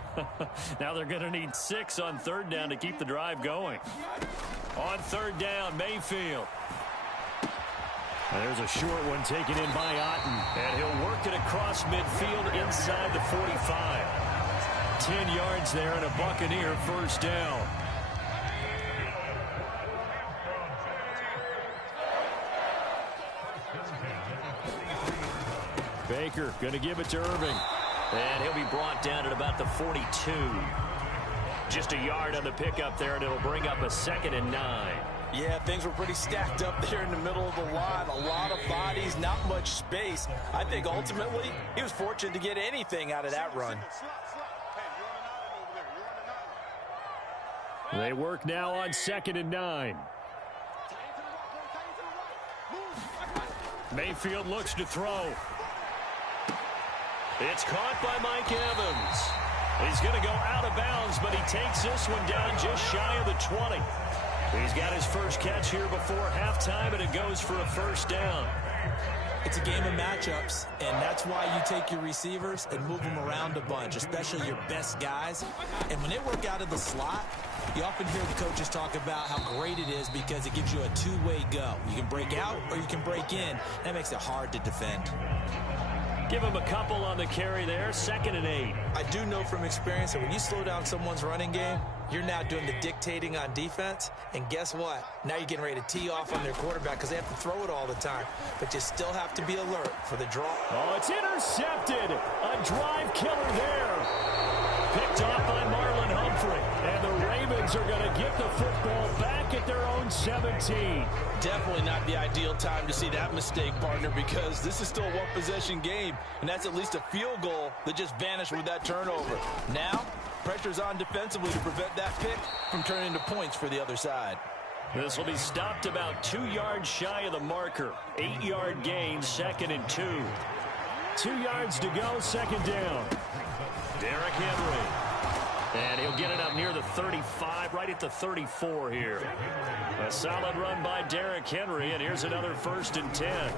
Now they're going to need 6 on 3rd down to keep the drive going. On 3rd down, Mayfield. And there's a short one taken in by Otten, and he'll work it across midfield inside the 45. 10 yards there and a Buccaneer 1st down. Baker going to give it to Irving. And he'll be brought down at about the 42. Just a yard on the pickup there, and it'll bring up a 2nd and 9. Yeah, things were pretty stacked up there in the middle of the line. A lot of bodies, not much space. I think ultimately he was fortunate to get anything out of that run. They work now on 2nd and 9. Mayfield looks to throw. It's caught by Mike Evans. He's going to go out of bounds, but he takes this one down just shy of the 20. He's got his first catch here before halftime, and it goes for a first down. It's a game of matchups, and that's why you take your receivers and move them around a bunch, especially your best guys. And when they work out of the slot, you often hear the coaches talk about how great it is because it gives you a two-way go. You can break out or you can break in. That makes it hard to defend. Give him a couple on the carry there, 2nd and 8. I do know from experience that when you slow down someone's running game, you're now doing the dictating on defense. And guess what? Now you're getting ready to tee off on their quarterback because they have to throw it all the time. But you still have to be alert for the draw. Oh, it's intercepted. A drive killer there. Picked off by Marlon Humphrey. And the Ravens are going to get the football back at their own 17. Definitely not the ideal time to see that mistake, partner, because this is still a one-possession game, and that's at least a field goal that just vanished with that turnover. Now, pressure's on defensively to prevent that pick from turning into points for the other side. This will be stopped about 2 yards shy of the marker. 8-yard gain, 2nd and 2. 2 yards to go, 2nd down. Derrick Henry. And he'll get it up near the 35, right at the 34 here. A solid run by Derrick Henry, and here's another 1st and 10.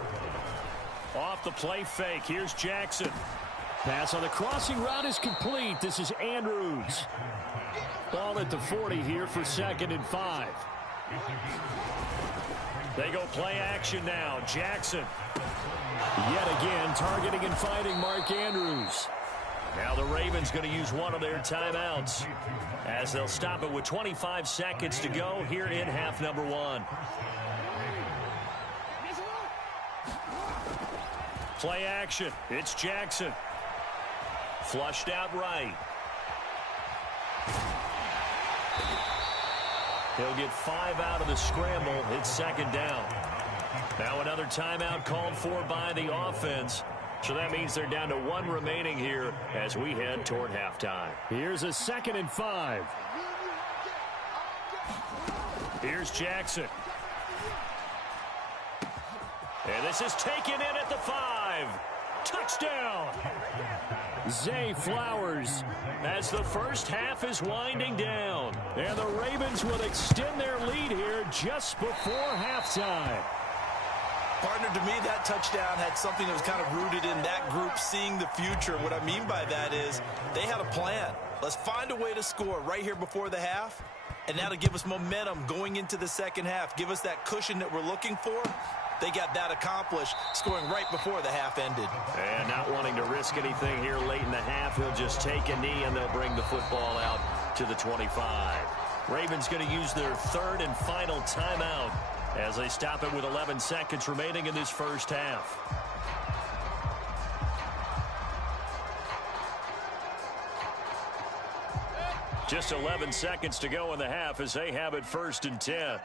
Off the play fake, here's Jackson. Pass on the crossing route is complete. This is Andrews. Ball at the 40 here for 2nd and 5. They go play action now. Jackson. Yet again, targeting and finding Mark Andrews. Now the Ravens going to use one of their timeouts as they'll stop it with 25 seconds to go here in half number 1. Play action. It's Jackson. Flushed out right. He'll get 5 out of the scramble. It's 2nd down. Now another timeout called for by the offense. So that means they're down to 1 remaining here as we head toward halftime. Here's a 2nd and 5. Here's Jackson. And this is taken in at the 5. Touchdown! Zay Flowers as the first half is winding down. And the Ravens will extend their lead here just before halftime. Partner, to me, that touchdown had something that was kind of rooted in that group seeing the future. What I mean by that is they had a plan. Let's find a way to score right here before the half, and that'll give us momentum going into the second half. Give us that cushion that we're looking for. They got that accomplished, scoring right before the half ended. And not wanting to risk anything here late in the half, he'll just take a knee, and they'll bring the football out to the 25. Ravens going to use their 3rd and final timeout as they stop it with 11 seconds remaining in this first half. Just 11 seconds to go in the half as they have it 1st and 10.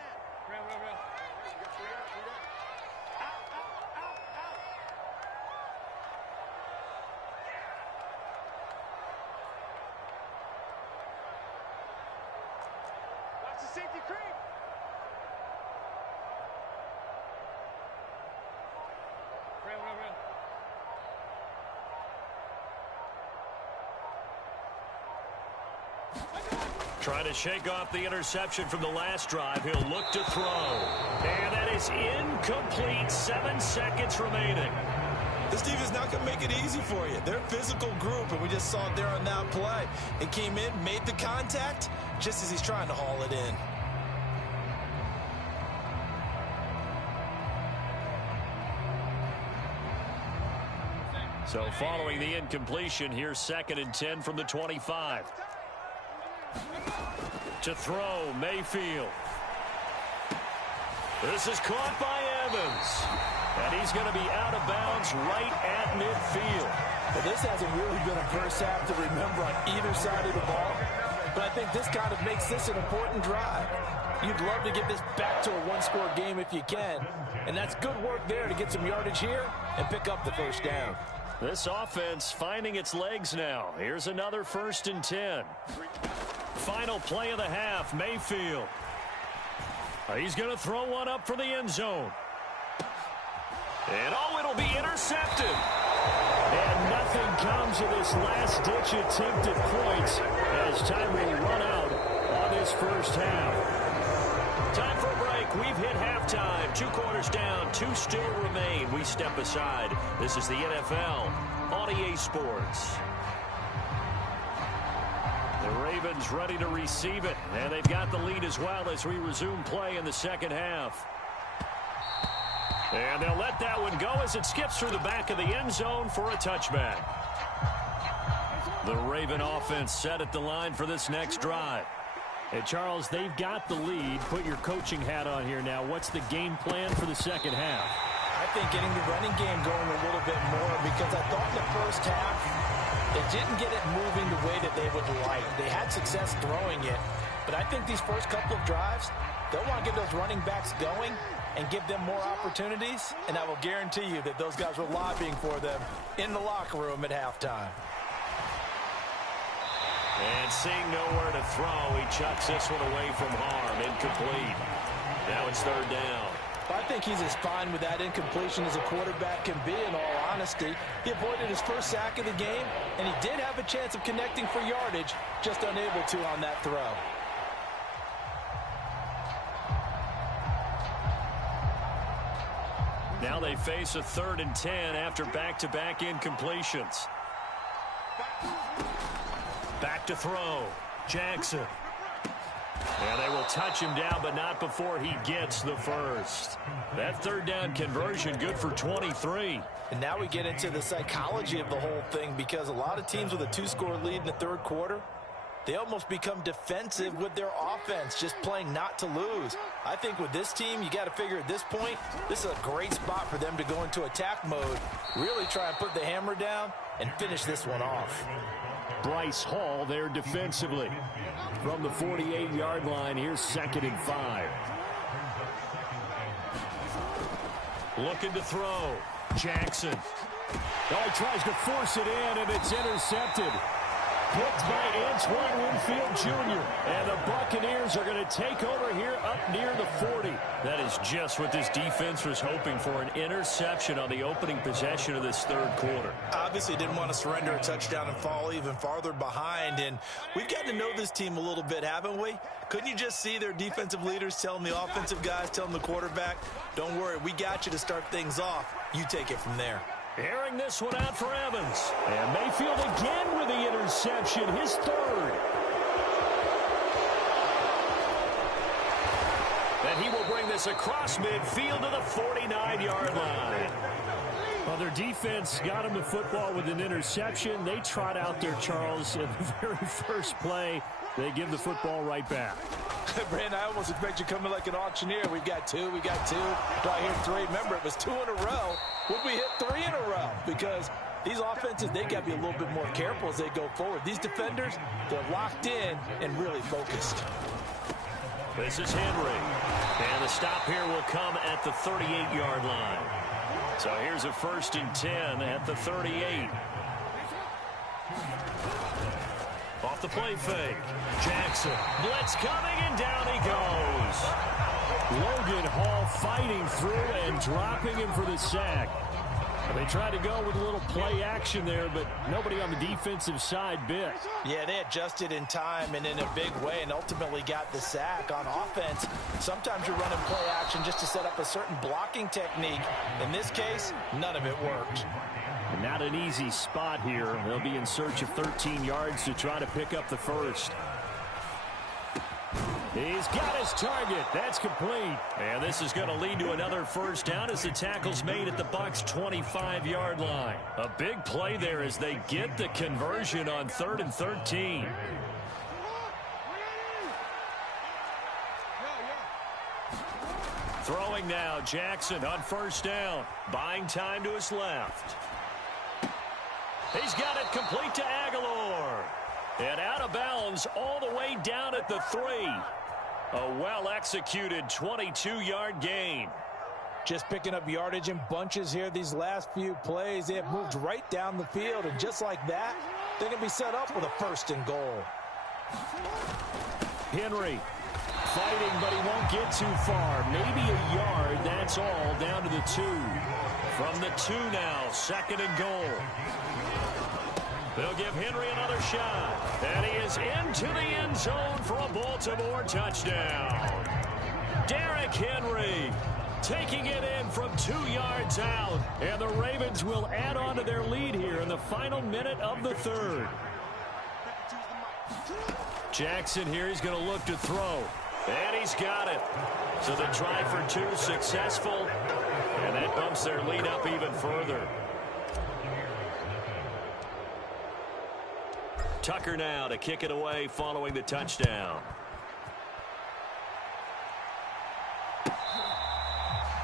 Trying to shake off the interception from the last drive. He'll look to throw. And that is incomplete. 7 seconds remaining. This team is not going to make it easy for you. They're a physical group, and we just saw it there on that play. It came in, made the contact, just as he's trying to haul it in. So following the incompletion, here's 2nd and 10 from the 25. To throw, Mayfield. This is caught by Evans. And he's going to be out of bounds right at midfield. Well, this hasn't really been a first half to remember on either side of the ball. But I think this kind of makes this an important drive. You'd love to get this back to a one-score game if you can. And that's good work there to get some yardage here and pick up the first down. This offense finding its legs now. Here's another 1st and 10. Final play of the half, Mayfield. He's going to throw one up for the end zone. And oh, it'll be intercepted. And nothing comes of this last-ditch attempt at points as time will run out on this first half. Time for a break. We've hit halftime. 2 quarters down. 2 still remain. We step aside. This is the NFL on EA Sports. The Ravens ready to receive it. And they've got the lead as well as we resume play in the second half. And they'll let that one go as it skips through the back of the end zone for a touchback. The Raven offense set at the line for this next drive. Hey, Charles, they've got the lead. Put your coaching hat on here now. What's the game plan for the second half? I think getting the running game going a little bit more, because I thought in the first half they didn't get it moving the way that they would like. They had success throwing it, but I think these first couple of drives, they'll want to get those running backs going and give them more opportunities, and I will guarantee you that those guys were lobbying for them in the locker room at halftime. And seeing nowhere to throw, he chucks this one away from harm. Incomplete. Now it's third down. I think he's as fine with that incompletion as a quarterback can be, in all honesty. He avoided his first sack of the game, and he did have a chance of connecting for yardage, just unable to on that throw. Now they face a 3rd and 10 after back-to-back incompletions. Back to throw. Jackson. And they will touch him down, but not before he gets the first. That 3rd down conversion good for 23. And now we get into the psychology of the whole thing, because a lot of teams with a 2-score lead in the third quarter, they almost become defensive with their offense, just playing not to lose. I think with this team, you got to figure at this point, this is a great spot for them to go into attack mode, really try and put the hammer down and finish this one off. Bryce Hall there defensively. From the 48-yard line, here's 2nd and 5. Looking to throw. Jackson. Oh, he tries to force it in, and it's intercepted. Picked by Antoine Winfield Jr. And the Buccaneers are going to take over here up near the 40. That is just what this defense was hoping for, an interception on the opening possession of this third quarter. Obviously didn't want to surrender a touchdown and fall even farther behind. And we've gotten to know this team a little bit, haven't we? Couldn't you just see their defensive leaders telling the offensive guys, telling the quarterback, don't worry, we got you to start things off. You take it from there. Airing this one out for Evans. And Mayfield again with the interception, his 3rd. And he will bring this across midfield to the 49-yard line. Well, their defense got him the football with an interception. They trot out there, Charles, in the very first play. They give the football right back. Brandon, I almost expect you coming like an auctioneer. We've got 2, we got 2. Do I hear 3? Remember, it was 2 in a row. Would we hit 3 in a row? Because these offenses, they got to be a little bit more careful as they go forward. These defenders, they're locked in and really focused. This is Henry. And the stop here will come at the 38-yard line. So here's a 1st and 10 at the 38. Off the play fake. Jackson. Blitz coming, and down he goes. Logan Hall fighting through and dropping him for the sack. They tried to go with a little play action there, but nobody on the defensive side bit. Yeah, they adjusted in time and in a big way and ultimately got the sack. On offense, sometimes you're running play action just to set up a certain blocking technique. In this case, none of it worked. And not an easy spot here. They'll be in search of 13 yards to try to pick up the first. He's got his target. That's complete. And this is going to lead to another 1st down as the tackle's made at the Bucs' 25-yard line. A big play there as they get the conversion on 3rd and 13. Throwing now, Jackson on 1st down. Buying time to his left. He's got it complete to Aguilar. And out of bounds all the way down at the 3. A well-executed 22-yard gain. Just picking up yardage in bunches here these last few plays. They have moved right down the field, and just like that, they're going to be set up with a 1st and goal. Henry fighting, but he won't get too far. Maybe a yard, that's all, down to the 2. From the 2 now, 2nd and goal. They'll give Henry another shot. And he is into the end zone for a Baltimore touchdown. Derrick Henry taking it in from 2 yards out. And the Ravens will add on to their lead here in the final minute of the third. Jackson here, he's going to look to throw. And he's got it. So the try for 2 successful. And that bumps their lead up even further. Tucker now to kick it away following the touchdown.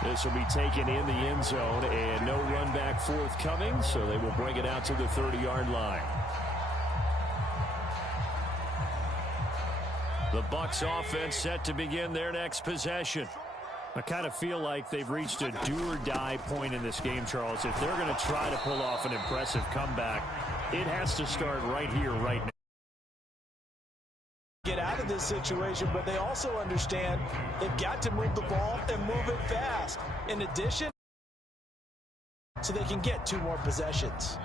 This will be taken in the end zone, and no run back forthcoming, so they will bring it out to the 30-yard line. The Bucs offense set to begin their next possession. I kind of feel like they've reached a do-or-die point in this game, Charles. If they're going to try to pull off an impressive comeback, it has to start right here, right now. Get out of this situation, but they also understand they've got to move the ball and move it fast. In addition, so they can get 2 more possessions.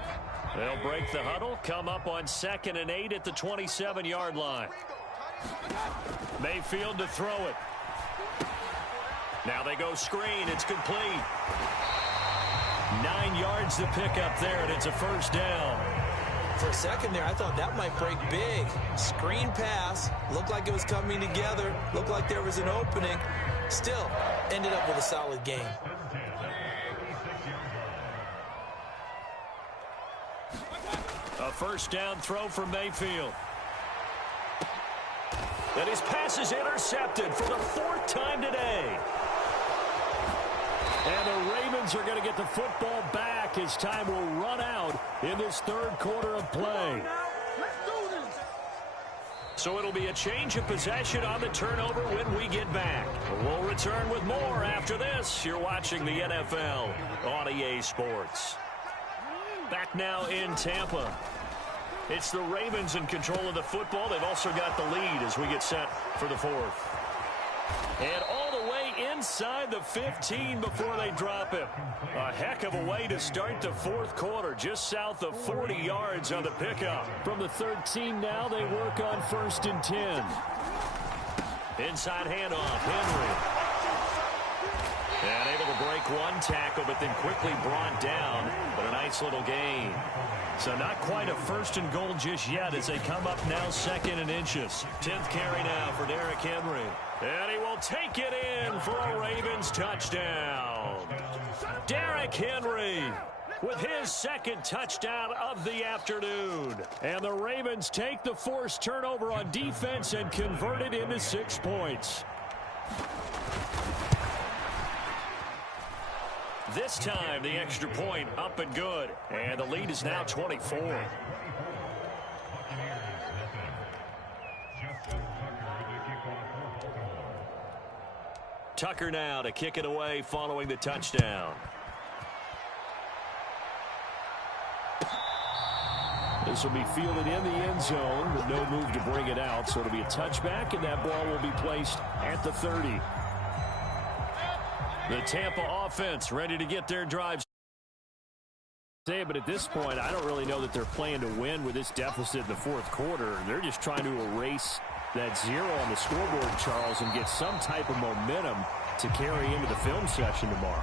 They'll break the huddle, come up on 2nd and 8 at the 27-yard line. Mayfield to throw it. Now they go screen. It's complete. 9 yards to pick up there, and it's a first down. For a second there, I thought that might break big. Screen pass. Looked like it was coming together. Looked like there was an opening. Still, ended up with a solid game. A first down throw for Mayfield. And his pass is intercepted for the 4th time today. And the Ravens are going to get the football back as time will run out in this 3rd quarter of play. So it'll be a change of possession on the turnover when we get back. We'll return with more after this. You're watching the NFL on EA Sports. Back now in Tampa. It's the Ravens in control of the football. They've also got the lead as we get set for the 4th. And all the way inside the 15 before they drop him. A heck of a way to start the 4th quarter, just south of 40 yards on the pickup. From the 13 now, they work on 1st and 10. Inside handoff, Henry. And able to break 1 tackle, but then quickly brought down. But a nice little gain. So not quite a 1st and goal just yet as they come up now 2nd and inches. 10th carry now for Derrick Henry. And he will take it in for a Ravens touchdown. Derrick Henry with his 2nd touchdown of the afternoon. And the Ravens take the forced turnover on defense and convert it into 6 points. This time, the extra point up and good. And the lead is now 24. Tucker now to kick it away following the touchdown. This will be fielded in the end zone with no move to bring it out. So it'll be a touchback, and that ball will be placed at the 30. The Tampa offense ready to get their drives. But at this point, I don't really know that they're playing to win with this deficit in the 4th quarter. They're just trying to erase that 0 on the scoreboard, Charles, and get some type of momentum to carry into the film session tomorrow.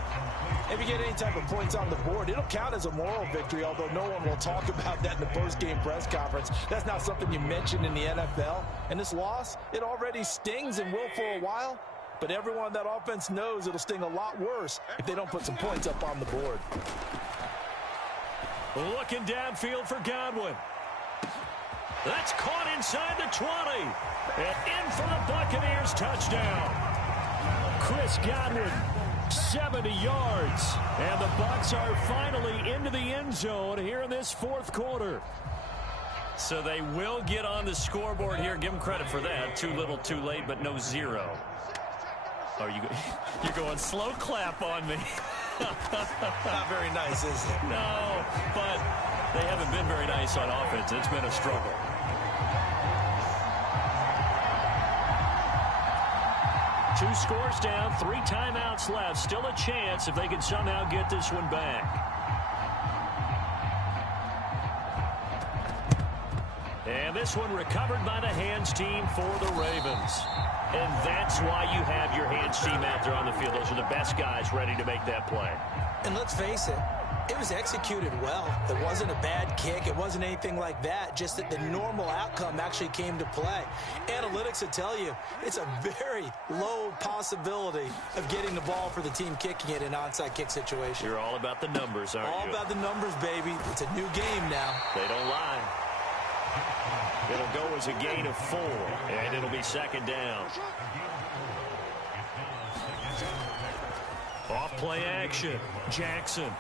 If you get any type of points on the board, it'll count as a moral victory, although no one will talk about that in the post-game press conference. That's not something you mention in the NFL. And this loss, it already stings and will for a while. But everyone on that offense knows it'll sting a lot worse if they don't put some points up on the board. Looking downfield for Godwin. That's caught inside the 20. And in for the Buccaneers touchdown. Chris Godwin, 70 yards. And the Bucs are finally into the end zone here in this 4th quarter. So they will get on the scoreboard here. Give them credit for that. Too little, too late, but no 0. Oh, you're going slow clap on me. Not very nice, is it? No, but they haven't been very nice on offense. It's been a struggle. Two scores down, 3 timeouts left. Still a chance if they can somehow get this one back. And this one recovered by the hands team for the Ravens. and that's why you have your hands team out there on the field. Those are the best guys ready to make that play. And let's face it, it was executed well. It wasn't a bad kick. It wasn't anything like that. Just that the normal outcome actually came to play. Analytics will tell you it's a very low possibility of getting the ball for the team kicking it in an onside kick situation. You're all about the numbers, aren't you? All about the numbers, baby. It's a new game now. They don't lie. It'll go as a gain of 4, and it'll be second down. Off play action. Jackson.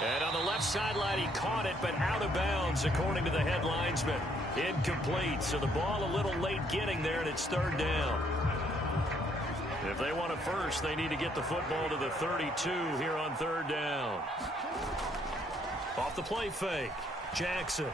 And on the left sideline, he caught it, but out of bounds, according to the head linesman. Incomplete, so the ball a little late getting there, and it's third down. If they want a first, they need to get the football to the 32 here on third down. Off the play fake, Jackson.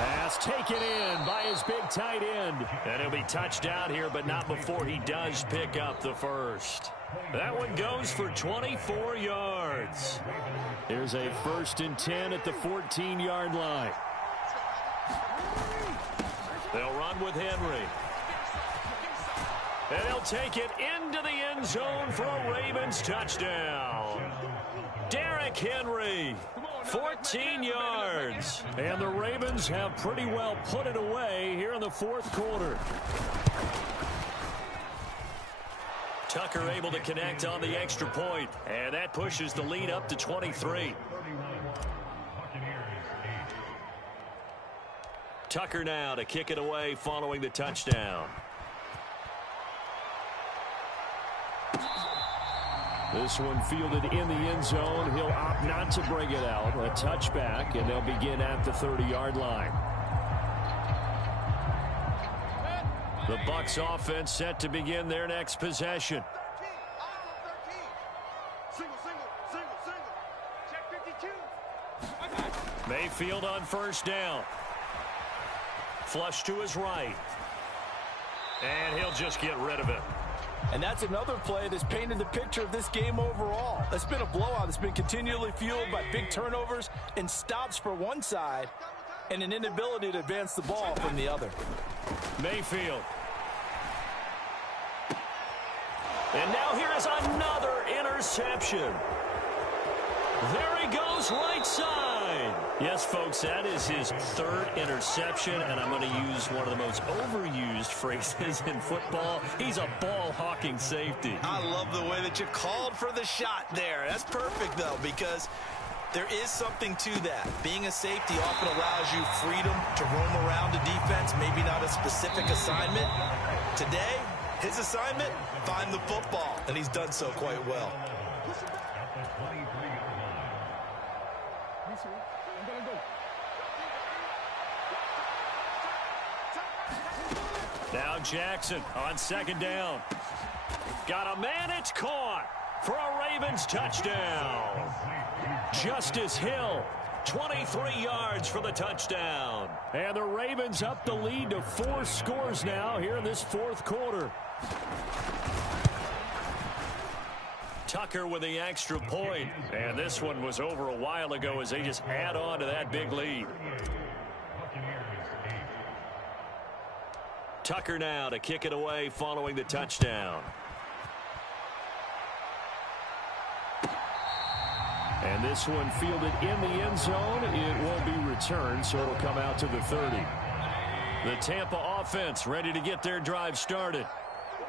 Pass taken in by his big tight end. And he'll be touched out here, but not before he does pick up the first. That one goes for 24 yards. Here's a 1st and 10 at the 14-yard line. They'll run with Henry. And he'll take it into the end zone for a Ravens touchdown. Derrick Henry, 14 yards. And the Ravens have pretty well put it away here in the fourth quarter. Tucker able to connect on the extra point, and that pushes the lead up to 23. Tucker now to kick it away following the touchdown. This one fielded in the end zone. He'll opt not to bring it out. A touchback, and they'll begin at the 30-yard line. The Bucs offense set to begin their next possession. Mayfield on first down. Flush to his right. And he'll just get rid of it. And that's another play that's painted the picture of this game overall. It's been a blowout that's been continually fueled by big turnovers and stops for one side and an inability to advance the ball from the other. Mayfield. And now here is another interception. There he goes, right side. Yes, folks, that is his 3rd interception, and I'm going to use one of the most overused phrases in football. He's a ball-hawking safety. I love the way that you called for the shot there. That's perfect, though, because there is something to that. Being a safety often allows you freedom to roam around a defense, maybe not a specific assignment. Today, his assignment, find the football, and he's done so quite well. Now Jackson on second down. Got a man, it's caught for a Ravens touchdown. Justice Hill, 23 yards for the touchdown. And the Ravens up the lead to 4 scores now here in this fourth quarter. Tucker with the extra point. And this one was over a while ago as they just add on to that big lead. Tucker now to kick it away following the touchdown. And this one fielded in the end zone. It won't be returned, so it'll come out to the 30. The Tampa offense ready to get their drive started.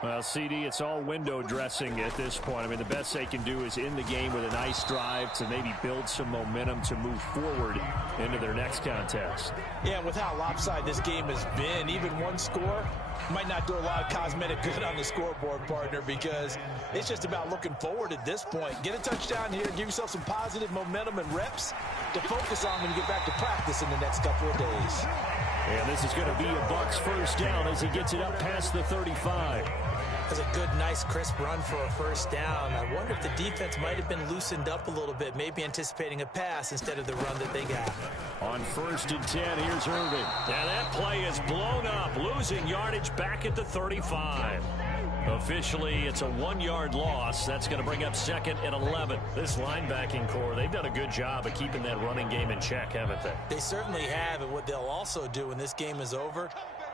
Well, CD, it's all window dressing at this point. I mean, the best they can do is end the game with a nice drive to maybe build some momentum to move forward into their next contest. Yeah, and with how lopsided this game has been, even one score might not do a lot of cosmetic good on the scoreboard, partner, because it's just about looking forward at this point. Get a touchdown here, give yourself some positive momentum and reps to focus on when you get back to practice in the next couple of days. And this is going to be a Bucs first down as he gets it up past the 35. That's a good, nice, crisp run for a first down. I wonder if the defense might have been loosened up a little bit, maybe anticipating a pass instead of the run that they got. On 1st and 10, here's Irvin. Now that play is blown up, losing yardage back at the 35. Officially, it's a 1-yard loss. That's going to bring up 2nd and 11. This linebacking core, they've done a good job of keeping that running game in check, haven't they? They certainly have, and what they'll also do when this game is over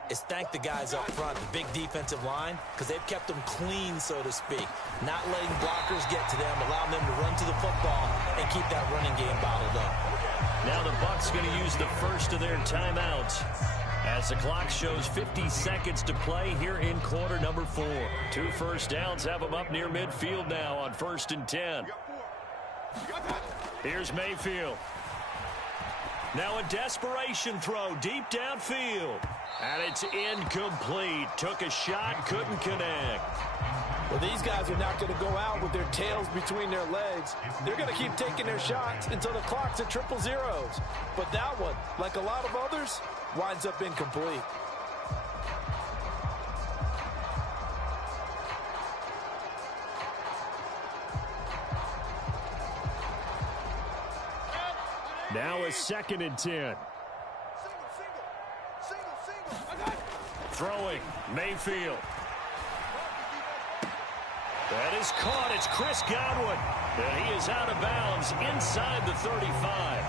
is thank the guys up front, the big defensive line, because they've kept them clean, so to speak. Not letting blockers get to them, allowing them to run to the football and keep that running game bottled up. Now the Bucs going to use the first of their timeouts as the clock shows 50 seconds to play here in quarter number 4. 2 first downs have them up near midfield now on 1st and 10. Here's Mayfield. Now a desperation throw deep downfield. And it's incomplete. Took a shot, couldn't connect. Well, these guys are not going to go out with their tails between their legs. They're going to keep taking their shots until the clock's at 000. But that one, like a lot of others, winds up incomplete. Now a 2nd and 10. Throwing, Mayfield. That is caught. It's Chris Godwin. And he is out of bounds inside the 35.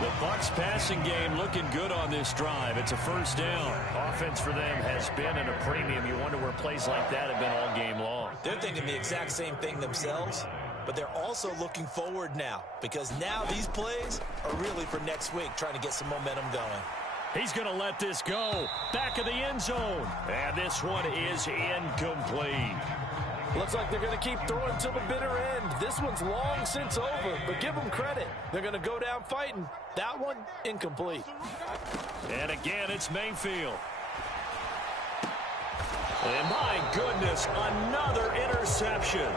The Bucs passing game looking good on this drive. It's a first down. Offense for them has been at a premium. You wonder where plays like that have been all game long. They're thinking the exact same thing themselves, but they're also looking forward now because now these plays are really for next week, trying to get some momentum going. He's going to let this go. Back of the end zone. And this one is incomplete. Looks like they're going to keep throwing till the bitter end. This one's long since over, but give them credit. They're going to go down fighting. That one, incomplete. And again, it's Mayfield. And my goodness, another interception.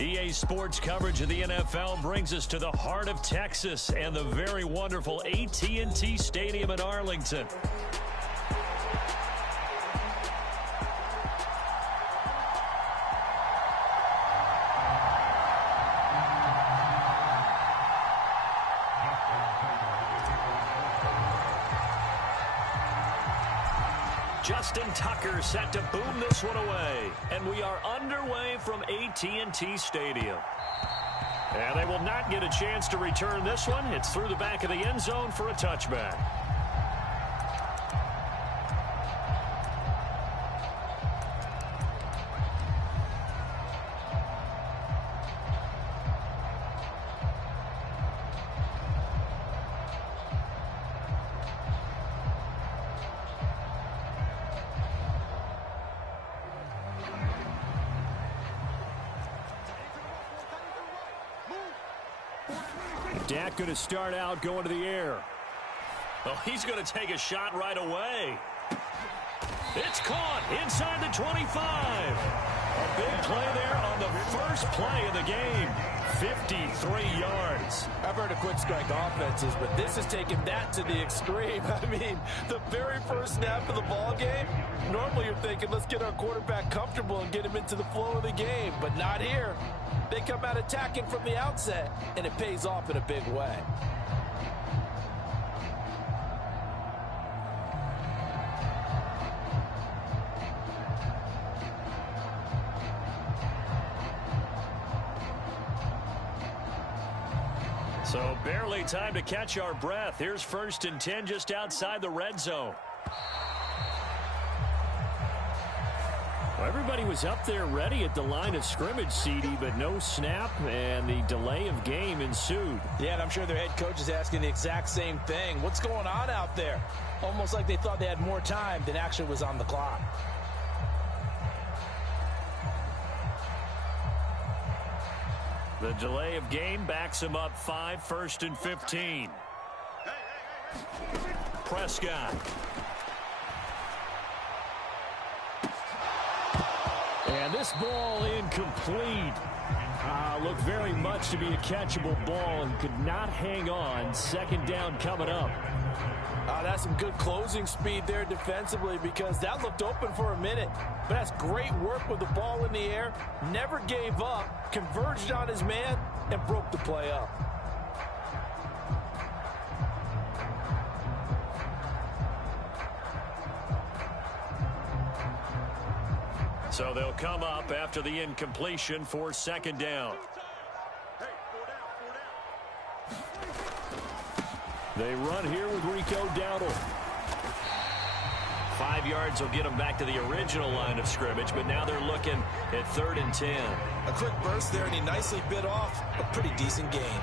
EA Sports coverage of the NFL brings us to the heart of Texas and the very wonderful AT&T Stadium in Arlington. Justin Tucker set to boom this one away. And we are underway from AT&T Stadium. And they will not get a chance to return this one. It's through the back of the end zone for a touchback. Dak going to start out going to the air. Oh, he's going to take a shot right away. It's caught inside the 25. A big play there on the first play of the game. 53 yards. I've heard of quick strike offenses, but this has taken that to the extreme. I mean, the very first snap of the ball game, normally you're thinking, let's get our quarterback comfortable and get him into the flow of the game, but not here. They come out attacking from the outset, and it pays off in a big way. So barely time to catch our breath. Here's 1st and 10 just outside the red zone. Well, everybody was up there ready at the line of scrimmage, CD, but no snap, and the delay of game ensued. Yeah, and I'm sure their head coach is asking the exact same thing. What's going on out there? Almost like they thought they had more time than actually was on the clock. The delay of game backs him up 5, 1st and 15. Prescott. And this ball incomplete. Looked very much to be a catchable ball and could not hang on. 2nd down coming up. That's some good closing speed there defensively because that looked open for a minute. But that's great work with the ball in the air. Never gave up, converged on his man, and broke the play up. So they'll come up after the incompletion for 2nd down. They run here with Rico Dowdle. 5 yards will get them back to the original line of scrimmage, but now they're looking at 3rd and 10. A quick burst there, and he nicely bit off a pretty decent gain.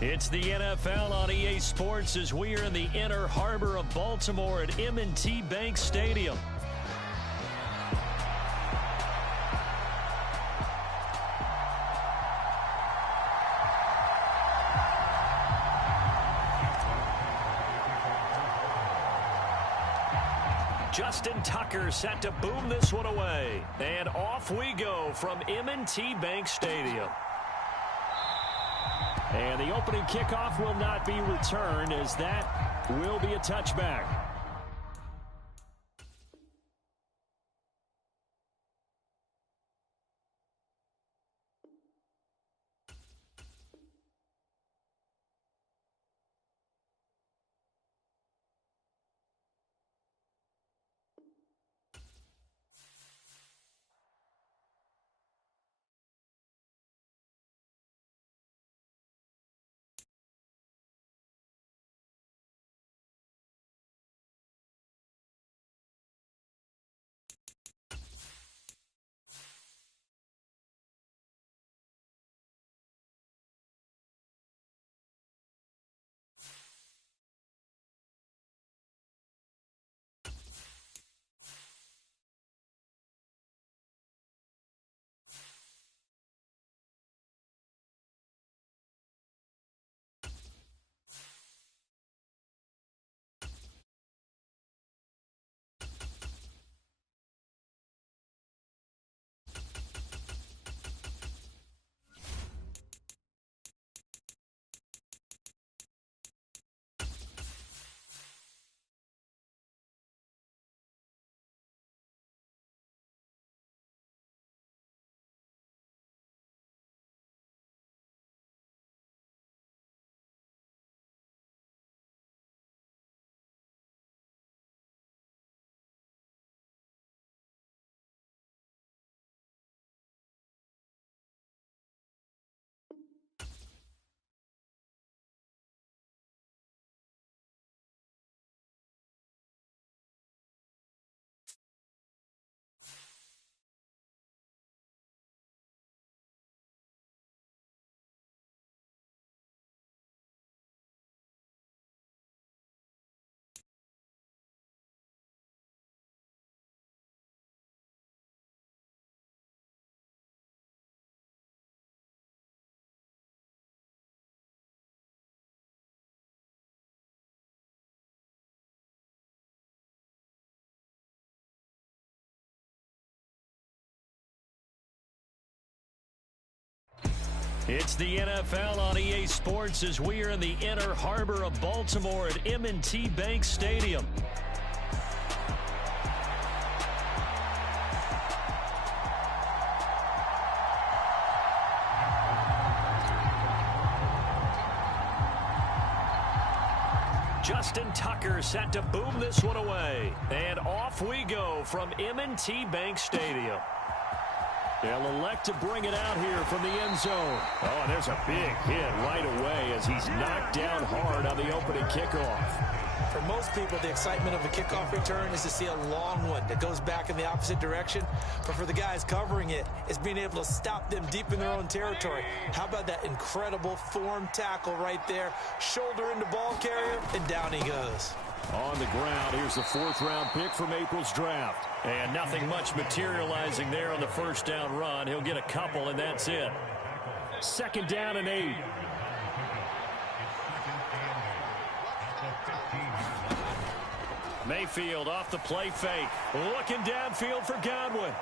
It's the NFL on EA Sports as we are in the inner harbor of Baltimore at M&T Bank Stadium. Justin Tucker set to boom this one away. And off we go from M&T Bank Stadium. And the opening kickoff will not be returned, as that will be a touchback. It's the NFL on EA Sports as we are in the inner harbor of Baltimore at M&T Bank Stadium. Justin Tucker set to boom this one away. And off we go from M&T Bank Stadium. They'll elect to bring it out here from the end zone. Oh, and there's a big hit right away as he's knocked down hard on the opening kickoff. For most people, the excitement of a kickoff return is to see a long one that goes back in the opposite direction. But for the guys covering it, it's being able to stop them deep in their own territory. How about that incredible form tackle right there? Shoulder into ball carrier, and down he goes. On the ground, here's the fourth-round pick from April's draft. And nothing much materializing there on the first down run. He'll get a couple, and that's it. 2nd down and 8. Mayfield off the play fake. Looking downfield for Godwin.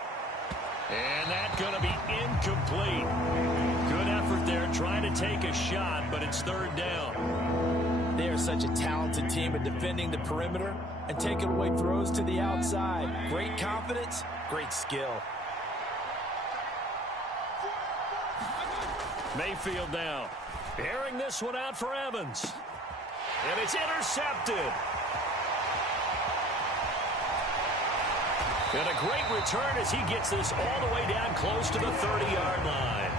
And that's going to be incomplete. Good effort there trying to take a shot, but it's 3rd down. They are such a talented team at defending the perimeter and taking away throws to the outside. Great confidence, great skill. Mayfield now. Airing this one out for Evans. And it's intercepted. And a great return as he gets this all the way down close to the 30-yard line.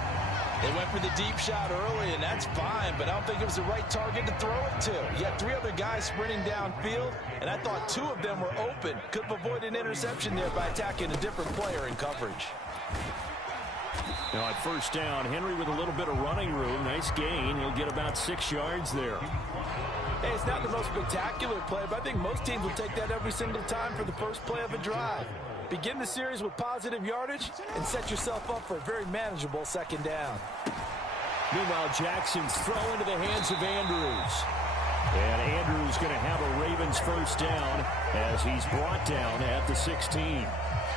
They went for the deep shot early, and that's fine, but I don't think it was the right target to throw it to. You had 3 other guys sprinting downfield, and I thought 2 of them were open. Could have avoided an interception there by attacking a different player in coverage. Now at first down, Henry with a little bit of running room. Nice gain. He'll get about 6 yards there. Hey, it's not the most spectacular play, but I think most teams will take that every single time for the first play of a drive. Begin the series with positive yardage and set yourself up for a very manageable 2nd down. Meanwhile, Jackson's throw into the hands of Andrews. And Andrews going to have a Ravens first down as he's brought down at the 16.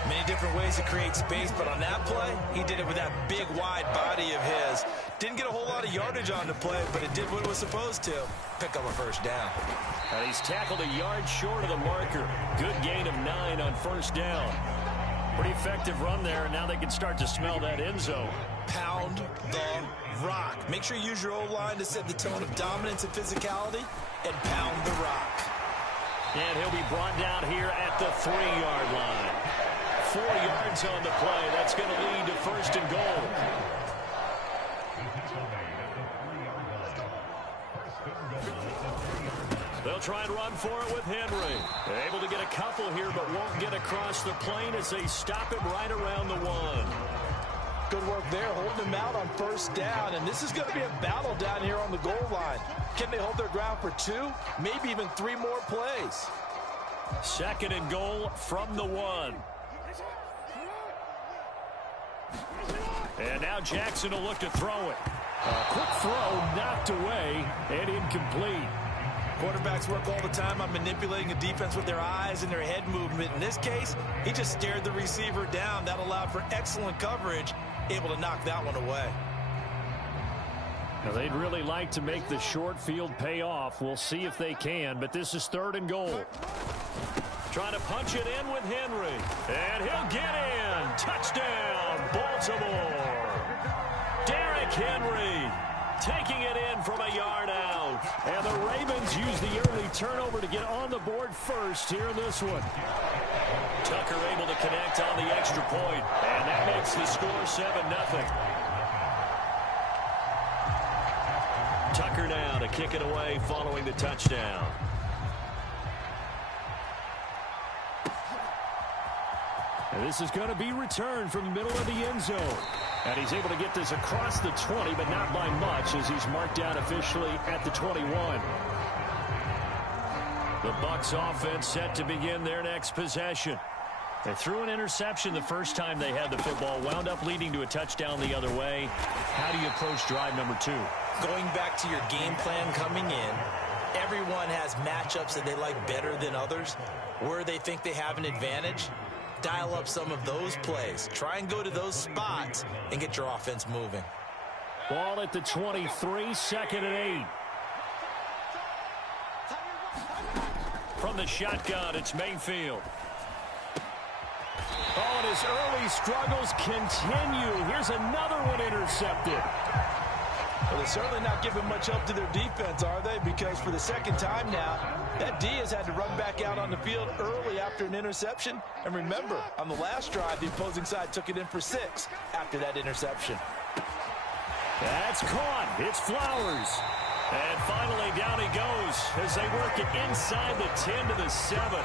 Many different ways to create space, but on that play, he did it with that big, wide body of his. Didn't get a whole lot of yardage on the play, but it did what it was supposed to. Pick up a first down. And he's tackled a yard short of the marker. Good gain of 9 on first down. Pretty effective run there, and now they can start to smell that end zone. Pound the rock. Make sure you use your O-line to set the tone of dominance and physicality, and pound the rock. And he'll be brought down here at the 3-yard line. 4 yards on the play. That's going to lead to first and goal. They'll try and run for it with Henry. They're able to get a couple here, but won't get across the plane as they stop him right around the 1. Good work there, holding him out on first down. And this is going to be a battle down here on the goal line. Can they hold their ground for 2, maybe even 3 more plays? Second and goal from the 1. And now Jackson will look to throw it. A quick throw knocked away and incomplete. Quarterbacks work all the time on manipulating a defense with their eyes and their head movement. In this case, he just stared the receiver down. That allowed for excellent coverage, able to knock that one away. Now they'd really like to make the short field pay off. We'll see if they can, but this is third and goal. Trying to punch it in with Henry. And he'll get in. Touchdown, Baltimore. Derrick Henry taking it in from a yard out. And the Ravens use the early turnover to get on the board first here in this one. Tucker able to connect on the extra point. And that makes the score 7-0. Tucker now to kick it away following the touchdown. And this is going to be returned from the middle of the end zone. And he's able to get this across the 20, but not by much as he's marked down officially at the 21. The Bucs offense set to begin their next possession. They threw an interception the first time they had the football, wound up leading to a touchdown the other way. How do you approach drive number 2? Going back to your game plan coming in, everyone has matchups that they like better than others. Where they think they have an advantage, dial up some of those plays. Try and go to those spots and get your offense moving. Ball at the 23, second and 8. From the shotgun, it's Mayfield. Oh, and his early struggles continue. Here's another one intercepted. Well, they're certainly not giving much up to their defense, are they? Because for the second time now, that D has had to run back out on the field early after an interception. And remember, on the last drive, the opposing side took it in for 6 after that interception. That's caught. It's Flowers. And finally, down he goes as they work it inside the 10 to the 7.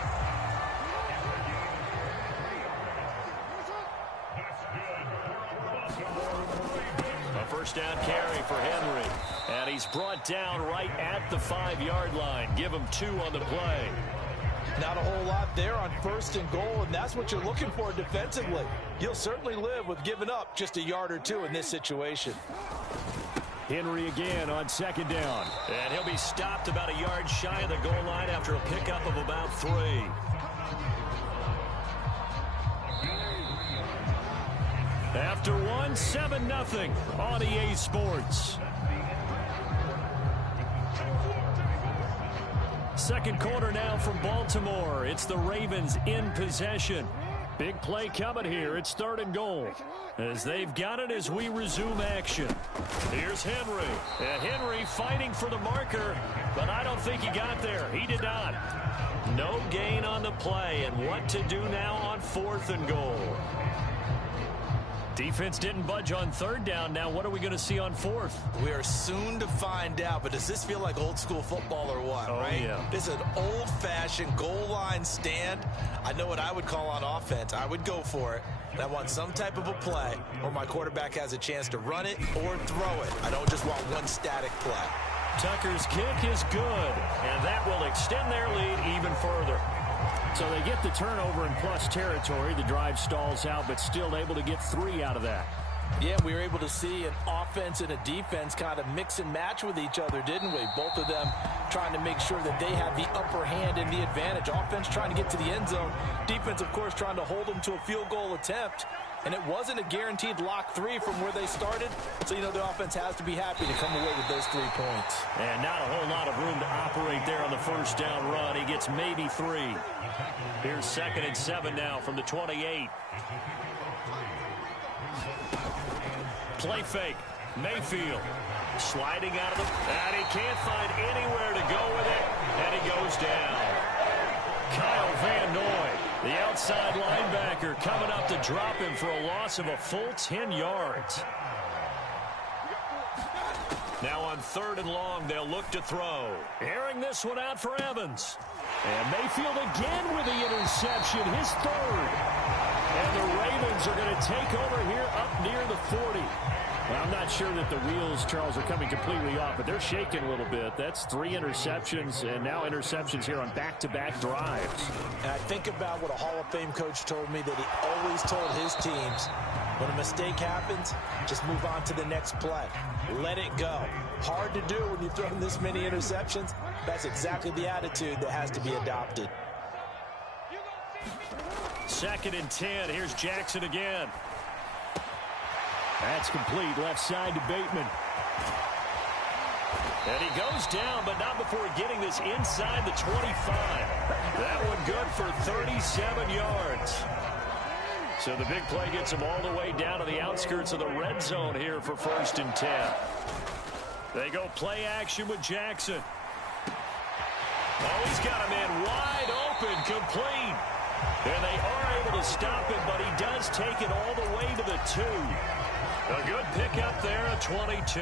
First down carry for Henry. And he's brought down right at the 5-yard line. Give him 2 on the play. Not a whole lot there on first and goal, and that's what you're looking for defensively. You'll certainly live with giving up just a yard or 2 in this situation. Henry again on second down. And he'll be stopped about a yard shy of the goal line after a pickup of about 3. After 1, 7-0 on EA Sports. Second quarter now from Baltimore. It's the Ravens in possession. Big play coming here. It's third and goal. As they've got it as we resume action. Here's Henry. And Henry fighting for the marker, but I don't think he got there. He did not. No gain on the play, and what to do now on 4th and goal. Defense didn't budge on third down. Now what are we going to see on 4th? We are soon to find out, but does this feel like old school football or what, right? Yeah. This is an old-fashioned goal line stand. I know what I would call on offense. I would go for it. And I want some type of a play where my quarterback has a chance to run it or throw it. I don't just want one static play. Tucker's kick is good, and that will extend their lead even further. So they get the turnover in plus territory. The drive stalls out, but still able to get 3 out of that. Yeah, we were able to see an offense and a defense kind of mix and match with each other, didn't we? Both of them trying to make sure that they have the upper hand and the advantage. Offense trying to get to the end zone. Defense, of course, trying to hold them to a field goal attempt. And it wasn't a guaranteed lock 3 from where they started. So, you know, the offense has to be happy to come away with those 3 points. And not a whole lot of room to operate there on the first down run. He gets maybe 3. Here's 2nd and 7 now from the 28. Play fake. Mayfield sliding out of the... And he can't find anywhere to go with it. And he goes down. Kyle Van Noy, the outside linebacker, coming up to drop him for a loss of a full 10 yards. Now on 3rd and long, they'll look to throw. Airing this one out for Evans. And Mayfield again with the interception, his 3rd. And the Ravens are going to take over here up near the 40. Well, I'm not sure that the wheels, Charles, are coming completely off, but they're shaking a little bit. That's 3 interceptions, and now interceptions here on back-to-back drives. And I think about what a Hall of Fame coach told me, that he always told his teams, when a mistake happens, just move on to the next play. Let it go. Hard to do when you've thrown this many interceptions. That's exactly the attitude that has to be adopted. 2nd and 10. Here's Jackson again. That's complete, left side to Bateman. And he goes down, but not before getting this inside the 25. That one good for 37 yards. So the big play gets him all the way down to the outskirts of the red zone here for 1st and 10. They go play action with Jackson. Oh, he's got a man wide open, complete. And they are able to stop him, but he does take it all the way to the 2. A good pickup there, a 22.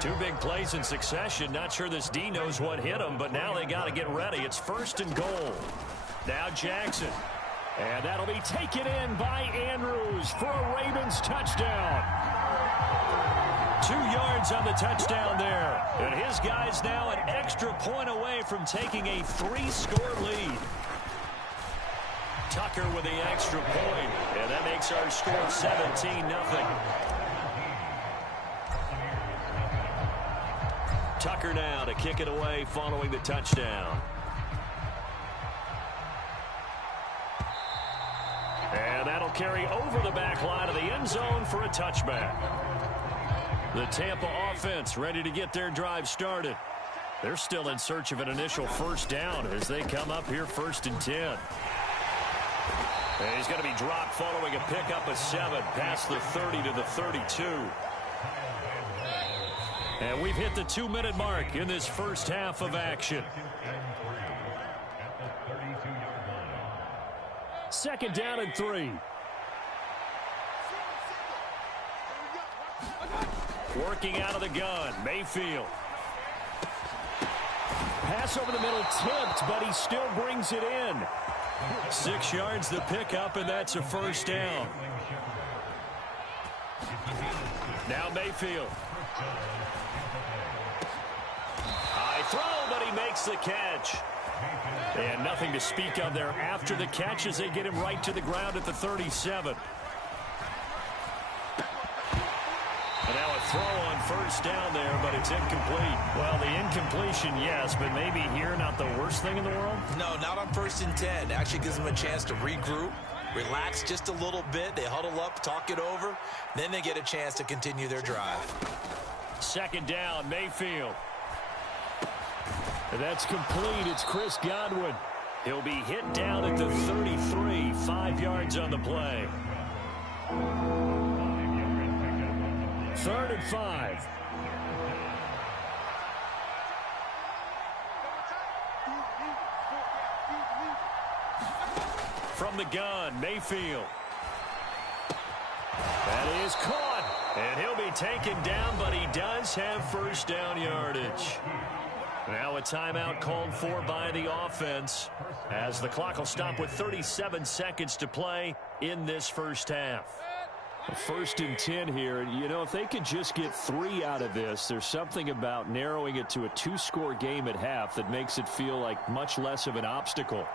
2 big plays in succession. Not sure this D knows what hit him, but now they got to get ready. It's 1st and goal. Now Jackson. And that'll be taken in by Andrews for a Ravens touchdown. 2 yards on the touchdown there. And his guys now an extra point away from taking a 3-score lead. Tucker with the extra point, and that makes our score 17-0. Tucker now to kick it away following the touchdown. And that'll carry over the back line of the end zone for a touchback. The Tampa offense ready to get their drive started. They're still in search of an initial first down as they come up here 1st and 10. And he's going to be dropped following a pickup of 7 past the 30 to the 32. And we've hit the 2-minute mark in this first half of action. 2nd down and 3. Working out of the gun, Mayfield. Pass over the middle tipped, but he still brings it in. 6 yards the pickup, and that's a first down. Now Mayfield. High throw, but he makes the catch. And nothing to speak of there after the catch as they get him right to the ground at the 37. And now a throw on first down there, but it's incomplete. Well, the incompletion, yes, but maybe here not the worst thing in the world? No, not on 1st and 10. Actually gives them a chance to regroup, relax just a little bit. They huddle up, talk it over. Then they get a chance to continue their drive. 2nd down, Mayfield. And that's complete. It's Chris Godwin. He'll be hit down at the 33, 5 yards on the play. 3rd and 5. From the gun, Mayfield. That is caught. And he'll be taken down, but he does have first down yardage. Now a timeout called for by the offense as the clock will stop with 37 seconds to play in this first half. 1st and 10 here. You know, if they could just get 3 out of this, there's something about narrowing it to a 2-score game at half that makes it feel like much less of an obstacle.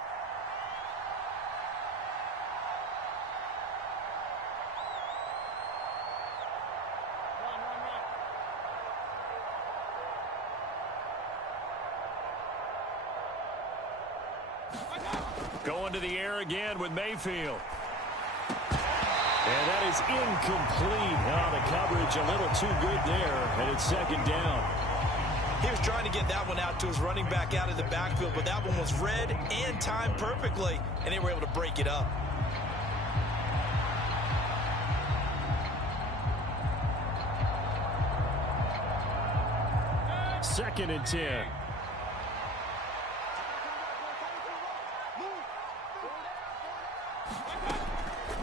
Going to the air again with Mayfield. And that is incomplete. Oh, the coverage a little too good there, and it's second down. He was trying to get that one out to his running back out of the backfield, but that one was read and timed perfectly, and they were able to break it up. Second and 10.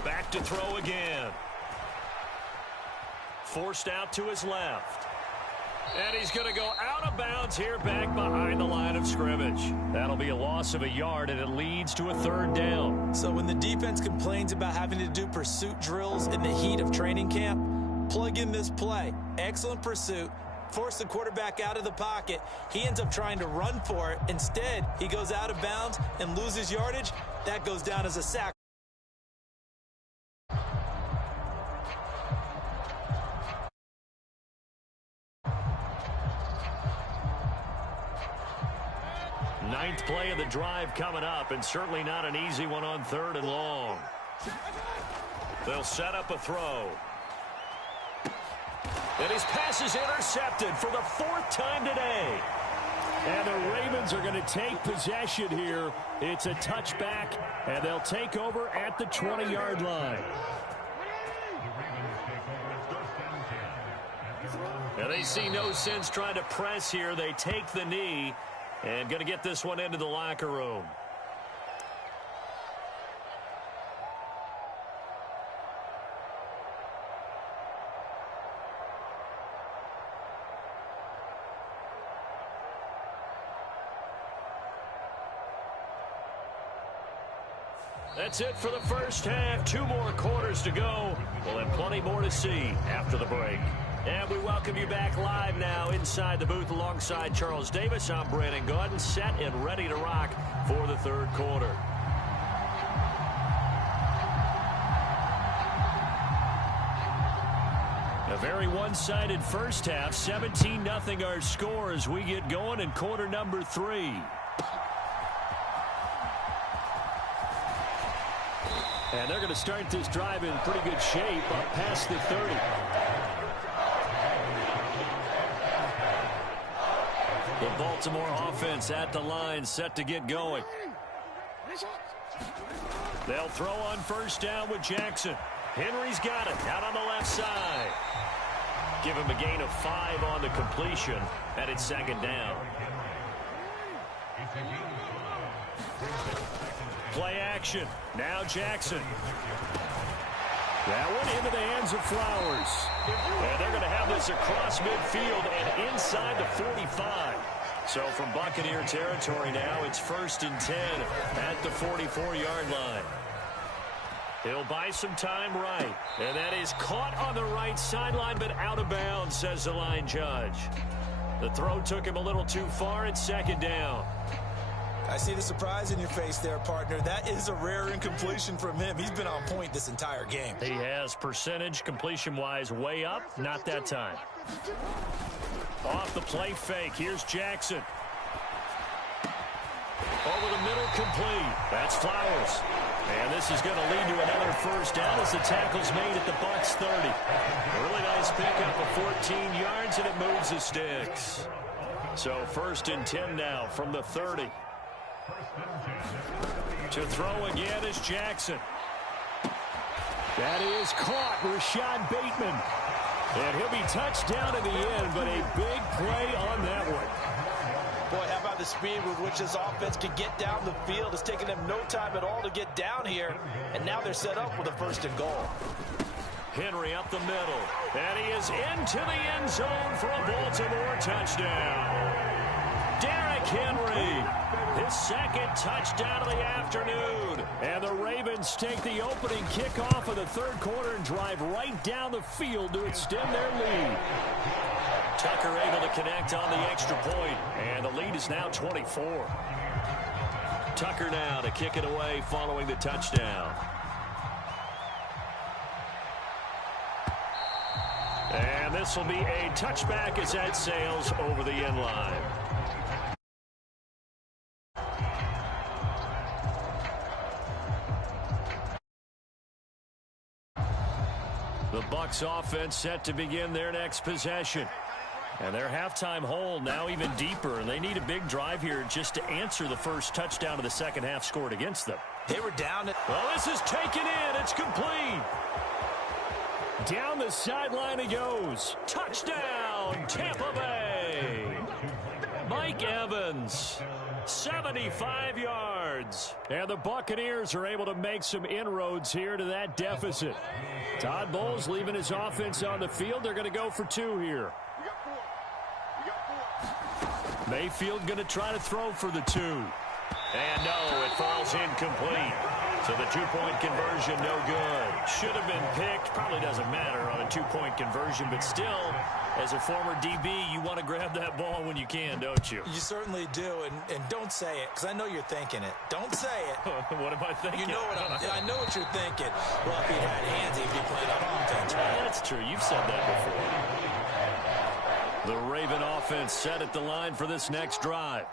Back to throw again. Forced out to his left. And he's going to go out of bounds here back behind the line of scrimmage. That'll be a loss of a yard, and it leads to a third down. So when the defense complains about having to do pursuit drills in the heat of training camp, plug in this play. Excellent pursuit. Force the quarterback out of the pocket. He ends up trying to run for it. Instead, he goes out of bounds and loses yardage. That goes down as a sack. Ninth play of the drive coming up, and certainly not an easy one on third and long. They'll set up a throw. And his pass is intercepted for the fourth time today. And the Ravens are going to take possession here. It's a touchback, and they'll take over at the 20-yard line. And they see no sense trying to press here. They take the knee and going to get this one into the locker room. That's it for the first half. 2 more quarters to go. We'll have plenty more to see after the break. And we welcome you back live now inside the booth alongside Charles Davis. I'm Brandon Gaudin, set and ready to rock for the third quarter. A very one-sided first half. 17-0 our score as we get going in quarter number 3. And they're going to start this drive in pretty good shape up past the 30. The Baltimore offense at the line, set to get going. They'll throw on first down with Jackson. Henry's got it out on the left side. Give him a gain of 5 on the completion, and it's second down. Play action. Now Jackson. That one into the hands of Flowers. And they're going to have this across midfield and inside the 45. So from Buccaneer territory now, it's 1st and 10 at the 44-yard line. He'll buy some time right. And that is caught on the right sideline, but out of bounds, says the line judge. The throw took him a little too far. It's second down. I see the surprise in your face there, partner. That is a rare incompletion from him. He's been on point this entire game. He has percentage completion-wise way up. Not that time. Off the play fake. Here's Jackson. Over the middle, complete. That's Flowers. And this is going to lead to another first down as the tackle's made at the Bucs 30. A really nice pickup of 14 yards, and it moves the sticks. So 1st and 10 now from the 30. To throw again is Jackson. That is caught. Rashad Bateman. And he'll be touched down in the end, but a big play on that one. Boy, how about the speed with which this offense can get down the field? It's taken them no time at all to get down here, and now they're set up with a 1st and goal. Henry up the middle, and he is into the end zone for a Baltimore touchdown. Derrick Henry, his 2nd touchdown of the afternoon. And the Ravens take the opening kickoff of the 3rd quarter and drive right down the field to extend their lead. Tucker able to connect on the extra point, and the lead is now 24. Tucker now to kick it away following the touchdown. And this will be a touchback as that sails over the end line. The Bucs offense set to begin their next possession. And their halftime hole now even deeper, and they need a big drive here just to answer the first touchdown of the second half scored against them. They were down. Well, this is taken in. It's complete. Down the sideline he goes. Touchdown, Tampa Bay. Mike Evans, 75 yards. And the Buccaneers are able to make some inroads here to that deficit. Todd Bowles leaving his offense on the field. They're going to go for 2 here. Mayfield going to try to throw for the 2. And no, it falls incomplete. So the 2-point conversion, no good. Should have been picked. Probably doesn't matter on a 2-point conversion, but still, as a former DB, you want to grab that ball when you can, don't you? You certainly do, and don't say it, because I know you're thinking it. Don't say it. What am I thinking? You know what I know what you're thinking. Well, if he had hands, he'd be playing on offense. That's true. You've said that before. The Raven offense set at the line for this next drive.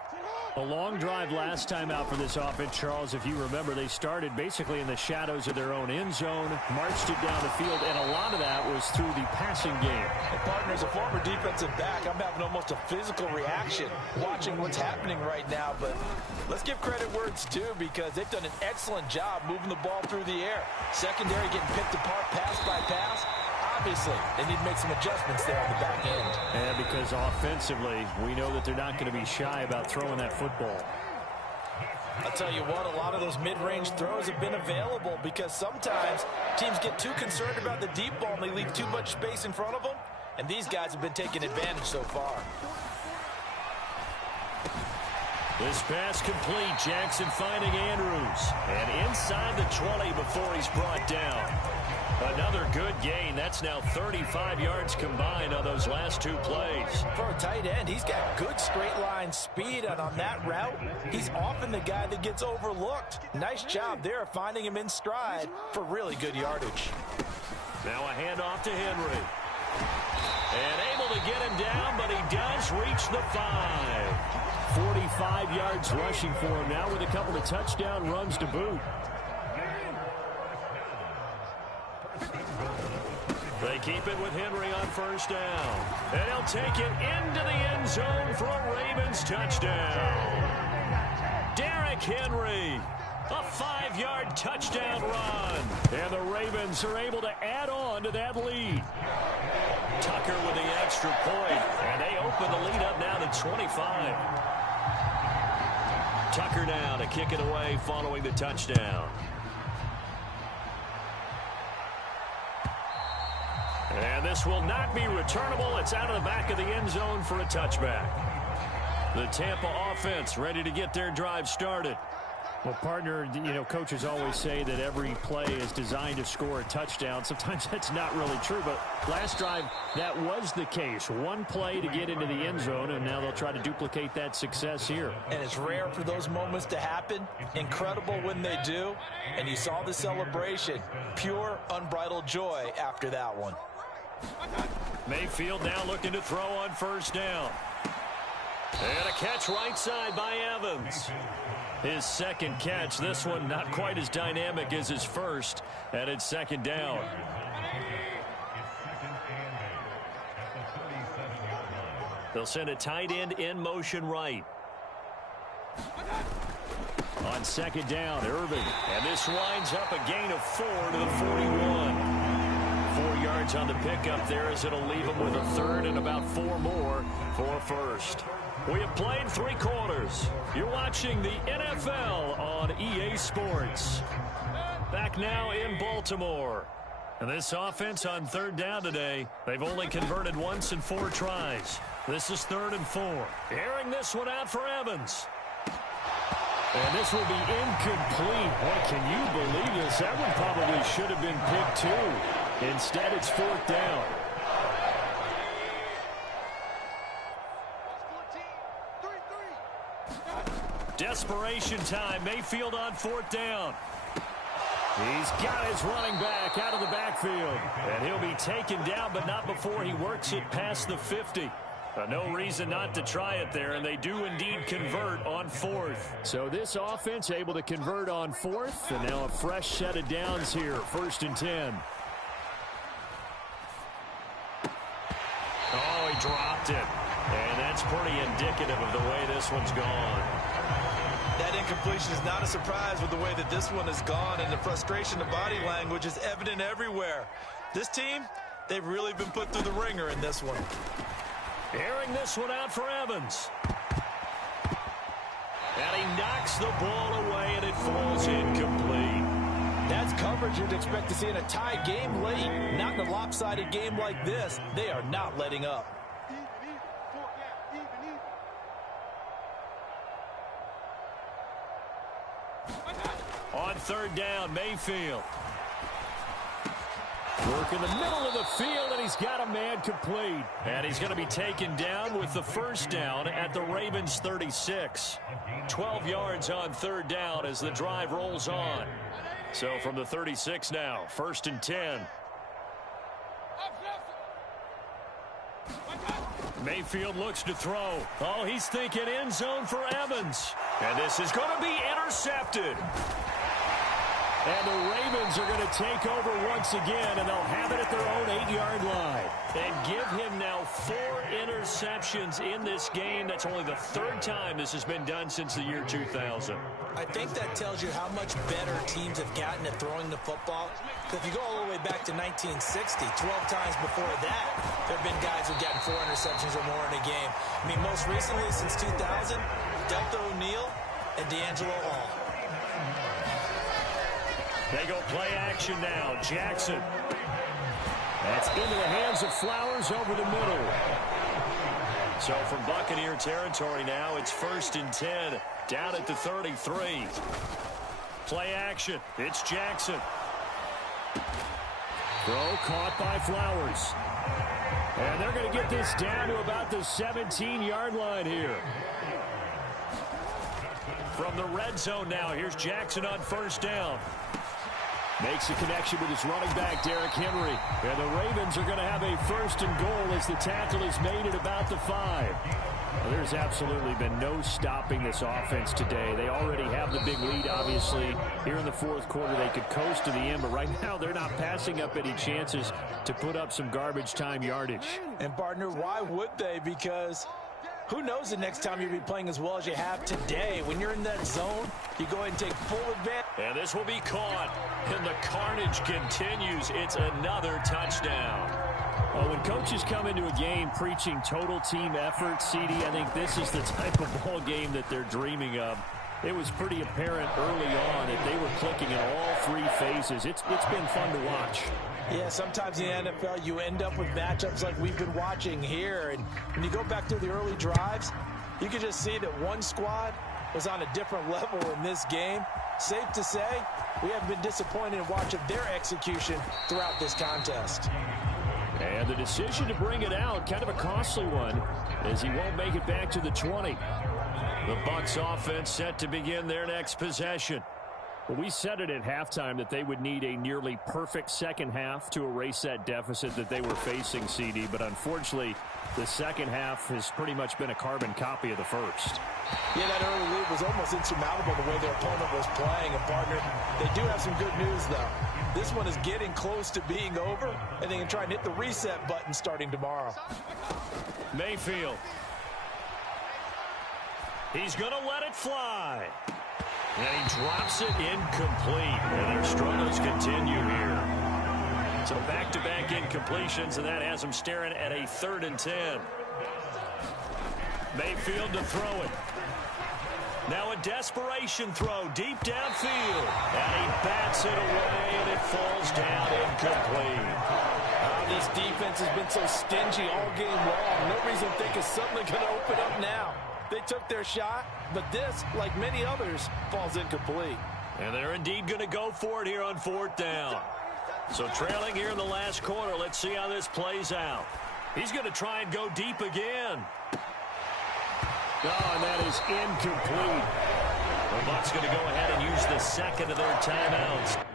A long drive last time out for this offense, Charles. If you remember, they started basically in the shadows of their own end zone, marched it down the field, and a lot of that was through the passing game. And partner, as a former defensive back, I'm having almost a physical reaction watching what's happening right now. But let's give credit where it's due, because they've done an excellent job moving the ball through the air. Secondary getting picked apart pass by pass. Obviously, they need to make some adjustments there on the back end. And because offensively, we know that they're not going to be shy about throwing that football. I'll tell you what, a lot of those mid-range throws have been available, because sometimes teams get too concerned about the deep ball and they leave too much space in front of them, and these guys have been taking advantage so far. This pass complete. Jackson finding Andrews. And inside the 20 before he's brought down. Another good gain. That's now 35 yards combined on those last 2 plays. For a tight end, he's got good straight line speed, and on that route, he's often the guy that gets overlooked. Nice job there finding him in stride for really good yardage. Now a handoff to Henry. And able to get him down, but he does reach the 5. 45 yards rushing for him now with a couple of touchdown runs to boot. They keep it with Henry on first down. And he'll take it into the end zone for a Ravens touchdown. Derrick Henry, a 5-yard touchdown run. And the Ravens are able to add on to that lead. Tucker with the extra point. And they open the lead up now to 25. Tucker now to kick it away following the touchdown. And this will not be returnable. It's out of the back of the end zone for a touchback. The Tampa offense ready to get their drive started. Well, partner, you know, coaches always say that every play is designed to score a touchdown. Sometimes that's not really true, but last drive, that was the case. One play to get into the end zone, and now they'll try to duplicate that success here. And it's rare for those moments to happen. Incredible when they do. And you saw the celebration. Pure, unbridled joy after that one. Mayfield now looking to throw on first down. And a catch right side by Evans. His second catch, this one not quite as dynamic as his first, and it's second down. They'll send a tight end in motion right. On second down, Irving. And this winds up a gain of 4 to the 41. 4 yards on the pickup there, as it'll leave him with a third and about 4 more for first. We have played 3 quarters. You're watching the NFL on EA Sports. Back now in Baltimore. And this offense on third down today, they've only converted once in 4 tries. This is 3rd and 4. Airing this one out for Evans. And this will be incomplete. Boy, can you believe this? That one probably should have been picked too. Instead, it's 4th down. Desperation time. Mayfield on 4th down. He's got his running back out of the backfield. And he'll be taken down, but not before he works it past the 50. No reason not to try it there, and they do indeed convert on 4th. So this offense able to convert on 4th, and now a fresh set of downs here, 1st and 10. dropped it. And that's pretty indicative of the way this one's gone. That incompletion is not a surprise with the way that this one has gone, and the frustration, the body language is evident everywhere. This team, they've really been put through the ringer in this one. Airing this one out for Evans. And he knocks the ball away, and it falls incomplete. That's coverage you'd expect to see in a tie game late. Not in a lopsided game like this. They are not letting up. On third down, Mayfield. Work in the middle of the field, and he's got a man complete. And he's going to be taken down with the first down at the Ravens' 36. 12 yards on third down as the drive rolls on. So from the 36 now, 1st and 10. Mayfield looks to throw. Oh, he's thinking end zone for Evans. And this is going to be intercepted. And the Ravens are going to take over once again, and they'll have it at their own 8-yard line. And give him now 4 interceptions in this game. That's only the 3rd time this has been done since the year 2000. I think that tells you how much better teams have gotten at throwing the football. If you go all the way back to 1960, 12 times before that, there have been guys who've gotten 4 interceptions or more in a game. I mean, most recently since 2000, Delta O'Neal and D'Angelo Hall. They go play action now. Jackson. That's into the hands of Flowers over the middle. So from Buccaneer territory now, it's 1st and 10. Down at the 33. Play action. It's Jackson. Throw caught by Flowers. And they're going to get this down to about the 17-yard line here. From the red zone now, here's Jackson on 1st down. Makes a connection with his running back, Derrick Henry. And the Ravens are going to have a 1st and goal as the tackle is made at about the 5. Well, there's absolutely been no stopping this offense today. They already have the big lead, obviously. Here in the 4th quarter, they could coast to the end, but right now they're not passing up any chances to put up some garbage time yardage. And, partner, why would they? Because who knows the next time you'll be playing as well as you have today. When you're in that zone, you go ahead and take full advantage. And this will be caught. And the carnage continues. It's another touchdown. Well, when coaches come into a game preaching total team effort, CD, I think this is the type of ball game that they're dreaming of. It was pretty apparent early on that they were clicking in all 3 phases. It's been fun to watch. Yeah, sometimes in the NFL you end up with matchups like we've been watching here. And when you go back through the early drives, you can just see that one squad was on a different level in this game. Safe to say, we haven't been disappointed in watching their execution throughout this contest. And the decision to bring it out, kind of a costly one, as he won't make it back to the 20. The Bucs offense set to begin their next possession. Well, we said it at halftime that they would need a nearly perfect second half to erase that deficit that they were facing, CD. But unfortunately, the second half has pretty much been a carbon copy of the first. Yeah, that early lead was almost insurmountable the way their opponent was playing. And, partner, they do have some good news, though. This one is getting close to being over, and they can try and hit the reset button starting tomorrow. Mayfield. He's going to let it fly. And he drops it incomplete. And their struggles continue here. So back-to-back incompletions, and that has them staring at a 3rd and 10. Mayfield to throw it. Now a desperation throw deep downfield. And he bats it away, and it falls down incomplete. This defense has been so stingy all game long. No reason to think it's suddenly going to open up now. They took their shot, but this, like many others, falls incomplete. And they're indeed going to go for it here on 4th down. So trailing here in the last quarter, let's see how this plays out. He's going to try and go deep again. Oh, and that is incomplete. The Bucs going to go ahead and use the second of their timeouts.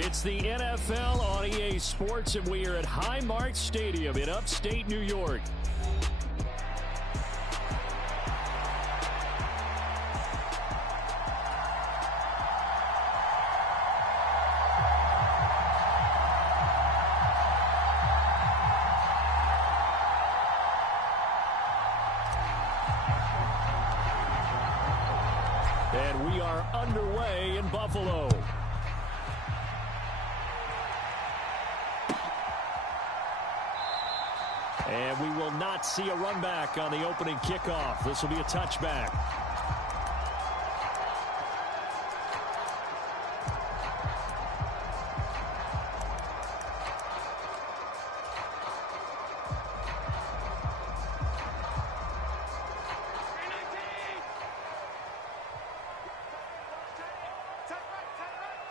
It's the NFL on EA Sports, and we are at Highmark Stadium in upstate New York. And we are underway in Buffalo. And we will not see a run back on the opening kickoff. This will be a touchback.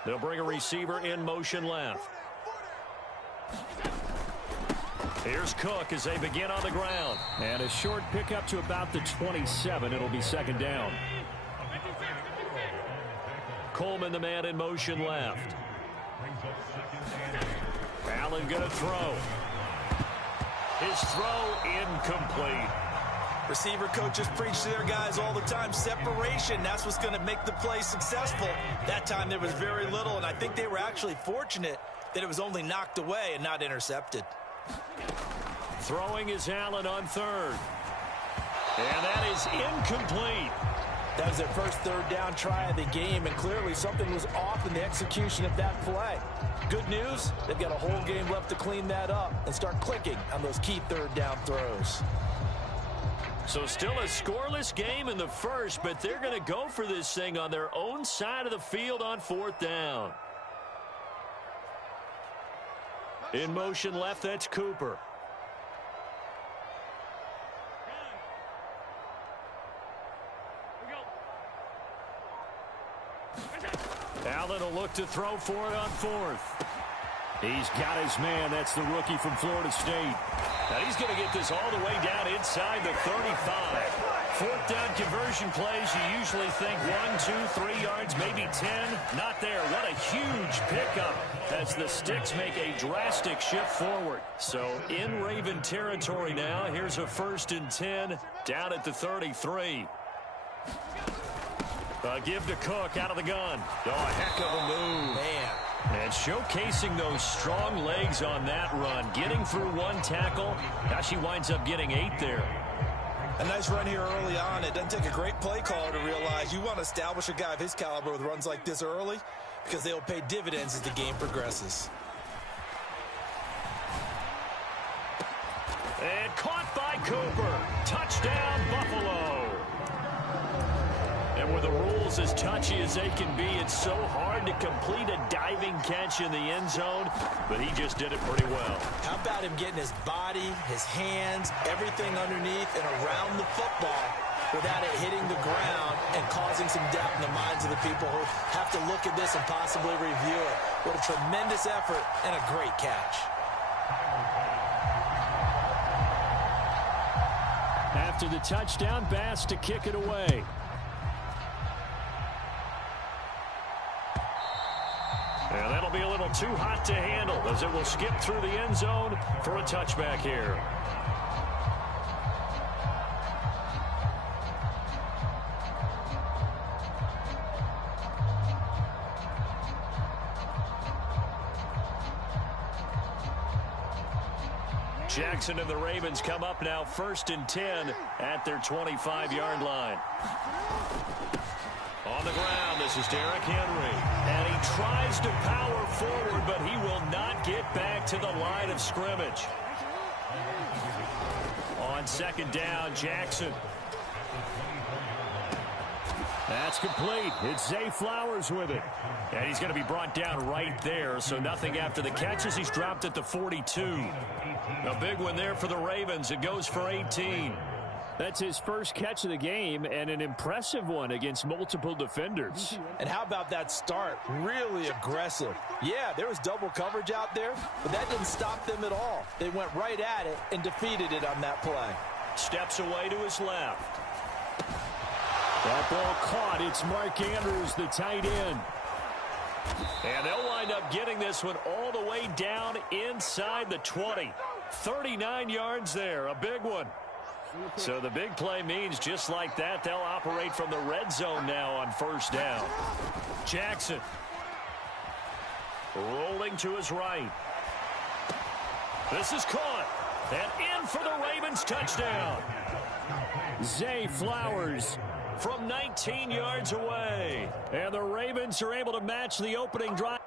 They'll bring a receiver in motion left. Here's Cook as they begin on the ground. And a short pickup to about the 27. It'll be second down. Coleman, the man in motion left. Allen going to throw. His throw incomplete. Receiver coaches preach to their guys all the time. Separation, that's what's going to make the play successful. That time there was very little, and I think they were actually fortunate that it was only knocked away and not intercepted. Throwing is Allen on third. And that is incomplete. That was their first third down try of the game, and clearly something was off in the execution of that play. Good news, they've got a whole game left to clean that up and start clicking on those key third down throws. So still a scoreless game in the first, but they're going to go for this thing on their own side of the field on fourth down. In motion left, that's Cooper. Allen will look to throw for it on fourth. He's got his man. That's the rookie from Florida State. Now he's going to get this all the way down inside the 35. Fourth down conversion plays, you usually think 1, 2, 3 yards, maybe 10. Not there. What a huge pickup as the Sticks make a drastic shift forward. So in Raven territory now. Here's a 1st and 10 down at the 33. Give to Cook out of the gun. Oh, a heck of a move. Man. And showcasing those strong legs on that run. Getting through one tackle. Now she winds up getting 8 there. A nice run here early on. It doesn't take a great play caller to realize you want to establish a guy of his caliber with runs like this early because they'll pay dividends as the game progresses. And caught by Cooper. Touchdown, Buffalo. And with the rules as touchy as they can be, it's so hard to complete a diving catch in the end zone, but he just did it pretty well. How about him getting his body, his hands, everything underneath and around the football without it hitting the ground and causing some doubt in the minds of the people who have to look at this and possibly review it. What a tremendous effort and a great catch. After the touchdown, Bass to kick it away. And that'll be a little too hot to handle as it will skip through the end zone for a touchback here. Jackson and the Ravens come up now 1st and 10 at their 25-yard line. On the ground, this is Derrick Henry. And he tries to power forward, but he will not get back to the line of scrimmage. On 2nd down, Jackson. That's complete. It's Zay Flowers with it. And he's going to be brought down right there, so nothing after the catches. He's dropped at the 42. A big one there for the Ravens. It goes for 18. That's his first catch of the game, and an impressive one against multiple defenders. And how about that start? Really aggressive. Yeah, there was double coverage out there, but that didn't stop them at all. They went right at it and defeated it on that play. Steps away to his left. That ball caught. It's Mark Andrews, the tight end. And they'll wind up getting this one all the way down inside the 20. 39 yards there, a big one. So the big play means just like that, they'll operate from the red zone now on first down. Jackson rolling to his right. This is caught. And in for the Ravens touchdown. Zay Flowers from 19 yards away. And the Ravens are able to match the opening drive.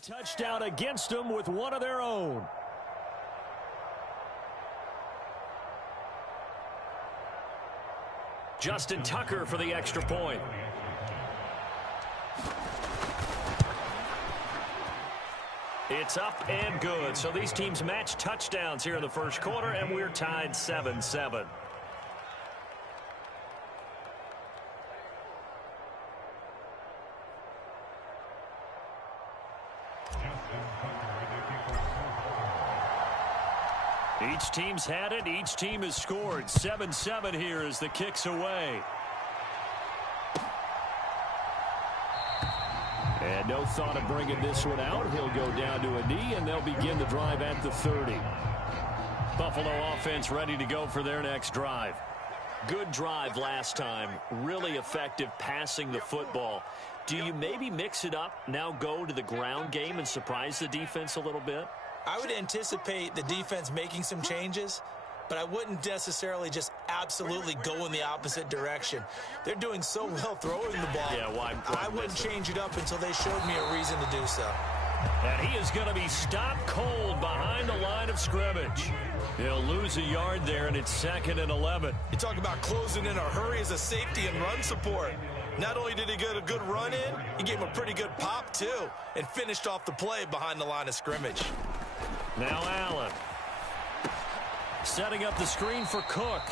Touchdown against them with one of their own. Justin Tucker for the extra point. It's up and good. So these teams match touchdowns here in the first quarter, and we're tied 7-7. Each team's had it. Each team has scored. 7-7 here as the kick's away. And no thought of bringing this one out. He'll go down to a knee, and they'll begin the drive at the 30. Buffalo offense ready to go for their next drive. Good drive last time. Really effective passing the football. Do you maybe mix it up, now go to the ground game and surprise the defense a little bit? I would anticipate the defense making some changes, but I wouldn't necessarily just absolutely go in the opposite direction. They're doing so well throwing the ball. Yeah, why I wouldn't change it up until they showed me a reason to do so. And he is going to be stopped cold behind the line of scrimmage. He'll lose a yard there, and it's 2nd and 11. You talk about closing in a hurry as a safety and run support. Not only did he get a good run in, he gave him a pretty good pop, too, and finished off the play behind the line of scrimmage. Now Allen. Setting up the screen for Cook.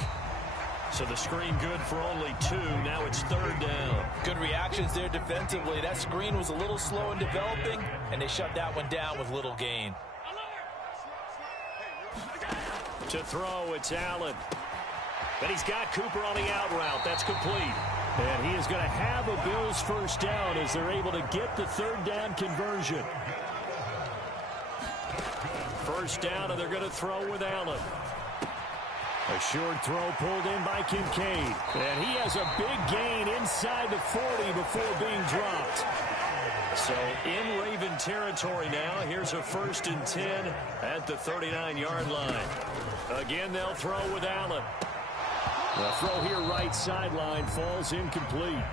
So the screen good for only 2. Now it's 3rd down. Good reactions there defensively. That screen was a little slow in developing, and they shut that one down with little gain. To throw, it's Allen. But he's got Cooper on the out route. That's complete. And he is going to have a Bills first down as they're able to get the 3rd down conversion. First down, and they're going to throw with Allen. A short throw pulled in by Kincaid. And he has a big gain inside the 40 before being dropped. So in Raven territory now. Here's a 1st and 10 at the 39-yard line. Again, they'll throw with Allen. The throw here right sideline falls incomplete.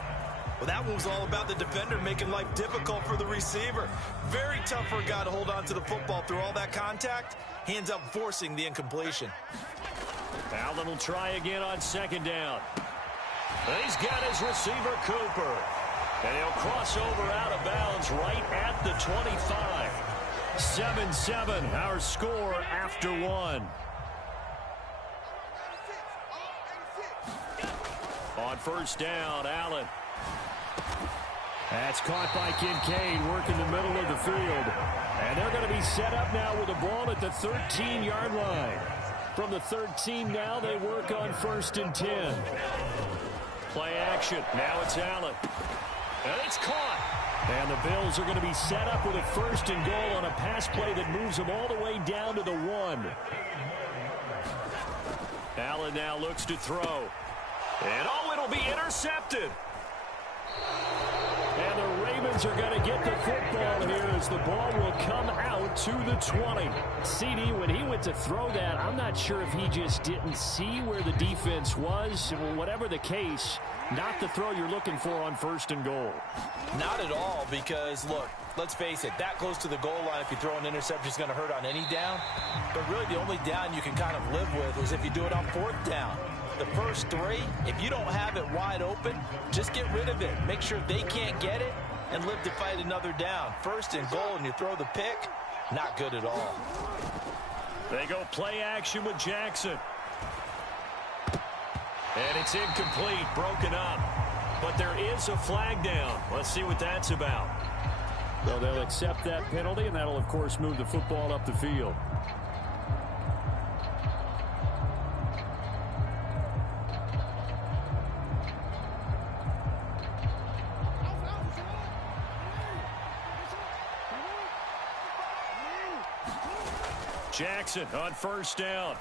Well, that one was all about the defender making life difficult for the receiver. Very tough for a guy to hold on to the football through all that contact. He ends up forcing the incompletion. Allen will try again on 2nd down. And he's got his receiver, Cooper. And he'll cross over out of bounds right at the 25. 7-7, our score after 1. On first down, Allen. That's caught by Kincaid, working the middle of the field. And they're going to be set up now with the ball at the 13-yard line. From the 13 now, they work on 1st and 10. Play action. Now it's Allen. And it's caught. And the Bills are going to be set up with a 1st and goal on a pass play that moves them all the way down to the 1. Allen now looks to throw. And oh, it'll be intercepted. And the Ravens are going to get the football here as the ball will come out to the 20. CD, when he went to throw that, I'm not sure if he just didn't see where the defense was. Whatever the case, not the throw you're looking for on 1st and goal. Not at all, because, look, let's face it, that close to the goal line, if you throw an interception, is going to hurt on any down. But really the only down you can kind of live with is if you do it on 4th down. The first 3, if you don't have it wide open, just get rid of it. Make sure they can't get it and live to fight another down. 1st and goal, and you throw the pick, not good at all. They go play action with Jackson. And it's incomplete, broken up. But there is a flag down. Let's see what that's about. So they'll accept that penalty, and that'll, of course, move the football up the field. Jackson on first down.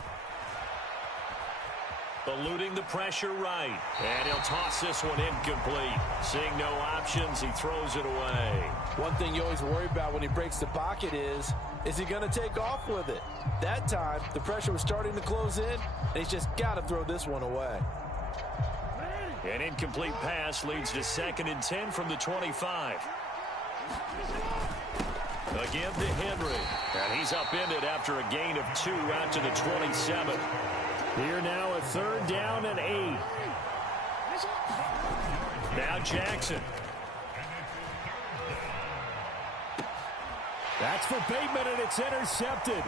Eluding the pressure right. And he'll toss this one incomplete. Seeing no options, he throws it away. One thing you always worry about when he breaks the pocket is he going to take off with it? That time, the pressure was starting to close in, and he's just got to throw this one away. An incomplete pass leads to 2nd and 10 from the 25. Again to Henry. And he's upended after a gain of 2 out to the 27. Here now a 3rd down and 8. Now Jackson. That's for Bateman, and it's intercepted.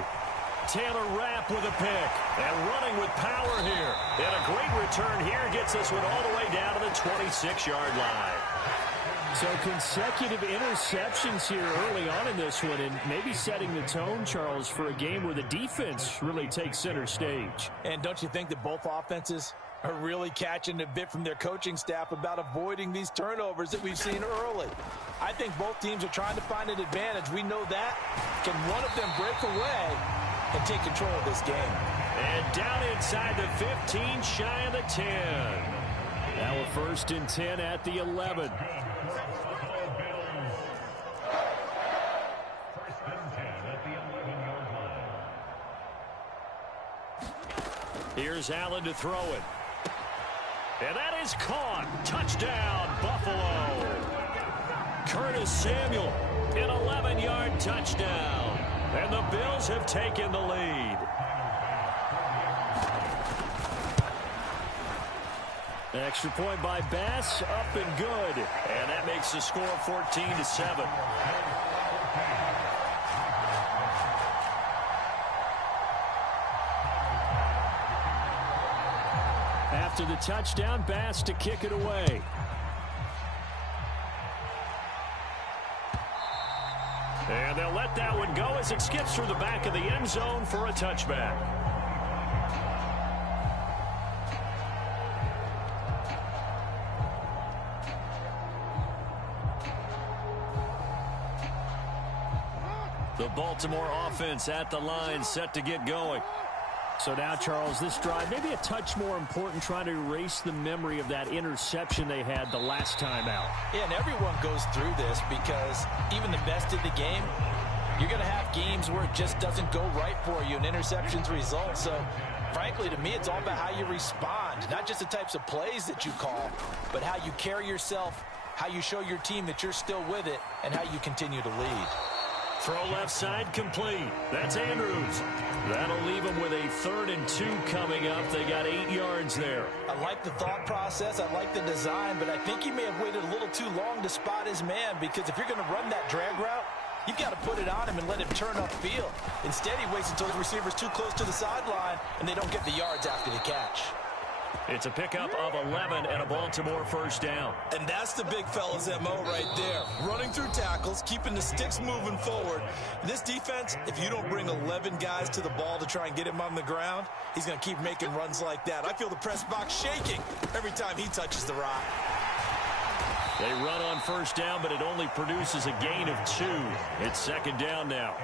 Taylor Rapp with a pick. And running with power here. And a great return here gets this one all the way down to the 26-yard line. So consecutive interceptions here early on in this one, and maybe setting the tone, Charles, for a game where the defense really takes center stage. And don't you think that both offenses are really catching a bit from their coaching staff about avoiding these turnovers that we've seen early? I think both teams are trying to find an advantage. We know that. Can one of them break away and take control of this game? And down inside the 15, shy of the 10. Now a 1st and 10 at the 11. Here's Allen to throw it. And that is caught. Touchdown, Buffalo. Curtis Samuel, an 11-yard touchdown. And the Bills have taken the lead. Extra point by Bass, up and good. And that makes the score 14-7. After the touchdown, Bass to kick it away. And they'll let that one go as it skips through the back of the end zone for a touchback. The Baltimore offense at the line, set to get going. So now, Charles, this drive maybe a touch more important, trying to erase the memory of that interception they had the last time out. Yeah, and everyone goes through this because even the best in the game, you're going to have games where it just doesn't go right for you and interceptions result. So, frankly, to me, it's all about how you respond, not just the types of plays that you call, but how you carry yourself, how you show your team that you're still with it, and how you continue to lead. Throw left side complete. That's Andrews. That'll leave them with a 3rd and 2 coming up. They got 8 yards there. I like the thought process. I like the design, but I think he may have waited a little too long to spot his man, because if you're going to run that drag route, you've got to put it on him and let him turn upfield. Instead, he waits until his receiver's too close to the sideline, and they don't get the yards after the catch. It's a pickup of 11 and a Baltimore 1st down. And that's the big fella's MO right there. Running through tackles, keeping the sticks moving forward. This defense, if you don't bring 11 guys to the ball to try and get him on the ground, he's going to keep making runs like that. I feel the press box shaking every time he touches the rock. They run on 1st down, but it only produces a gain of 2. It's 2nd down now.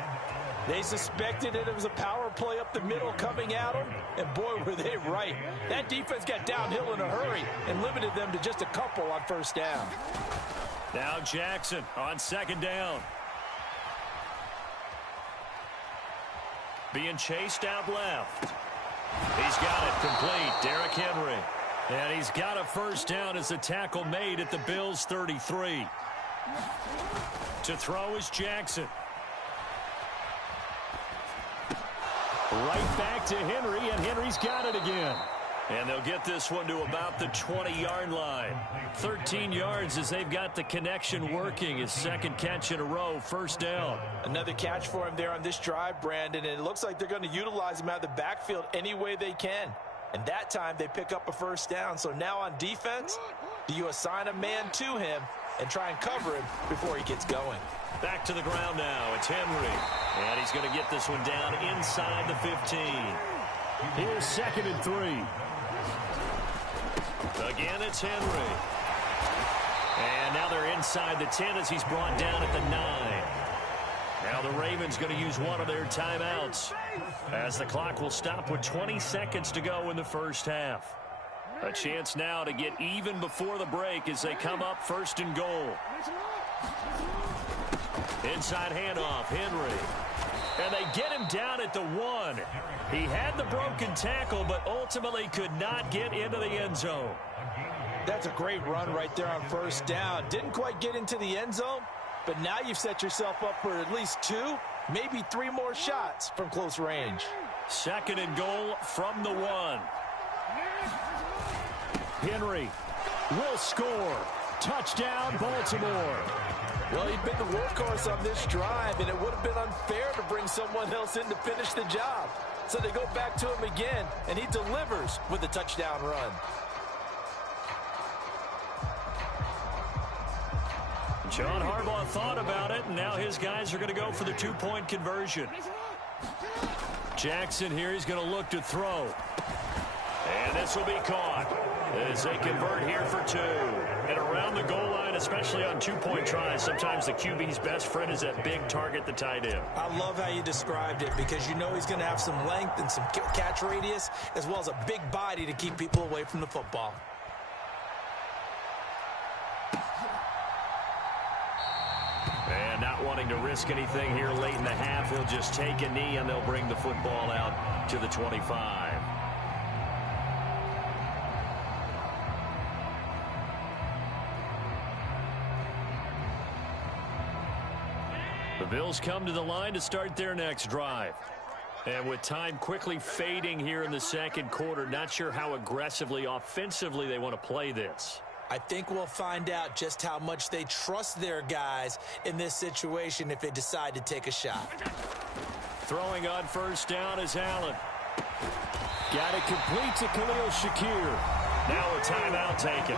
They suspected it was a power play up the middle coming at them, and boy, were they right. That defense got downhill in a hurry and limited them to just a couple on 1st down. Now Jackson on 2nd down. Being chased out left. He's got it complete. Derrick Henry. And he's got a 1st down as the tackle made at the Bills' 33. To throw is Jackson. Right back to Henry, and Henry's got it again. And they'll get this one to about the 20-yard line. 13 yards as they've got the connection working. His 2nd catch in a row, 1st down. Another catch for him there on this drive, Brandon, and it looks like they're going to utilize him out of the backfield any way they can. And that time they pick up a 1st down. So now on defense, do you assign a man to him, and try and cover him before he gets going. Back to the ground now. It's Henry. And he's going to get this one down inside the 15. Here's 2nd and 3. Again, it's Henry. And now they're inside the 10 as he's brought down at the 9. Now the Ravens going to use one of their timeouts as the clock will stop with 20 seconds to go in the first half. A chance now to get even before the break as they come up 1st and goal. Inside handoff, Henry. And they get him down at the 1. He had the broken tackle, but ultimately could not get into the end zone. That's a great run right there on 1st down. Didn't quite get into the end zone, but now you've set yourself up for at least 2, maybe 3 more shots from close range. 2nd and goal from the 1. Henry will score. Touchdown, Baltimore. Well, he'd been the workhorse on this drive, and it would have been unfair to bring someone else in to finish the job. So they go back to him again, and he delivers with a touchdown run. John Harbaugh thought about it, and now his guys are going to go for the 2-point conversion. Jackson here, he's going to look to throw. And this will be caught as they convert here for 2. And around the goal line, especially on 2-point tries, sometimes the QB's best friend is that big target, the tight end. I love how you described it because you know he's going to have some length and some catch radius as well as a big body to keep people away from the football. And not wanting to risk anything here late in the half, he'll just take a knee and they'll bring the football out to the 25. The Bills come to the line to start their next drive. And with time quickly fading here in the 2nd quarter, not sure how aggressively, offensively they want to play this. I think we'll find out just how much they trust their guys in this situation if they decide to take a shot. Throwing on 1st down is Allen. Got it complete to Khalil Shakir. Now a timeout taken.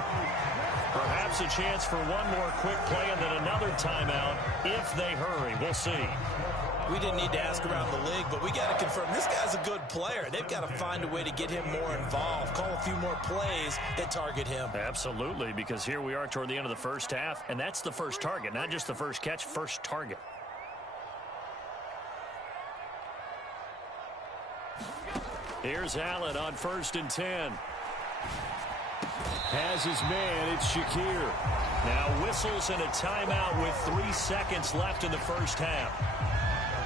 Perhaps a chance for one more quick play and then another timeout if they hurry. We'll see. We didn't need to ask around the league, but we got to confirm this guy's a good player. They've got to find a way to get him more involved, call a few more plays that target him. Absolutely, because here we are toward the end of the first half, and that's the first target, not just the first catch, first target. Here's Allen on 1st and 10. Has his man, it's Shakir. Now whistles and a timeout with 3 seconds left in the first half.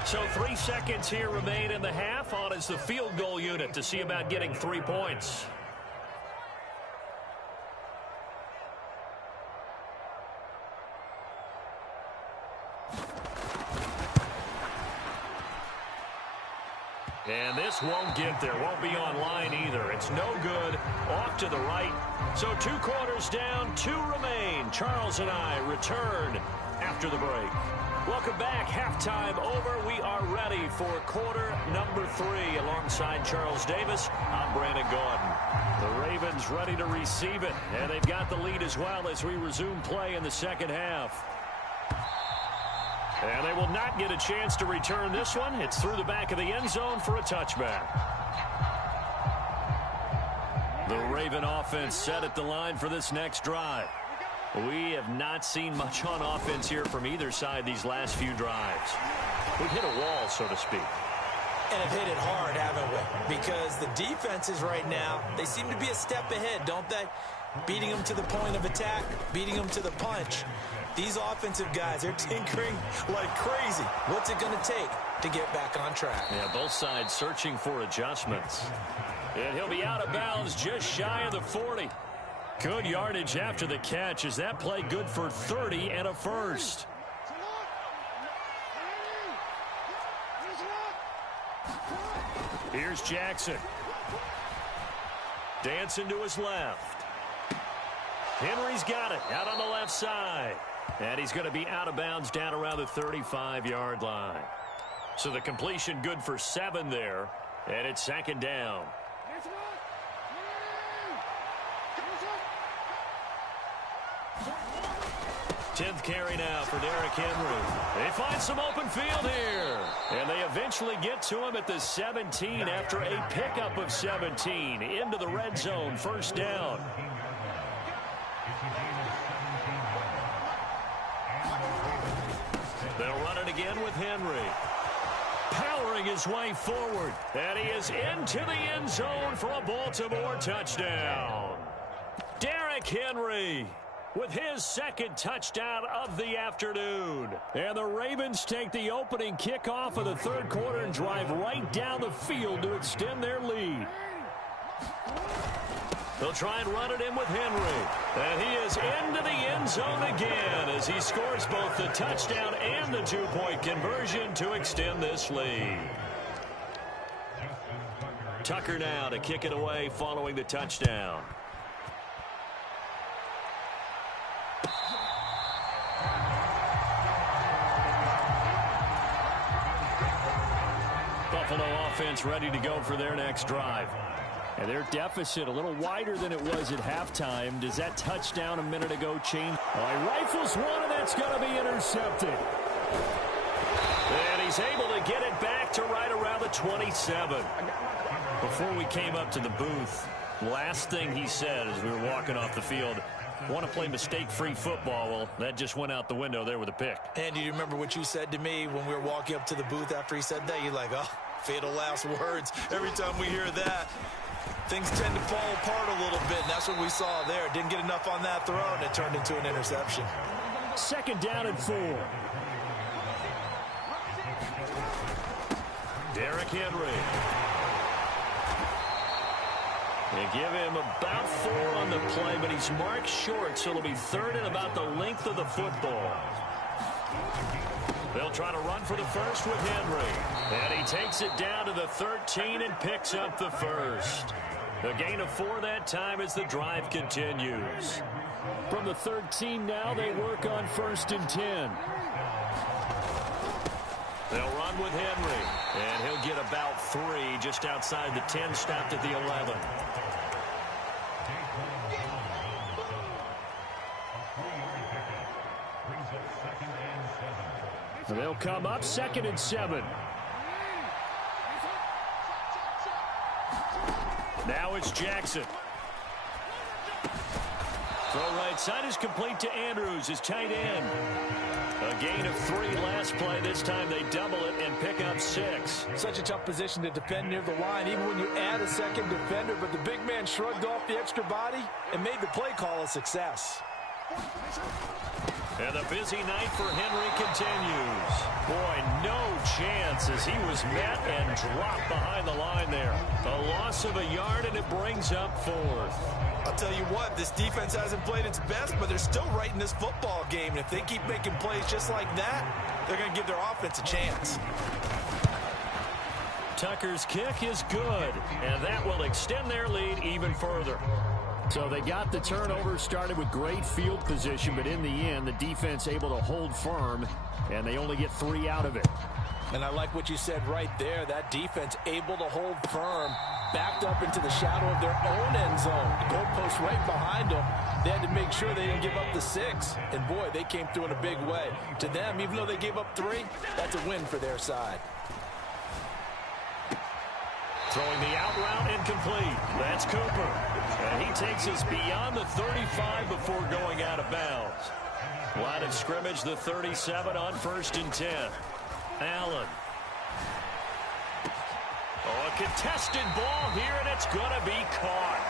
So 3 seconds here remain in the half. On is the field goal unit to see about getting 3 points. And this won't get there. Won't be online either. It's no good. Off to the right. So 2 quarters down, 2 remain. Charles and I return after the break. Welcome back. Halftime over. We are ready for quarter number 3. Alongside Charles Davis, I'm Brandon Gaudin. The Ravens ready to receive it. And they've got the lead as well as we resume play in the second half. And they will not get a chance to return this one. It's through the back of the end zone for a touchback. The Raven offense set at the line for this next drive. We have not seen much on offense here from either side these last few drives. We've hit a wall, so to speak. And have hit it hard, haven't we? Because the defenses right now, they seem to be a step ahead, don't they? Beating them to the point of attack, beating them to the punch. These offensive guys, they're tinkering like crazy. What's it going to take to get back on track? Yeah, both sides searching for adjustments. And he'll be out of bounds just shy of the 40. Good yardage after the catch. Is that play good for 30 and a first? Here's Jackson. Dancing to his left. Henry's got it out on the left side. And he's going to be out of bounds down around the 35-yard line. So the completion good for 7 there. And it's 2nd down. 10th carry now for Derrick Henry. They find some open field here. And they eventually get to him at the 17 after a pickup of 17 into the red zone. First down. They'll run it again with Henry. Powering his way forward. And he is into the end zone for a Baltimore touchdown. Derrick Henry with his second touchdown of the afternoon. And the Ravens take the opening kickoff of the third quarter and drive right down the field to extend their lead. They'll try and run it in with Henry. And he is into the end zone again as he scores both the touchdown and the two-point conversion to extend this lead. Tucker now to kick it away following the touchdown. Buffalo offense ready to go for their next drive. And their deficit a little wider than it was at halftime. Does that touchdown a minute ago change? Oh, he rifles one, and that's going to be intercepted. And he's able to get it back to right around the 27. Before we came up to the booth, last thing he said as we were walking off the field, want to play mistake-free football. Well, that just went out the window there with a pick. And do you remember what you said to me when we were walking up to the booth after he said that? You're like, oh, fatal last words. Every time we hear that, things tend to fall apart a little bit, and that's what we saw there. Didn't get enough on that throw, and it turned into an interception. Second down and 4. Derrick Henry. They give him about 4 on the play, but he's marked short, so it'll be third and about the length of the football. They'll try to run for the first with Henry. And he takes it down to the 13 and picks up the first. A gain of 4 that time as the drive continues. From the 13 now, they work on 1st and 10. They'll run with Henry. And he'll get about 3 just outside the 10, stopped at the 11. They'll come up 2nd and 7. Now it's Jackson. Throw right side is complete to Andrews, his tight end. A gain of 3 last play. This time they double it and pick up 6. Such a tough position to defend near the line, even when you add a second defender. But the big man shrugged off the extra body and made the play call a success. And the busy night for Henry continues. Boy, no chance as he was met and dropped behind the line there. A loss of a yard, and it brings up 4th. I'll tell you what, this defense hasn't played its best, but they're still right in this football game. And if they keep making plays just like that, they're going to give their offense a chance. Tucker's kick is good, and that will extend their lead even further. So they got the turnover, started with great field position, but in the end, the defense able to hold firm, and they only get 3 out of it. And I like what you said right there. That defense able to hold firm, backed up into the shadow of their own end zone. The goalpost right behind them. They had to make sure they didn't give up the 6. And, boy, they came through in a big way. To them, even though they gave up 3, that's a win for their side. Throwing the out route incomplete. That's Cooper. And he takes us beyond the 35 before going out of bounds. Line of scrimmage, the 37 on 1st and 10. Allen. Oh, a contested ball here, and it's going to be caught.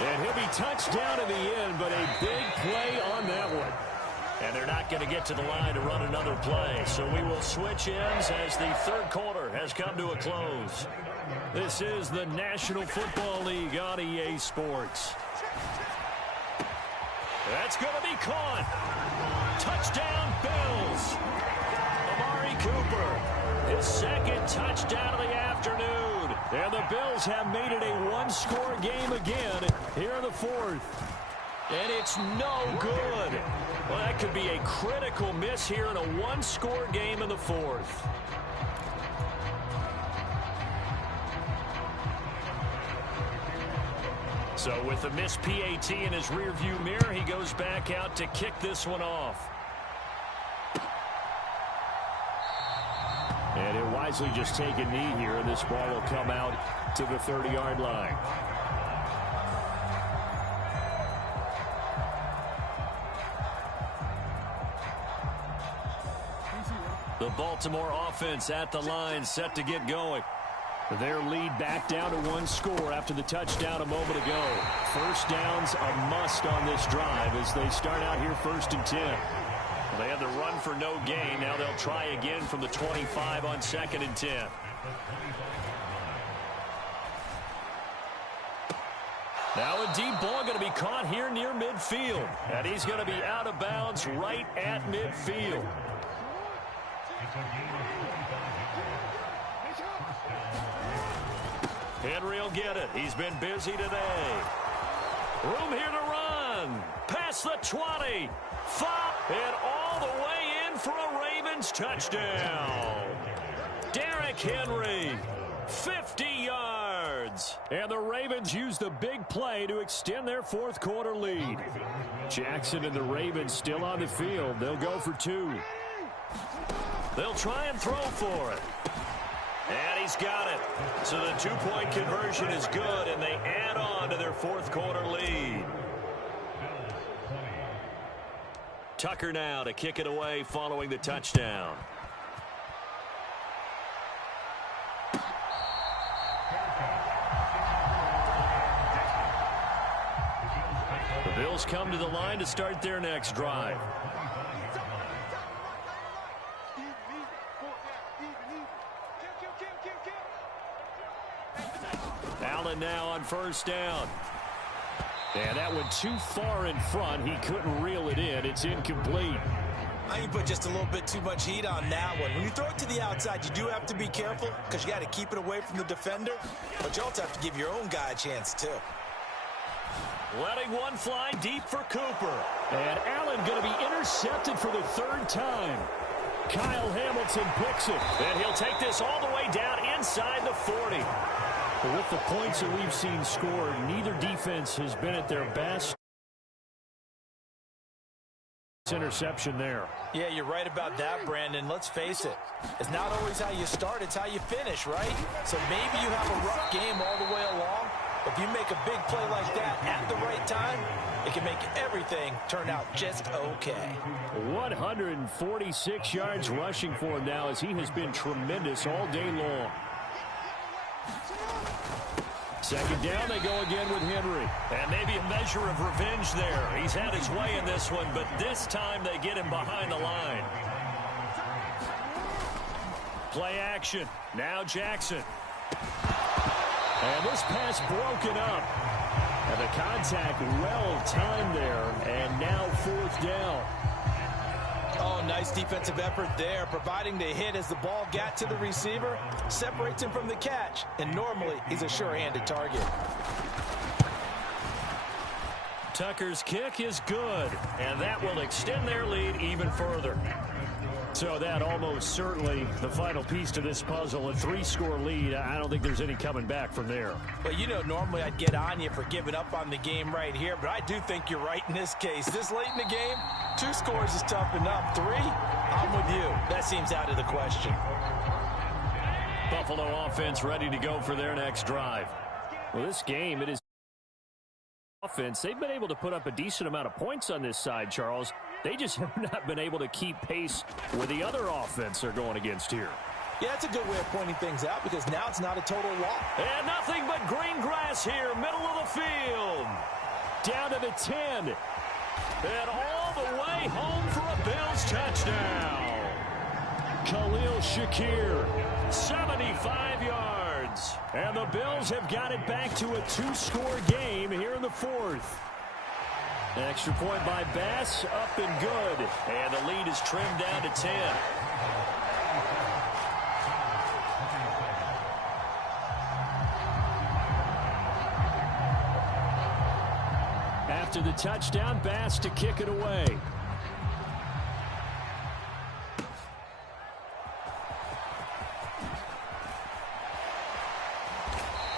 And he'll be touched down in the end, but a big play on that one. And they're not going to get to the line to run another play. So we will switch ends as the third quarter has come to a close. This is the National Football League on EA Sports. That's going to be caught. Touchdown, Bills. Amari Cooper, his second touchdown of the afternoon. And the Bills have made it a one-score game again here in the 4th. And it's no good. Well, that could be a critical miss here in a one-score game in the 4th. So with the missed PAT in his rearview mirror, he goes back out to kick this one off. wisely just take a knee here, and this ball will come out to the 30-yard line. The Baltimore offense at the line, set to get going. Their lead back down to one score after the touchdown a moment ago. First down's a must on this drive as they start out here 1st and 10. They had the run for no gain. Now they'll try again from the 25 on 2nd and 10. Now a deep ball going to be caught here near midfield. And he's going to be out of bounds right at midfield. Henry will get it. He's been busy today. Room here to run. Past the 20. 5. And all the way in for a Ravens touchdown. Derrick Henry. 50 yards. And the Ravens use the big play to extend their 4th quarter lead. Jackson and the Ravens still on the field. They'll go for 2. They'll try and throw for it. And he's got it. So the 2-point conversion is good, and they add on to their 4th quarter lead. Tucker now to kick it away following the touchdown. The Bills come to the line to start their next drive. Allen now on 1st down. And that went too far in front. He couldn't reel it in. It's incomplete. I think you put just a little bit too much heat on that one. When you throw it to the outside, you do have to be careful because you got to keep it away from the defender. But you also have to give your own guy a chance, too. Letting one fly deep for Cooper. And Allen going to be intercepted for the 3rd time. Kyle Hamilton picks it. And he'll take this all the way down inside the 40. But with the points that we've seen scored, neither defense has been at their best. Interception there. Yeah, you're right about that, Brandon. Let's face it. It's not always how you start, it's how you finish, right? So maybe you have a rough game all the way along, but if you make a big play like that at the right time, it can make everything turn out just okay. 146 yards rushing for him now as he has been tremendous all day long. 2nd down, they go again with Henry. And maybe a measure of revenge there. He's had his way in this one, but this time they get him behind the line. Play action. Now Jackson. And this pass broken up. And the contact well timed there. And now 4th down. Oh, nice defensive effort there, providing the hit as the ball got to the receiver, separates him from the catch, and normally he's a sure-handed target. Tucker's kick is good, and that will extend their lead even further. So that almost certainly the final piece to this puzzle, a 3-score lead. I don't think there's any coming back from there. Well, you know, normally I'd get on you for giving up on the game right here, but I do think you're right in this case. This late in the game, 2 scores is tough enough. 3, I'm with you. That seems out of the question. Buffalo offense ready to go for their next drive. Well, this game, it is offense. They've been able to put up a decent amount of points on this side, Charles. They just have not been able to keep pace with the other offense they're going against here. Yeah, that's a good way of pointing things out because now it's not a total loss. And nothing but green grass here, middle of the field. Down to the 10. And all the way home for a Bills touchdown. Khalil Shakir, 75 yards. And the Bills have got it back to a 2-score game here in the 4th. An extra point by Bass, up and good. And the lead is trimmed down to 10. After the touchdown, Bass to kick it away.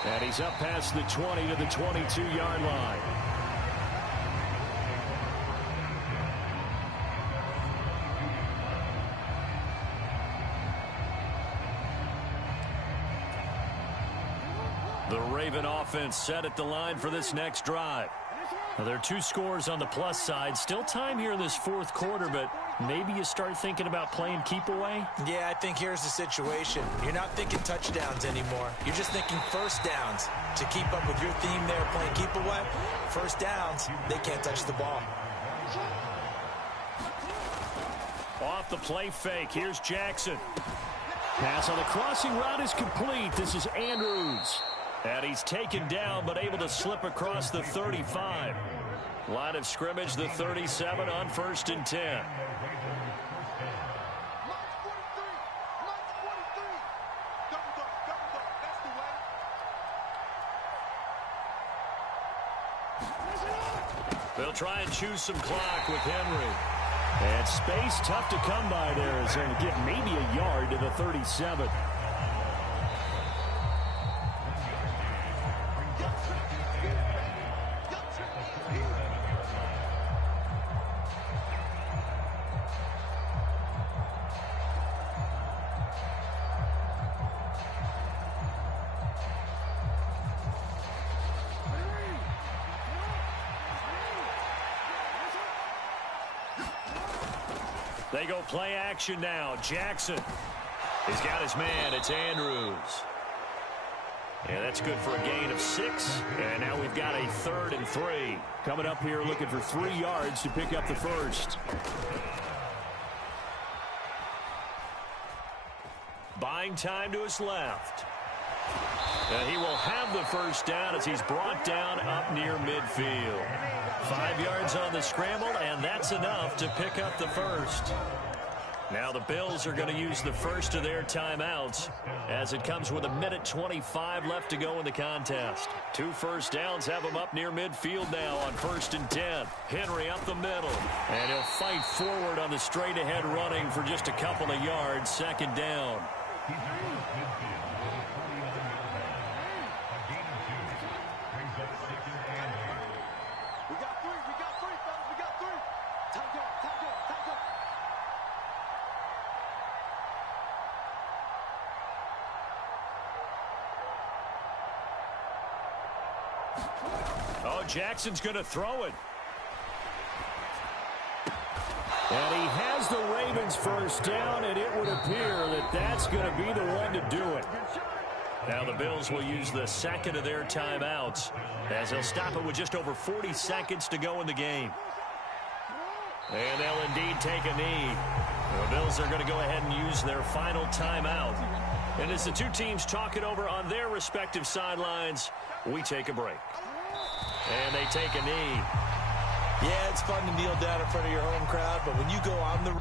And he's up past the 20 to the 22-yard line. The Raven offense set at the line for this next drive. Now, there are 2 scores on the plus side. Still time here in this fourth quarter, but maybe you start thinking about playing keep away? Yeah, I think here's the situation. You're not thinking touchdowns anymore. You're just thinking first downs. To keep up with your theme there, playing keep away, first downs, they can't touch the ball. Off the play fake, here's Jackson. Pass on the crossing route is complete. This is Andrews. And he's taken down, but able to slip across the 35. Line of scrimmage, the 37 on 1st and 10. They'll try and choose some clock with Henry. And space tough to come by there as they'll get maybe a yard to the 37. They go play action now. Jackson. He's got his man. It's Andrews. And that's good for a gain of 6. And now we've got a 3rd and 3. Coming up here looking for 3 yards to pick up the first. Buying time to his left. And he will have the first down as he's brought down up near midfield. 5 yards on the scramble, and that's enough to pick up the first. Now the Bills are going to use the first of their timeouts as it comes with 1:25 left to go in the contest. 2 first downs have him up near midfield now on 1st and 10. Henry up the middle, and he'll fight forward on the straight-ahead running for just a couple of yards. 2nd down. Oh, Jackson's going to throw it. And he has the Ravens first down, and it would appear that that's going to be the one to do it. Now the Bills will use the 2nd of their timeouts as they'll stop it with just over 40 seconds to go in the game. And they'll indeed take a knee. The Bills are going to go ahead and use their final timeout. And as the 2 teams talk it over on their respective sidelines, we take a break. And they take a knee. Yeah, it's fun to kneel down in front of your home crowd, but when you go on the...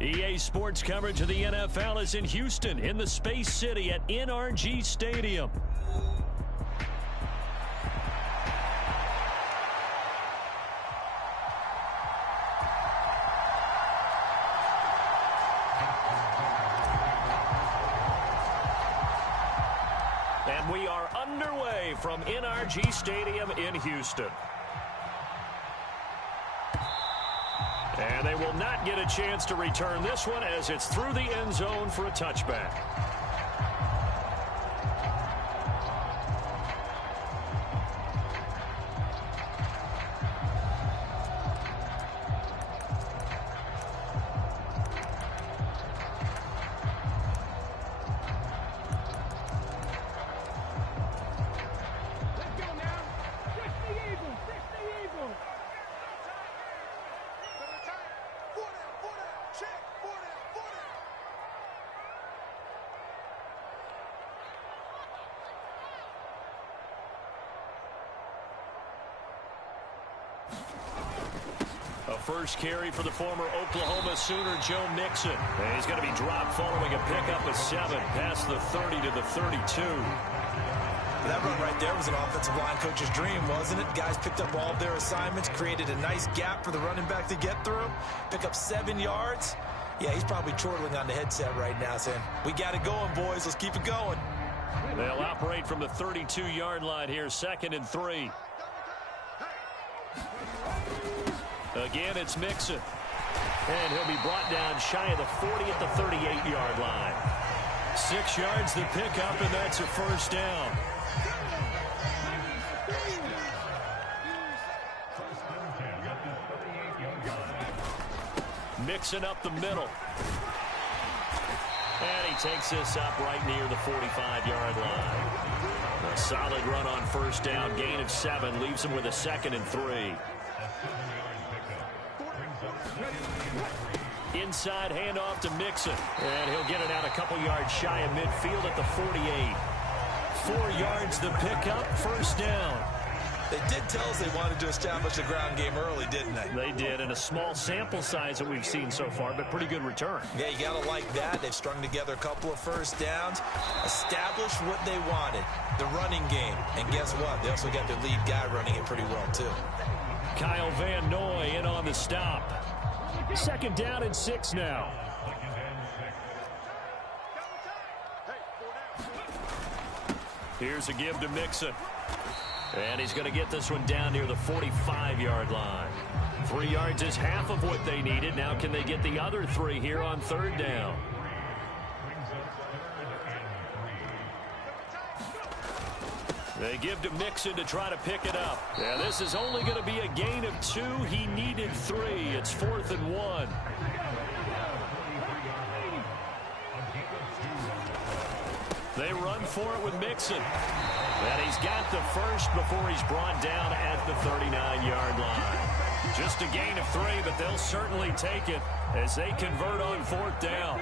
EA Sports coverage of the NFL is in Houston, in the Space City at NRG Stadium. And we are underway from from NRG Stadium in Houston. And they will not get a chance to return this one as it's through the end zone for a touchback. First carry for the former Oklahoma Sooner, Joe Mixon. And he's going to be dropped following a pickup of 7 past the 30 to the 32. That run right there was an offensive line coach's dream, wasn't it? Guys picked up all of their assignments, created a nice gap for the running back to get through, pick up 7 yards. Yeah, he's probably chortling on the headset right now saying, we got it going, boys. Let's keep it going. They'll operate from the 32-yard line here, 2nd and 3. Again, it's Mixon. And he'll be brought down shy of the 40 at the 38-yard line. 6 yards the pickup, and that's a first down. Mixon up the middle. And he takes this up right near the 45-yard line. A solid run on first down, gain of 7, leaves him with a 2nd and 3. Inside handoff to Mixon. And he'll get it out a couple yards shy of midfield at the 48. 4 yards the pickup, first down. They did tell us they wanted to establish the ground game early, didn't they? They did, and a small sample size that we've seen so far, but pretty good return. Yeah, you got to like that. They've strung together a couple of first downs, established what they wanted, the running game. And guess what? They also got their lead guy running it pretty well, too. Kyle Van Noy in on the stop. 2nd down and 6 now. Here's a give to Mixon. And he's going to get this one down near the 45-yard line. 3 yards is half of what they needed. Now can they get the other 3 here on 3rd down? They give to Mixon to try to pick it up. Yeah, this is only going to be a gain of 2. He needed 3. It's 4th and 1. They run for it with Mixon. And he's got the first before he's brought down at the 39-yard line. Just a gain of 3, but they'll certainly take it as they convert on 4th down.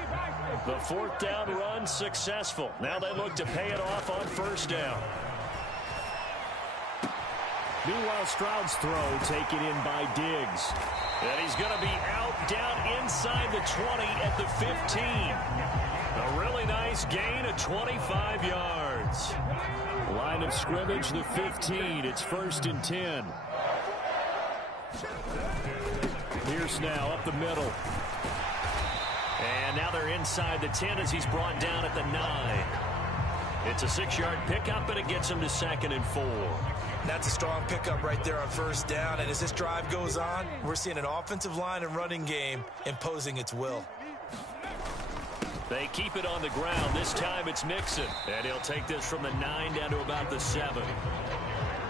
The 4th down run successful. Now they look to pay it off on 1st down. Meanwhile, Stroud's throw taken in by Diggs. And he's going to be out down inside the 20 at the 15. A really nice gain of 25 yards. Line of scrimmage, the 15. It's 1st and 10. Pierce now up the middle. And now they're inside the 10 as he's brought down at the 9. It's a 6-yard pickup, and it gets him to 2nd and 4. That's a strong pickup right there on 1st down. And as this drive goes on, we're seeing an offensive line and running game imposing its will. They keep it on the ground. This time it's Mixon. And he'll take this from the 9 down to about the 7.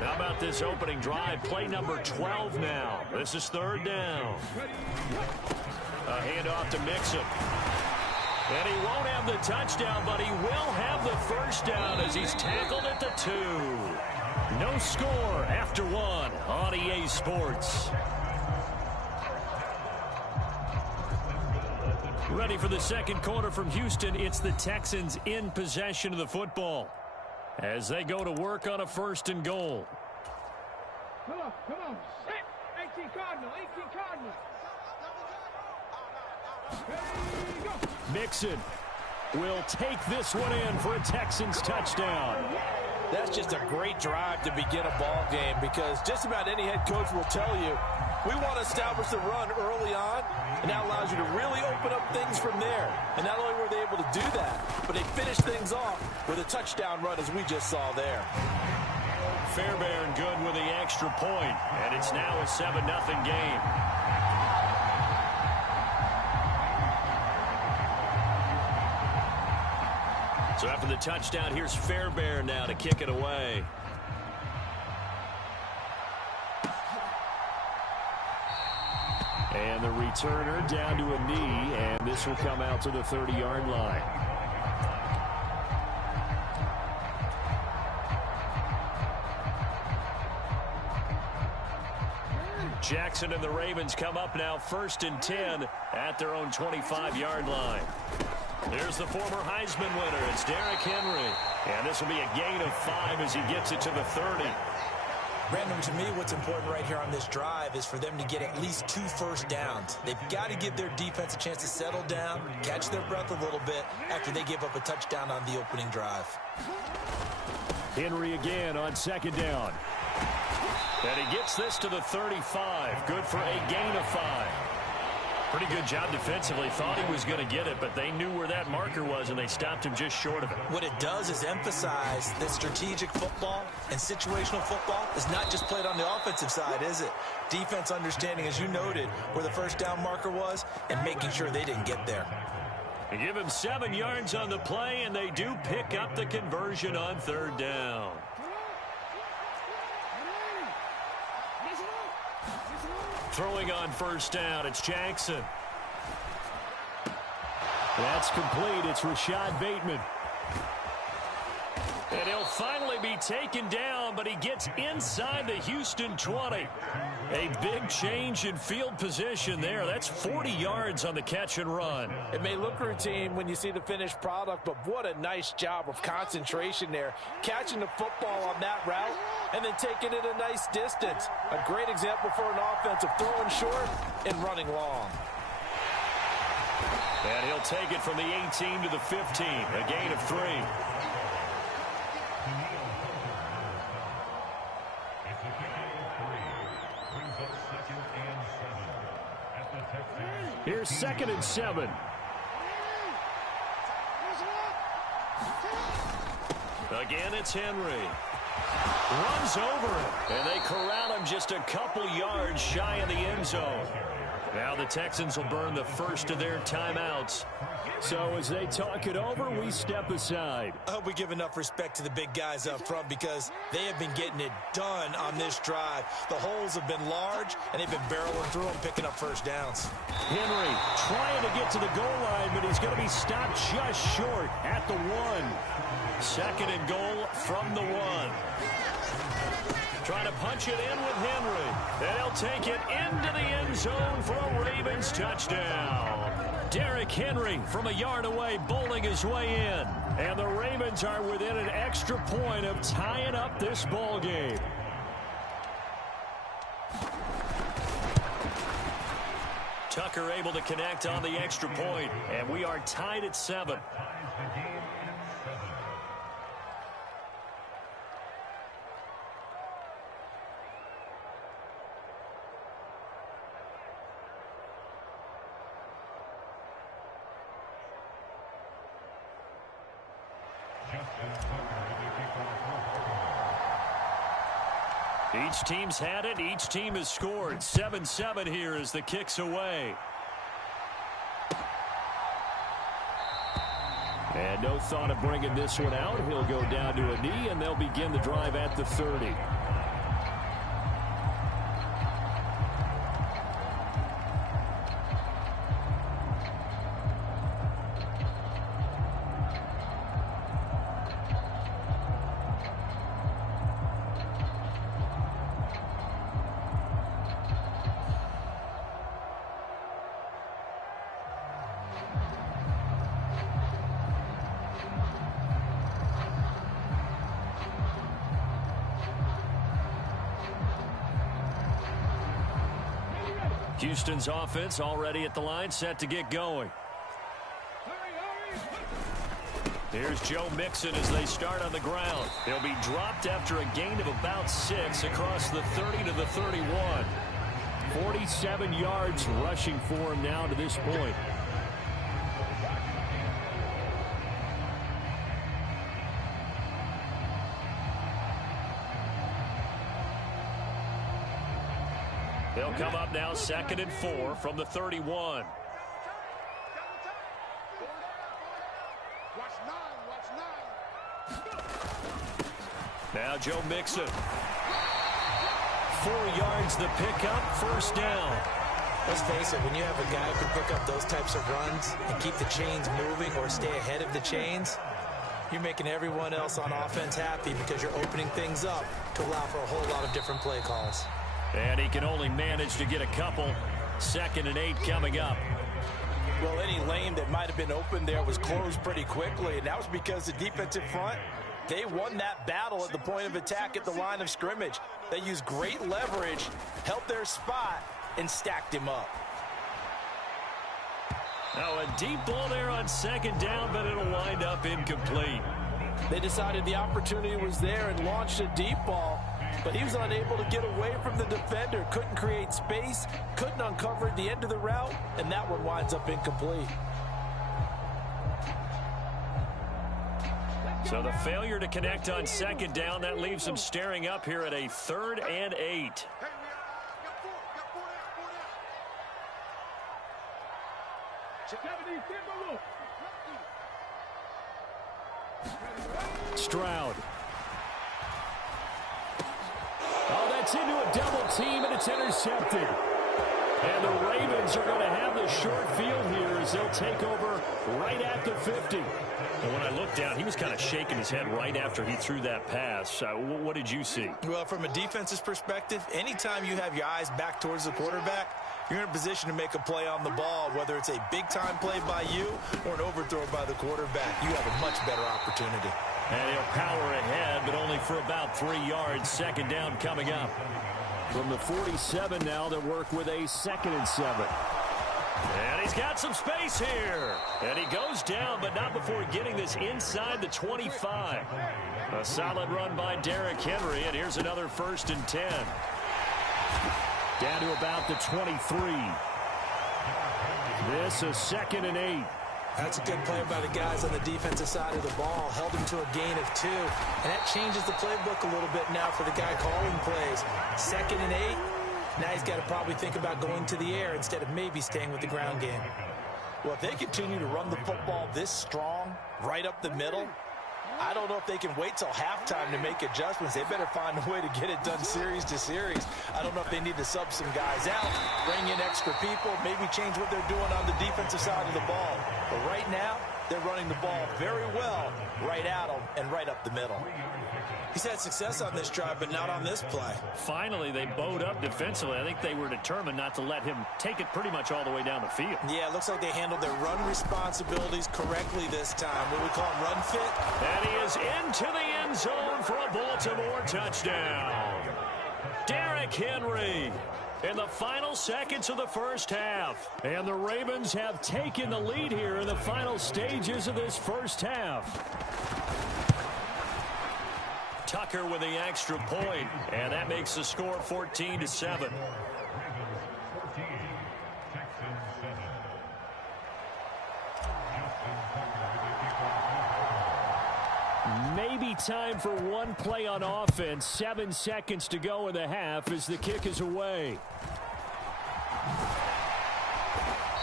How about this opening drive? Play number 12 now. This is 3rd down. A handoff to Mixon. And he won't have the touchdown, but he will have the first down as he's tackled at the 2. No score after 1 on EA Sports. Ready for the 2nd quarter from Houston. It's the Texans in possession of the football as they go to work on a 1st and goal. Come on. Set. 18 Cardinal. Ready, go. Mixon will take this one in for a Texans touchdown. That's just a great drive to begin a ball game because just about any head coach will tell you, we want to establish the run early on, and that allows you to really open up things from there. And not only were they able to do that, but they finished things off with a touchdown run as we just saw there. Fairbairn good with the extra point, and it's now a 7-0 game. So after the touchdown, here's Fairbairn now to kick it away. And the returner down to a knee, and this will come out to the 30-yard line. Jackson and the Ravens come up now 1st and 10 at their own 25-yard line. There's the former Heisman winner. It's Derrick Henry. And this will be a gain of 5 as he gets it to the 30. Brandon, to me, what's important right here on this drive is for them to get at least 2 first downs. They've got to give their defense a chance to settle down, catch their breath a little bit after they give up a touchdown on the opening drive. Henry again on 2nd down. And he gets this to the 35. Good for a gain of 5. Pretty good job defensively. Thought he was going to get it, but they knew where that marker was, and they stopped him just short of it. What it does is emphasize that strategic football and situational football is not just played on the offensive side, is it? Defense understanding, as you noted, where the first down marker was and making sure they didn't get there. They give him 7 yards on the play, and they do pick up the conversion on 3rd down. Throwing on 1st down, it's Jackson. That's complete. It's Rashad Bateman. And he'll finally be taken down, but he gets inside the Houston 20. A big change in field position there. That's 40 yards on the catch and run. It may look routine when you see the finished product, but what a nice job of concentration there. Catching the football on that route and then taking it a nice distance. A great example for an offensive throwing short and running long. And he'll take it from the 18 to the 15, a gain of 3. Here's 2nd and 7. Again, it's Henry. Runs over it, and they corral him just a couple yards shy of the end zone. Now the Texans will burn the first of their timeouts. So as they talk it over, we step aside. I hope we give enough respect to the big guys up front because they have been getting it done on this drive. The holes have been large, and they've been barreling through them, picking up first downs. Henry trying to get to the goal line, but he's going to be stopped just short at the 1. 2nd and goal from the 1. Trying to punch it in with Henry. And he'll take it into the end zone for a Ravens touchdown. Derrick Henry from a yard away bowling his way in. And the Ravens are within an extra point of tying up this ball game. Tucker able to connect on the extra point, and we are tied at 7. Each team's had it. Each team has scored. 7-7 here as the kick's away. And no thought of bringing this one out. He'll go down to a knee, and they'll begin the drive at the 30. Houston's offense already at the line, set to get going. Here's Joe Mixon as they start on the ground. They'll be dropped after a gain of about 6 across the 30 to the 31. 47 yards rushing for him now to this point. come up now 2nd and 4 from the 31. Now Joe Mixon. 4 yards the pickup, 1st down. Let's face it, when you have a guy who can pick up those types of runs and keep the chains moving or stay ahead of the chains, you're making everyone else on offense happy because you're opening things up to allow for a whole lot of different play calls. And he can only manage to get a couple. 2nd and 8 coming up. Well, any lane that might have been open there was closed pretty quickly, and that was because the defensive front, they won that battle at the point of attack at the line of scrimmage. They used great leverage, held their spot, and stacked him up. Now a deep ball there on 2nd down, but it'll wind up incomplete. They decided the opportunity was there and launched a deep ball, but he was unable to get away from the defender, couldn't create space, couldn't uncover the end of the route, and that one winds up incomplete. So the failure to connect on 2nd down, that leaves them staring up here at a 3rd and 8. Stroud. Oh, that's into a double team, and it's intercepted. And the Ravens are going to have the short field here as they'll take over right at the 50. And when I looked down, he was kind of shaking his head right after he threw that pass. What did you see? Well, from a defense's perspective, anytime you have your eyes back towards the quarterback, you're in a position to make a play on the ball, whether it's a big-time play by you or an overthrow by the quarterback. You have a much better opportunity. And he'll power ahead, but only for about 3 yards. 2nd down coming up. From the 47 now, they'll work with a 2nd and 7. And he's got some space here. And he goes down, but not before getting this inside the 25. A solid run by Derrick Henry, and here's another 1st and 10. Down to about the 23. This is 2nd and 8. That's a good play by the guys on the defensive side of the ball. Held him to a gain of 2. And that changes the playbook a little bit now for the guy calling plays. 2nd and 8. Now he's got to probably think about going to the air instead of maybe staying with the ground game. Well, if they continue to run the football this strong, right up the middle, I don't know if they can wait till halftime to make adjustments. They better find a way to get it done series to series. I don't know if they need to sub some guys out, bring in extra people, maybe change what they're doing on the defensive side of the ball. But right now, they're running the ball very well right at them and right up the middle. He's had success on this drive, but not on this play. Finally, they bowed up defensively. I think they were determined not to let him take it pretty much all the way down the field. Yeah, it looks like they handled their run responsibilities correctly this time. What we call run fit. And he is into the end zone for a Baltimore touchdown. Derrick Henry in the final seconds of the 1st half. And the Ravens have taken the lead here in the final stages of this 1st half. Tucker with the extra point, and that makes the score 14-7. Maybe time for one play on offense. 7 seconds to go in the half as the kick is away.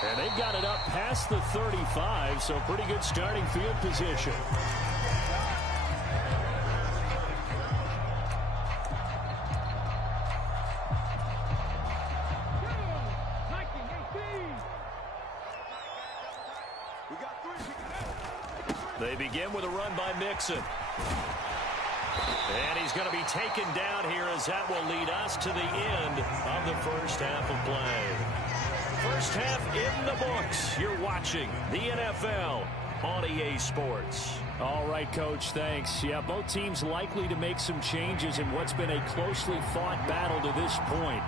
And they've got it up past the 35, so pretty good starting field position. They begin with a run by Mixon. And he's going to be taken down here as that will lead us to the end of the 1st half of play. 1st half in the books. You're watching the NFL on EA Sports. All right, Coach, thanks. Yeah, both teams likely to make some changes in what's been a closely fought battle to this point.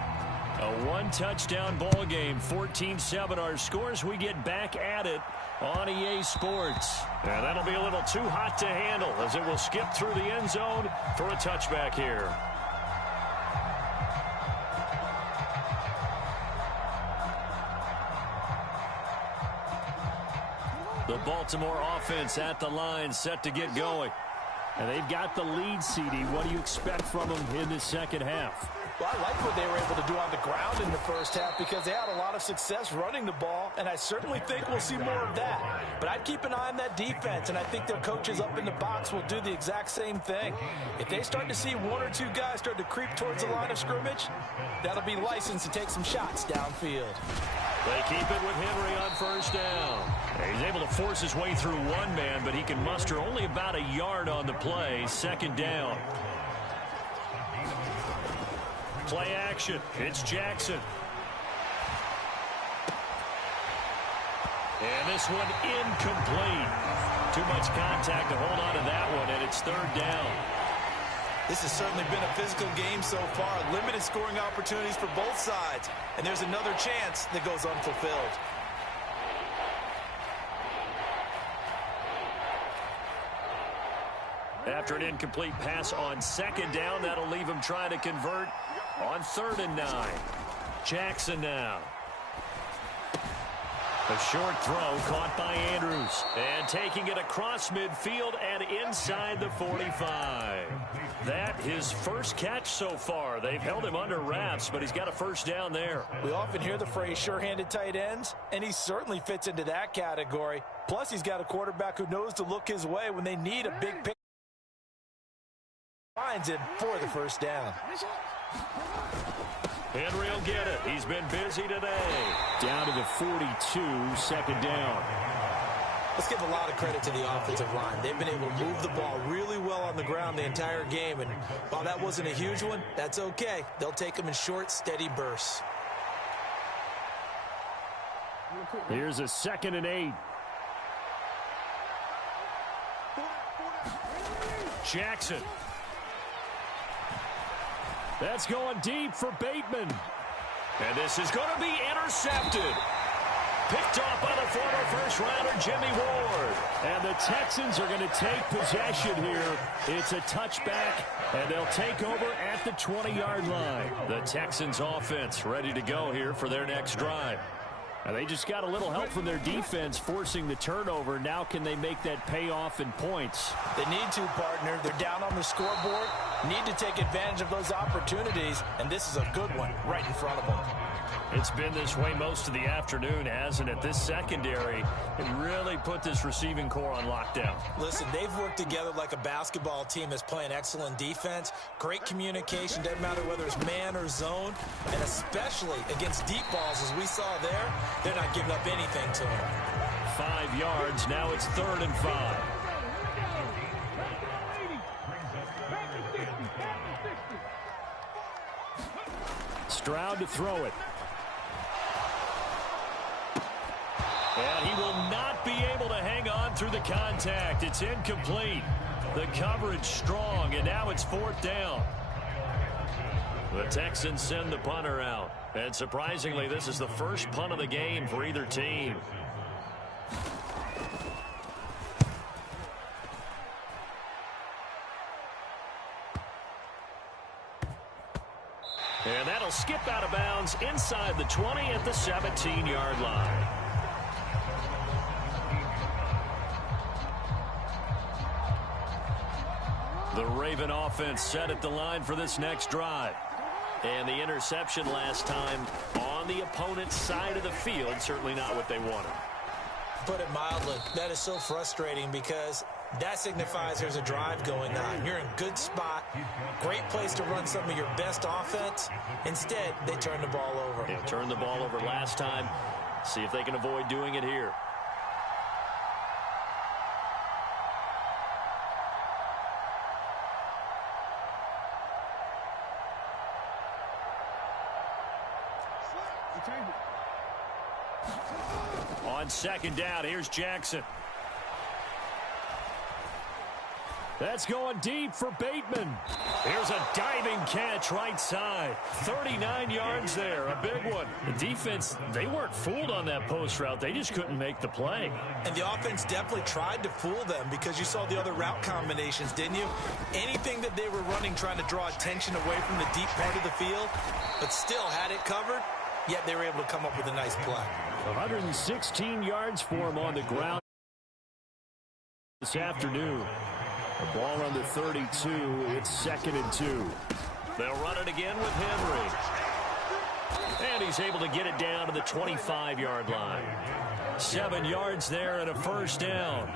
A one-touchdown ball game, 14-7 our scores. We get back at it on EA Sports. And that'll be a little too hot to handle as it will skip through the end zone for a touchback here. The Baltimore offense at the line, set to get going. And they've got the lead, CD. What do you expect from them in the 2nd half? Well, I like what they were able to do on the ground in the first half because they had a lot of success running the ball, and I certainly think we'll see more of that. But I'd keep an eye on that defense, and I think their coaches up in the box will do the exact same thing. If they start to see one or two guys start to creep towards the line of scrimmage, that'll be licensed to take some shots downfield. They keep it with Henry on first down. He's able to force his way through one man, but he can muster only about a yard on the play. Second down. Play action. It's Jackson. And this one incomplete. Too much contact to hold on to that one, and it's third down. This has certainly been a physical game so far. Limited scoring opportunities for both sides. And there's another chance that goes unfulfilled. After an incomplete pass on second down, that'll leave him trying to convert on 3rd and 9. Jackson now. A short throw caught by Andrews. And taking it across midfield and inside the 45. That his first catch so far. They've held him under wraps, but he's got a first down there. We often hear the phrase sure-handed tight ends, and he certainly fits into that category. Plus, he's got a quarterback who knows to look his way when they need a big pick. Finds him for the first down. Henry will get it. He's been busy today. Down to the 42, second down. Let's give a lot of credit to the offensive line. They've been able to move the ball really well on the ground the entire game. And while that wasn't a huge one, that's okay. They'll take them in short, steady bursts. Here's a 2nd and 8. Jackson. That's going deep for Bateman. And this is going to be intercepted. Picked off by the former first-rounder Jimmy Ward. And the Texans are going to take possession here. It's a touchback, and they'll take over at the 20-yard line. The Texans offense ready to go here for their next drive. And they just got a little help from their defense forcing the turnover. Now can they make that pay off in points? They need to, partner. They're down on the scoreboard. Need to take advantage of those opportunities, and this is a good one right in front of them. It's been this way most of the afternoon, hasn't it? This secondary can really put this receiving core on lockdown. Listen, they've worked together like a basketball team that's playing excellent defense. Great communication, doesn't matter whether it's man or zone, and especially against deep balls, as we saw there, they're not giving up anything to them. 5 yards, now it's 3rd and 5. Stroud to throw it. And he will not be able to hang on through the contact. It's incomplete. The coverage strong, and now it's 4th down. The Texans send the punter out. And surprisingly, this is the first punt of the game for either team. And that'll skip out of bounds inside the 20 at the 17-yard line. The Raven offense set at the line for this next drive. And the interception last time on the opponent's side of the field, certainly not what they wanted. Put it mildly, that is so frustrating because that signifies there's a drive going on. You're in a good spot, great place to run some of your best offense. Instead, they turn the ball over. Yeah, turned the ball over last time. See if they can avoid doing it here. On 2nd down, here's Jackson. That's going deep for Bateman. Here's a diving catch right side. 39 yards there, a big one. The defense, they weren't fooled on that post route. They just couldn't make the play. And the offense definitely tried to fool them because you saw the other route combinations, didn't you? Anything that they were running trying to draw attention away from the deep part of the field, but still had it covered, yet they were able to come up with a nice play. 116 yards for him on the ground this afternoon. The ball on the 32. It's 2nd and 2. They'll run it again with Henry. And he's able to get it down to the 25-yard line. 7 yards there and a first down.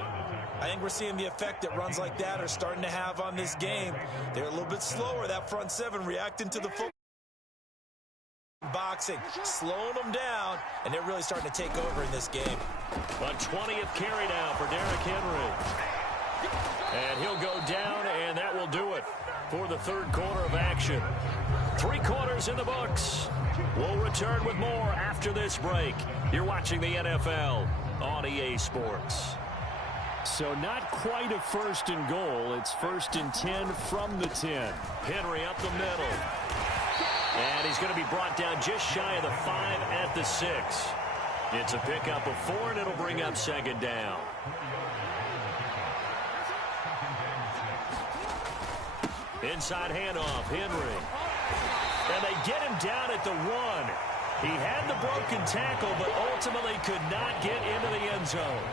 I think we're seeing the effect that runs like that are starting to have on this game. They're a little bit slower, that front seven, reacting to the football. Boxing, slowing them down, and they're really starting to take over in this game. A 20th carry now for Derrick Henry. And he'll go down, and that will do it for the third quarter of action. 3 quarters in the books. We'll return with more after this break. You're watching the NFL on EA Sports. So not quite a first and goal. It's 1st and 10 from the 10. Henry up the middle. And he's going to be brought down just shy of the 5 at the 6. It's a pickup of 4, and it'll bring up 2nd down. Inside handoff, Henry. And they get him down at the 1. He had the broken tackle, but ultimately could not get into the end zone.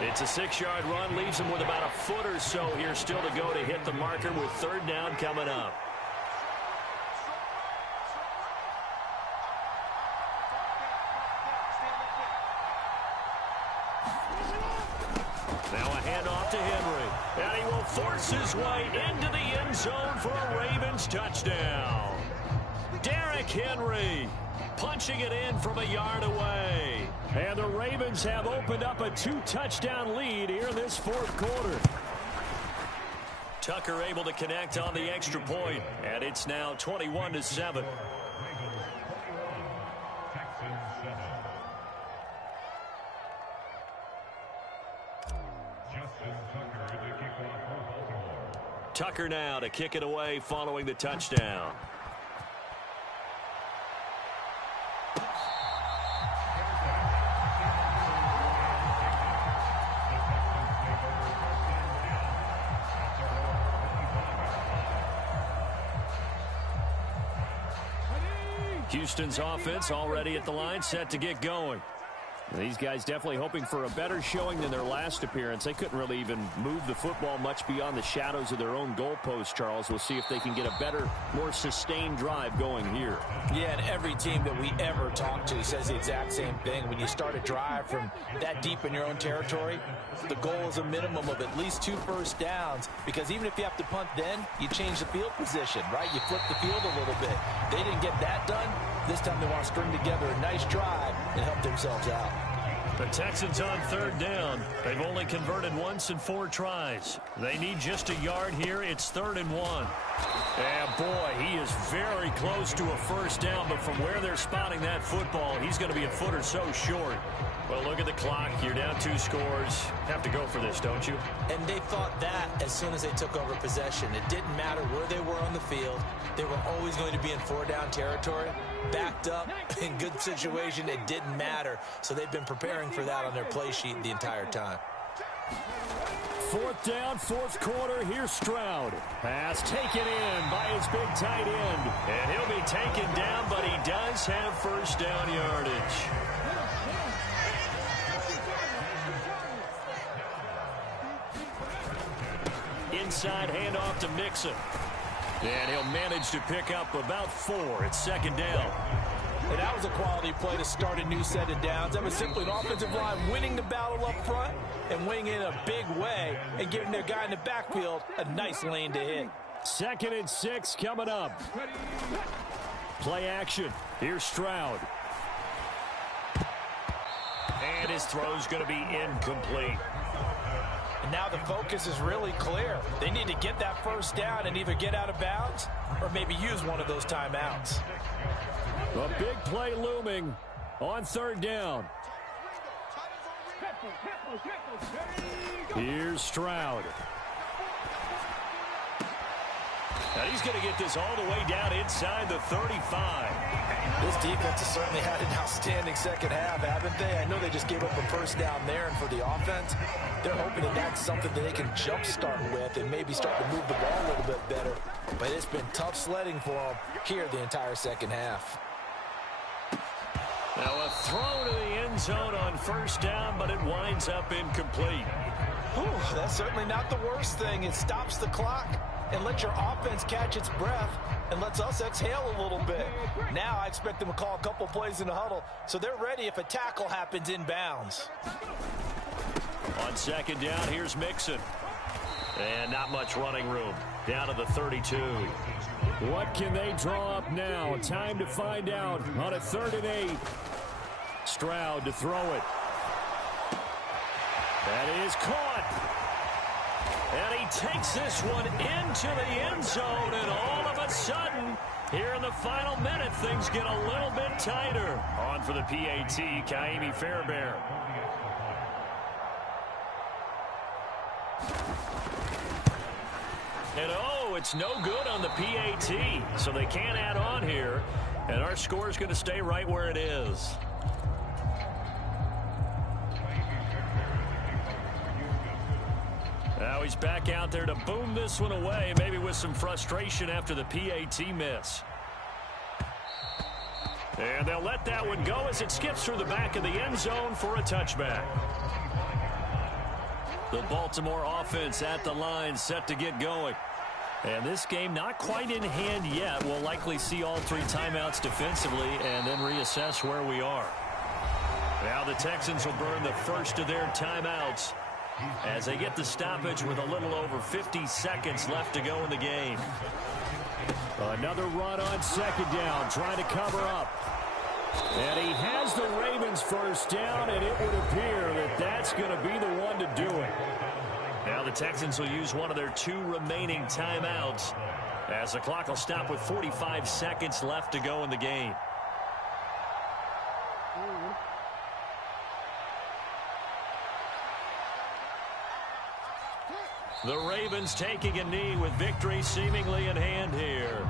It's a 6-yard run, leaves him with about a foot or so here still to go to hit the marker with 3rd down coming up. Now a handoff to Henry. And he will force his way into the end zone for a Ravens touchdown. Derrick Henry punching it in from a yard away. And the Ravens have opened up a 2-touchdown lead here in this 4th quarter. Tucker able to connect on the extra point, and it's now 21-7. Tucker now to kick it away following the touchdown. Houston's offense already at the line, set to get going. These guys definitely hoping for a better showing than their last appearance. They couldn't really even move the football much beyond the shadows of their own goalpost, Charles. We'll see if they can get a better, more sustained drive going here. Yeah, and every team that we ever talk to says the exact same thing. When you start a drive from that deep in your own territory, the goal is a minimum of at least 2 first downs, because even if you have to punt then, you change the field position, right? You flip the field a little bit. They didn't get that done. This time they want to string together a nice drive and help themselves out. The Texans on 3rd down. They've only converted once in 4 tries. They need just a yard here. It's 3rd and 1. And boy, he is very close to a first down, but from where they're spotting that football, he's going to be a foot or so short. Well, look at the clock. You're down 2 scores. Have to go for this, don't you? And they thought that as soon as they took over possession. It didn't matter where they were on the field. They were always going to be in 4-down territory. Backed up, in good situation, it didn't matter. So they've been preparing for that on their play sheet the entire time. 4th down, 4th quarter. Here's Stroud. Pass taken in by his big tight end. And he'll be taken down, but he does have first down yardage. Inside handoff to Mixon. And he'll manage to pick up about 4. It's 2nd down. And that was a quality play to start a new set of downs. That was simply an offensive line winning the battle up front and winning in a big way and giving their guy in the backfield a nice lane to hit. 2nd and 6 coming up. Play action. Here's Stroud. And his throw's going to be incomplete. And now the focus is really clear. They need to get that first down and either get out of bounds or maybe use one of those timeouts. A big play looming on 3rd down. Here's Stroud. And he's going to get this all the way down inside the 35. This defense has certainly had an outstanding second half, haven't they? I know they just gave up a first down there, and for the offense, they're hoping that that's something that they can jumpstart with and maybe start to move the ball a little bit better. But it's been tough sledding for them here the entire second half. Now a throw to the end zone on first down, but it winds up incomplete. Whew, that's certainly not the worst thing. It stops the clock and lets your offense catch its breath. and lets us exhale a little bit. Now I expect them to call a couple plays in the huddle, so they're ready if a tackle happens inbounds. On second down, here's Mixon. And not much running room. Down to the 32. What can they draw up now? Time to find out on a 3rd and 8. Stroud to throw it. That is caught. And he takes this one into the end zone, and all of a sudden, here in the final minute, things get a little bit tighter. On for the PAT, Kaimi Fairbairn. And oh, it's no good on the PAT, so they can't add on here, and our score is going to stay right where it is. Now he's back out there to boom this one away, maybe with some frustration after the PAT miss. And they'll let that one go as it skips through the back of the end zone for a touchback. The Baltimore offense at the line, set to get going. And this game not quite in hand yet. We'll likely see all 3 timeouts defensively and then reassess where we are. Now the Texans will burn the first of their timeouts as they get the stoppage with a little over 50 seconds left to go in the game. Another run on second down, trying to cover up. And he has the Ravens first down, and it would appear that that's going to be the one to do it. Now the Texans will use one of their 2 remaining timeouts as the clock will stop with 45 seconds left to go in the game. The Ravens taking a knee with victory seemingly in hand here.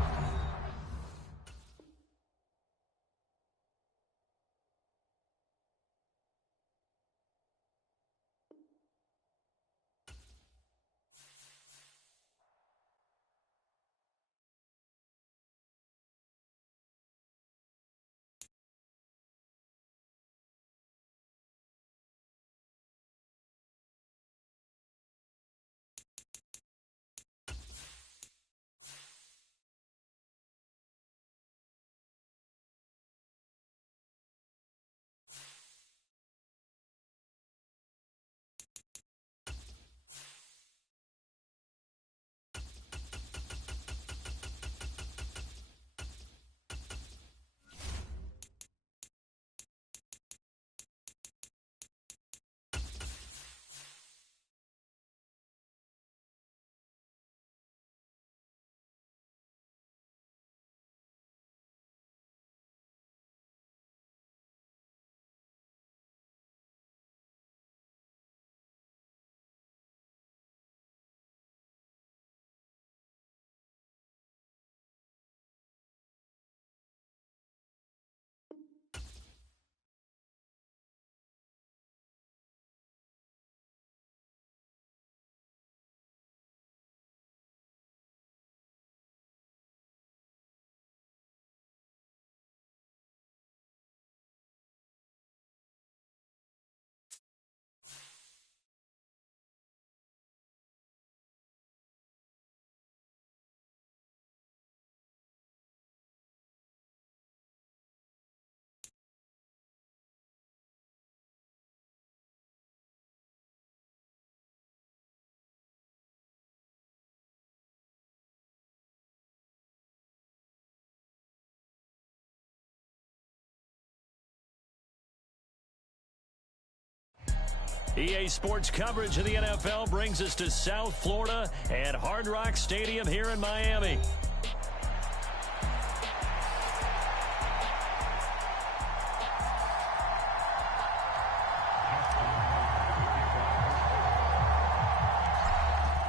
EA Sports coverage of the NFL brings us to South Florida and Hard Rock Stadium here in Miami.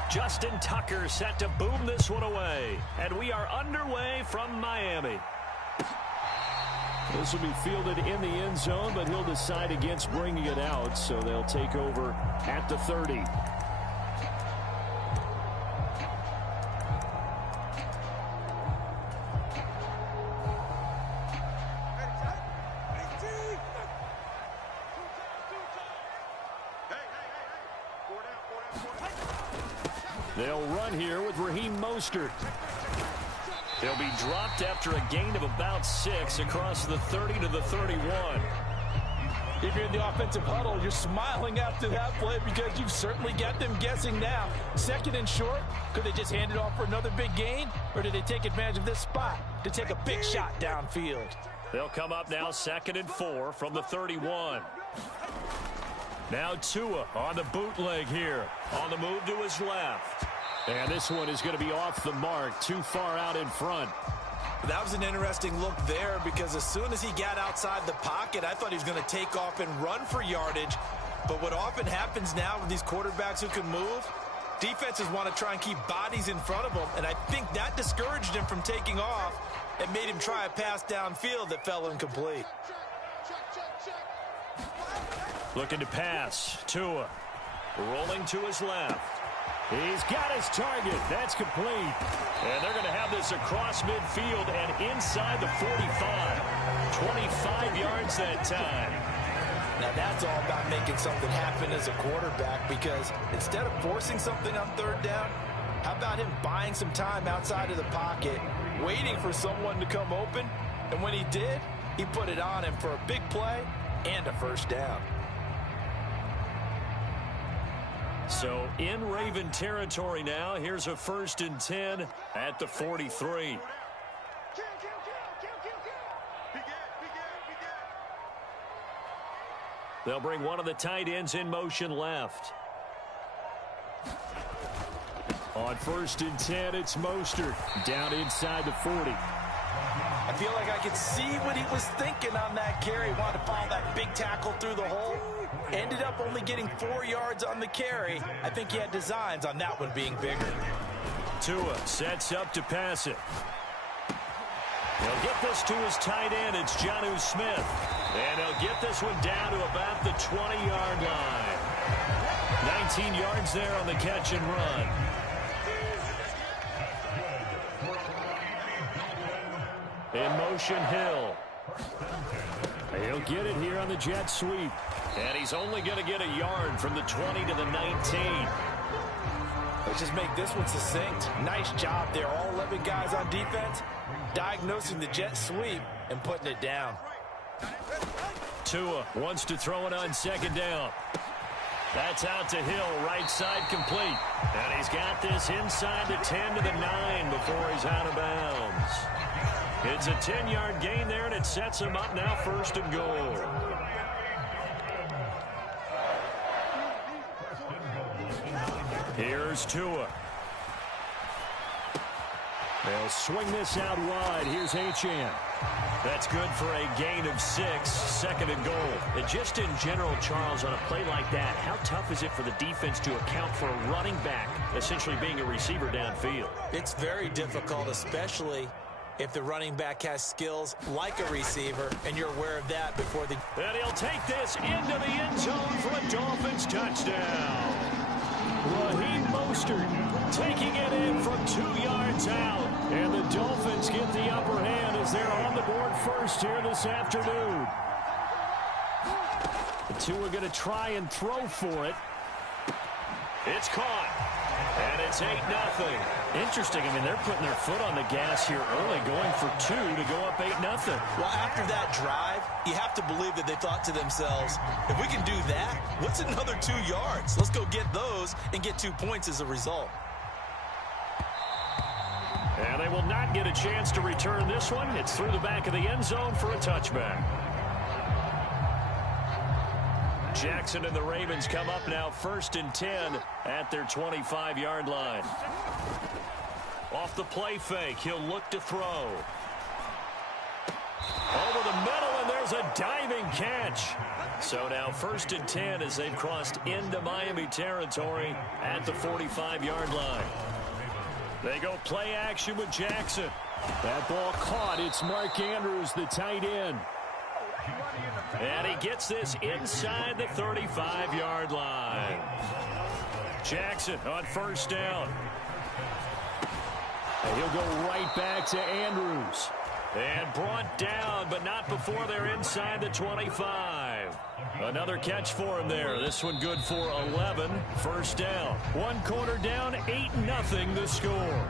Justin Tucker set to boom this one away. And we are underway from Miami. This will be fielded in the end zone, but he'll decide against bringing it out, so they'll take over at the 30. They'll run here with Raheem Mostert. He'll be dropped after a gain of about 6 across the 30 to the 31. If you're in the offensive huddle, you're smiling after that play because you've certainly got them guessing now. 2nd and short, could they just hand it off for another big gain? Or did they take advantage of this spot to take a big shot downfield? They'll come up now 2nd and 4 from the 31. Now Tua on the bootleg here. On the move to his left. And this one is going to be off the mark, too far out in front. That was an interesting look there because as soon as he got outside the pocket, I thought he was going to take off and run for yardage. But what often happens now with these quarterbacks who can move, defenses want to try and keep bodies in front of them. And I think that discouraged him from taking off and made him try a pass downfield that fell incomplete. Looking to pass. Tua rolling to his left. He's got his target. That's complete. And they're going to have this across midfield and inside the 45. 25 yards that time. Now that's all about making something happen as a quarterback, because instead of forcing something on 3rd down, how about him buying some time outside of the pocket, waiting for someone to come open, and when he did, he put it on him for a big play and a 1st down. So in Raven territory now. Here's a 1st and 10 at the 43. They'll bring one of the tight ends in motion left. On 1st and 10, it's Mostert down inside the 40. I feel like I could see what he was thinking on that carry. Wanted to follow that big tackle through the hole. Ended up only getting 4 yards on the carry. I think he had designs on that one being bigger. Tua sets up to pass it. He'll get this to his tight end. It's Jonnu Smith. And he'll get this one down to about the 20-yard line. 19 yards there on the catch and run. In motion, Hill. He'll get it here on the jet sweep. And he's only going to get a yard from the 20 to the 19. Let's just make this one succinct. Nice job there. All 11 guys on defense diagnosing the jet sweep and putting it down. Tua wants to throw it on 2nd down. That's out to Hill, right side complete. And he's got this inside the 10 to the 9 before he's out of bounds. It's a 10-yard gain there, and it sets him up now 1st and goal. Here's Tua. They'll swing this out wide. Here's Achane. That's good for a gain of 6, 2nd and goal. And just in general, Charles, on a play like that, how tough is it for the defense to account for a running back essentially being a receiver downfield? It's very difficult, especially if the running back has skills like a receiver, and you're aware of that before the... And he'll take this into the end zone for a Dolphins touchdown. Raheem Mostert taking it in from 2 yards out. And the Dolphins get the upper hand as they're on the board first here this afternoon. The two are going to try and throw for it. It's caught. And it's 8-0. Interesting. I mean, they're putting their foot on the gas here early, going for 2 to go up 8-0. Well, after that drive, you have to believe that they thought to themselves, if we can do that, what's another 2 yards? Let's go get those and get 2 points as a result. And they will not get a chance to return this one. It's through the back of the end zone for a touchback. Jackson and the Ravens come up now 1st and 10 at their 25-yard line. Off the play fake, he'll look to throw. Over the middle, and there's a diving catch. So now 1st and 10 as they've crossed into Miami territory at the 45-yard line. They go play action with Jackson. That ball caught. It's Mark Andrews, the tight end. And he gets this inside the 35-yard line. Jackson on 1st down. And he'll go right back to Andrews. And brought down, but not before they're inside the 25. Another catch for him there. This one good for 11. 1st down. 1 quarter down, 8-0 the score.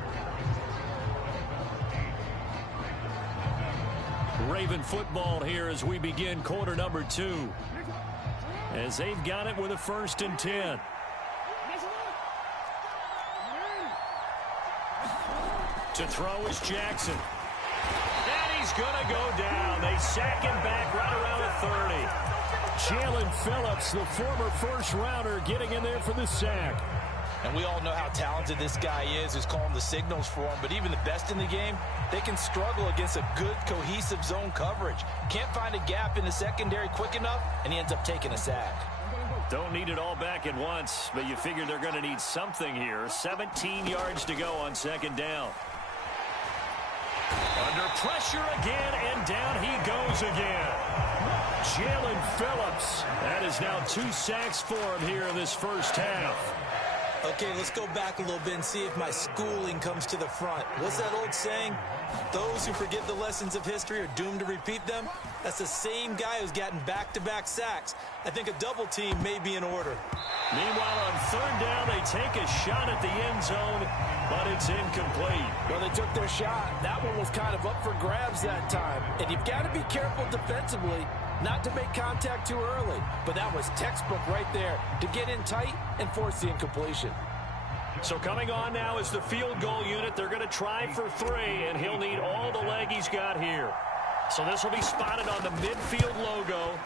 Raven football here as we begin quarter number 2. As they've got it with a 1st and 10. To throw is Jackson. And he's going to go down. They sack him back right around the 30. Jalen Phillips, the former first-rounder, getting in there for the sack. And we all know how talented this guy is, who's calling the signals for him. But even the best in the game, they can struggle against a good, cohesive zone coverage. Can't find a gap in the secondary quick enough, and he ends up taking a sack. Don't need it all back at once, but you figure they're going to need something here. 17 yards to go on 2nd down. Under pressure again, and down he goes again. Jalen Phillips. That is now 2 sacks for him here in this first half. Okay, let's go back a little bit and see if my schooling comes to the front. What's that old saying? Those who forget the lessons of history are doomed to repeat them. That's the same guy who's gotten back-to-back sacks. I think a double team may be in order. Meanwhile, on 3rd down, they take a shot at the end zone, but it's incomplete. Well, they took their shot. That one was kind of up for grabs that time. And you've got to be careful defensively not to make contact too early. But that was textbook right there to get in tight and force the incompletion. So coming on now is the field goal unit. They're going to try for 3, and he'll need all the leg he's got here. So this will be spotted on the midfield logo.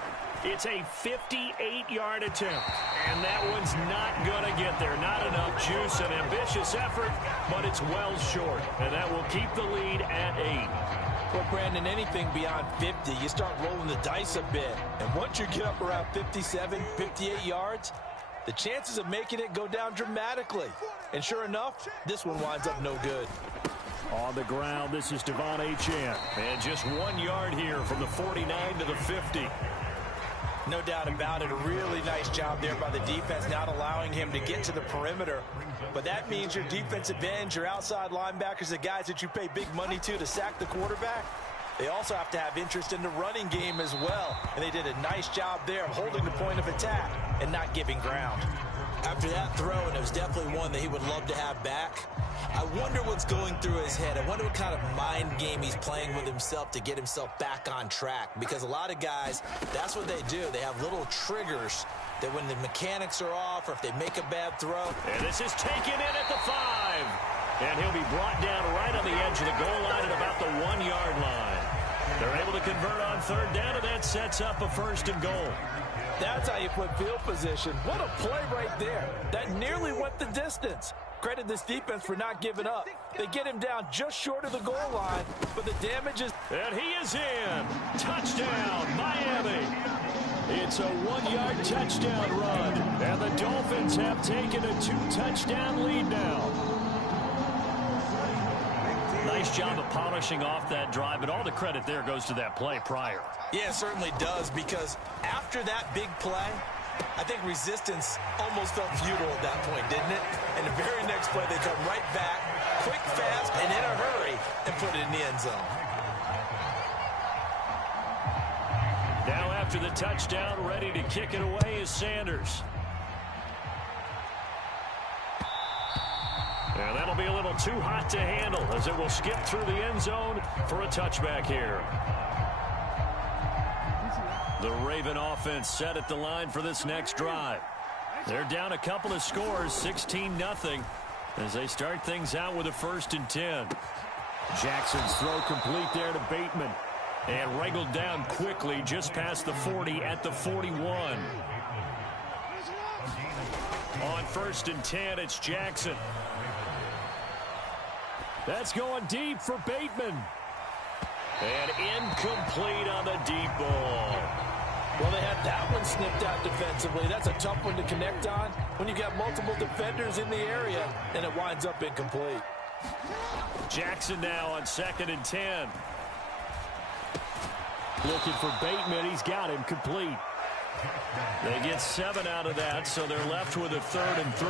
It's a 58-yard attempt, and that one's not going to get there. Not enough juice, an ambitious effort, but it's well short, and that will keep the lead at 8. Well, Brandon, anything beyond 50, you start rolling the dice a bit. And once you get up around 57, 58 yards, the chances of making it go down dramatically. And sure enough, this one winds up no good. On the ground, this is Devon Achane. And just 1 yard here from the 49 to the 50. No doubt about it. A really nice job there by the defense, not allowing him to get to the perimeter. But that means your defensive ends, your outside linebackers, the guys that you pay big money to sack the quarterback, they also have to have interest in the running game as well. And they did a nice job there of holding the point of attack and not giving ground. After that throw, and it was definitely one that he would love to have back, I wonder what's going through his head. I wonder what kind of mind game he's playing with himself to get himself back on track. Because a lot of guys, that's what they do. They have little triggers that when the mechanics are off or if they make a bad throw. And this is taken in at the 5. And he'll be brought down right on the edge of the goal line at about the 1 yard line. They're able to convert on 3rd down, and that sets up a 1st and goal. That's how you put field position. What a play right there. That nearly went the distance. Credit this defense for not giving up. They get him down just short of the goal line, but the damage is... And he is in. Touchdown, Miami. It's a 1 yard touchdown run. And the Dolphins have taken a 2-touchdown lead now. Nice job of polishing off that drive, but all the credit there goes to that play prior. Yeah, it certainly does, because after that big play, I think resistance almost felt futile at that point, didn't it? And the very next play, they come right back, quick, fast, and in a hurry, and put it in the end zone. Now after the touchdown, ready to kick it away is Sanders. And that'll be a little too hot to handle as it will skip through the end zone for a touchback here. The Raven offense set at the line for this next drive. They're down a couple of scores, 16-0, as they start things out with a 1st and 10. Jackson's throw complete there to Bateman. And wrangled down quickly just past the 40 at the 41. On 1st and 10, it's Jackson. That's going deep for Bateman. And incomplete on the deep ball. Well, they had that one snipped out defensively. That's a tough one to connect on when you got multiple defenders in the area, and it winds up incomplete. Jackson now on 2nd and 10. Looking for Bateman. He's got him complete. They get 7 out of that, so they're left with a 3rd and 3.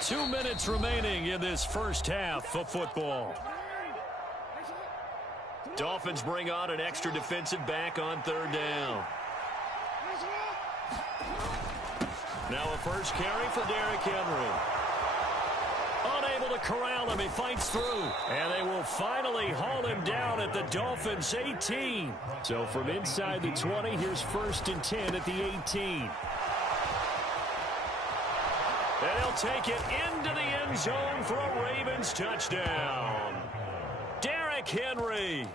Two minutes remaining in this first half of football. Dolphins bring on an extra defensive back on 3rd down. Now a first carry for Derrick Henry. able to corral him. He fights through. And they will finally haul him down at the Dolphins' 18. So from inside the 20, here's 1st and 10 at the 18. And he'll take it into the end zone for a Ravens touchdown. Derrick Henry,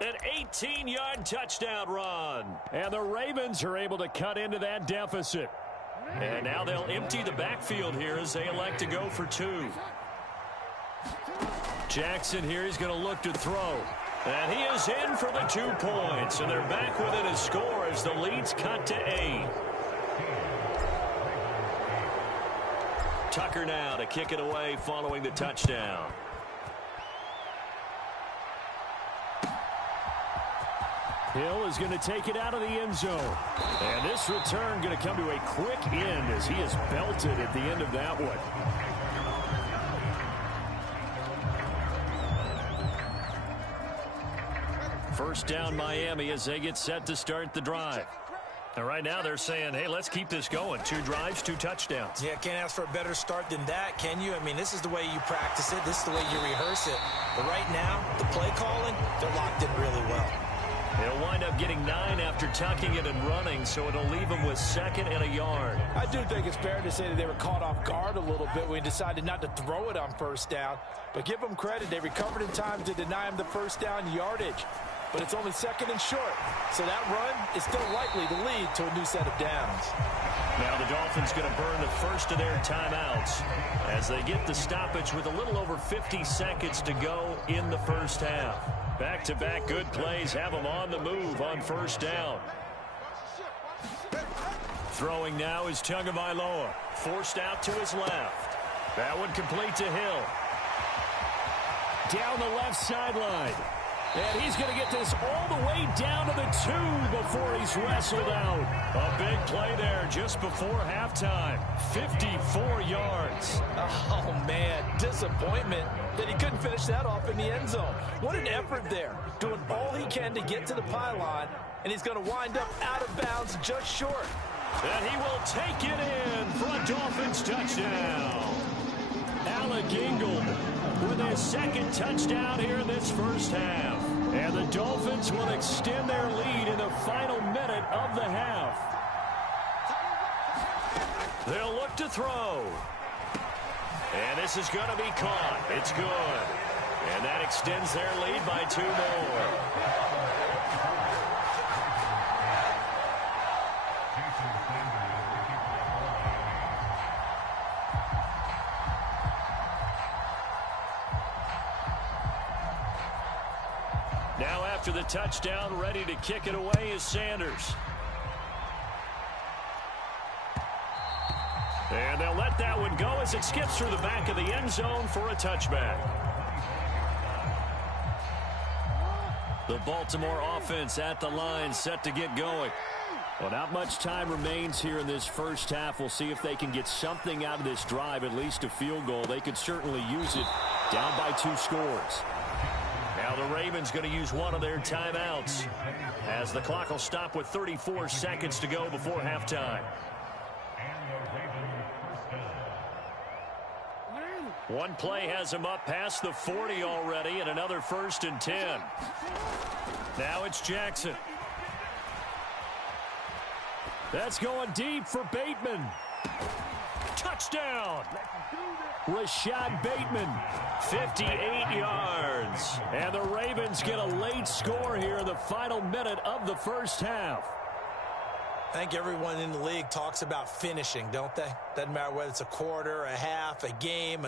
an 18-yard touchdown run. And the Ravens are able to cut into that deficit. And now they'll empty the backfield here as they elect to go for 2. Jackson here, he's going to look to throw. And he is in for the 2 points. And they're back within a score as the lead's cut to 8. Tucker now to kick it away following the touchdown. Hill is going to take it out of the end zone. And this return going to come to a quick end as he is belted at the end of that one. First down Miami as they get set to start the drive. And right now they're saying, hey, let's keep this going. 2 drives, 2 touchdowns. Yeah, can't ask for a better start than that, can you? I mean, this is the way you practice it. This is the way you rehearse it. But right now, the play calling, they're locked in really well. They'll wind up getting 9 after tucking it and running, so it'll leave them with 2nd and a yard. I do think it's fair to say that they were caught off guard a little bit when he decided not to throw it on 1st down. But give them credit. They recovered in time to deny him the 1st down yardage. But it's only 2nd and short. So that run is still likely to lead to a new set of downs. Now the Dolphins going to burn the first of their timeouts as they get the stoppage with a little over 50 seconds to go in the first half. Back-to-back good plays have them on the move on 1st down. Throwing now is Tagovailoa. Forced out to his left. That one complete to Hill. Down the left sideline. And he's going to get this all the way down to the 2 before he's wrestled out. A big play there just before halftime. 54 yards. Oh, man, disappointment that he couldn't finish that off in the end zone. What an effort there, doing all he can to get to the pylon, and he's going to wind up out of bounds just short. And he will take it in for a Dolphins touchdown. Alec Ingold with his 2nd touchdown here in this first half. And the Dolphins will extend their lead in the final minute of the half. They'll look to throw. And this is going to be caught. It's good. And that extends their lead by 2 more. Now after the touchdown, ready to kick it away is Sanders. And they'll let that one go as it skips through the back of the end zone for a touchback. The Baltimore offense at the line, set to get going. Well, not much time remains here in this first half. We'll see if they can get something out of this drive, at least a field goal. They could certainly use it down by 2 scores. Now the Ravens going to use one of their timeouts as the clock will stop with 34 seconds to go before halftime. One play has him up past the 40 already, and another 1st and 10. Now it's Jackson. That's going deep for Bateman. Touchdown! Rashad Bateman, 58 yards. And the Ravens get a late score here in the final minute of the first half. I think everyone in the league talks about finishing, don't they? Doesn't matter whether it's a quarter, a half, a game,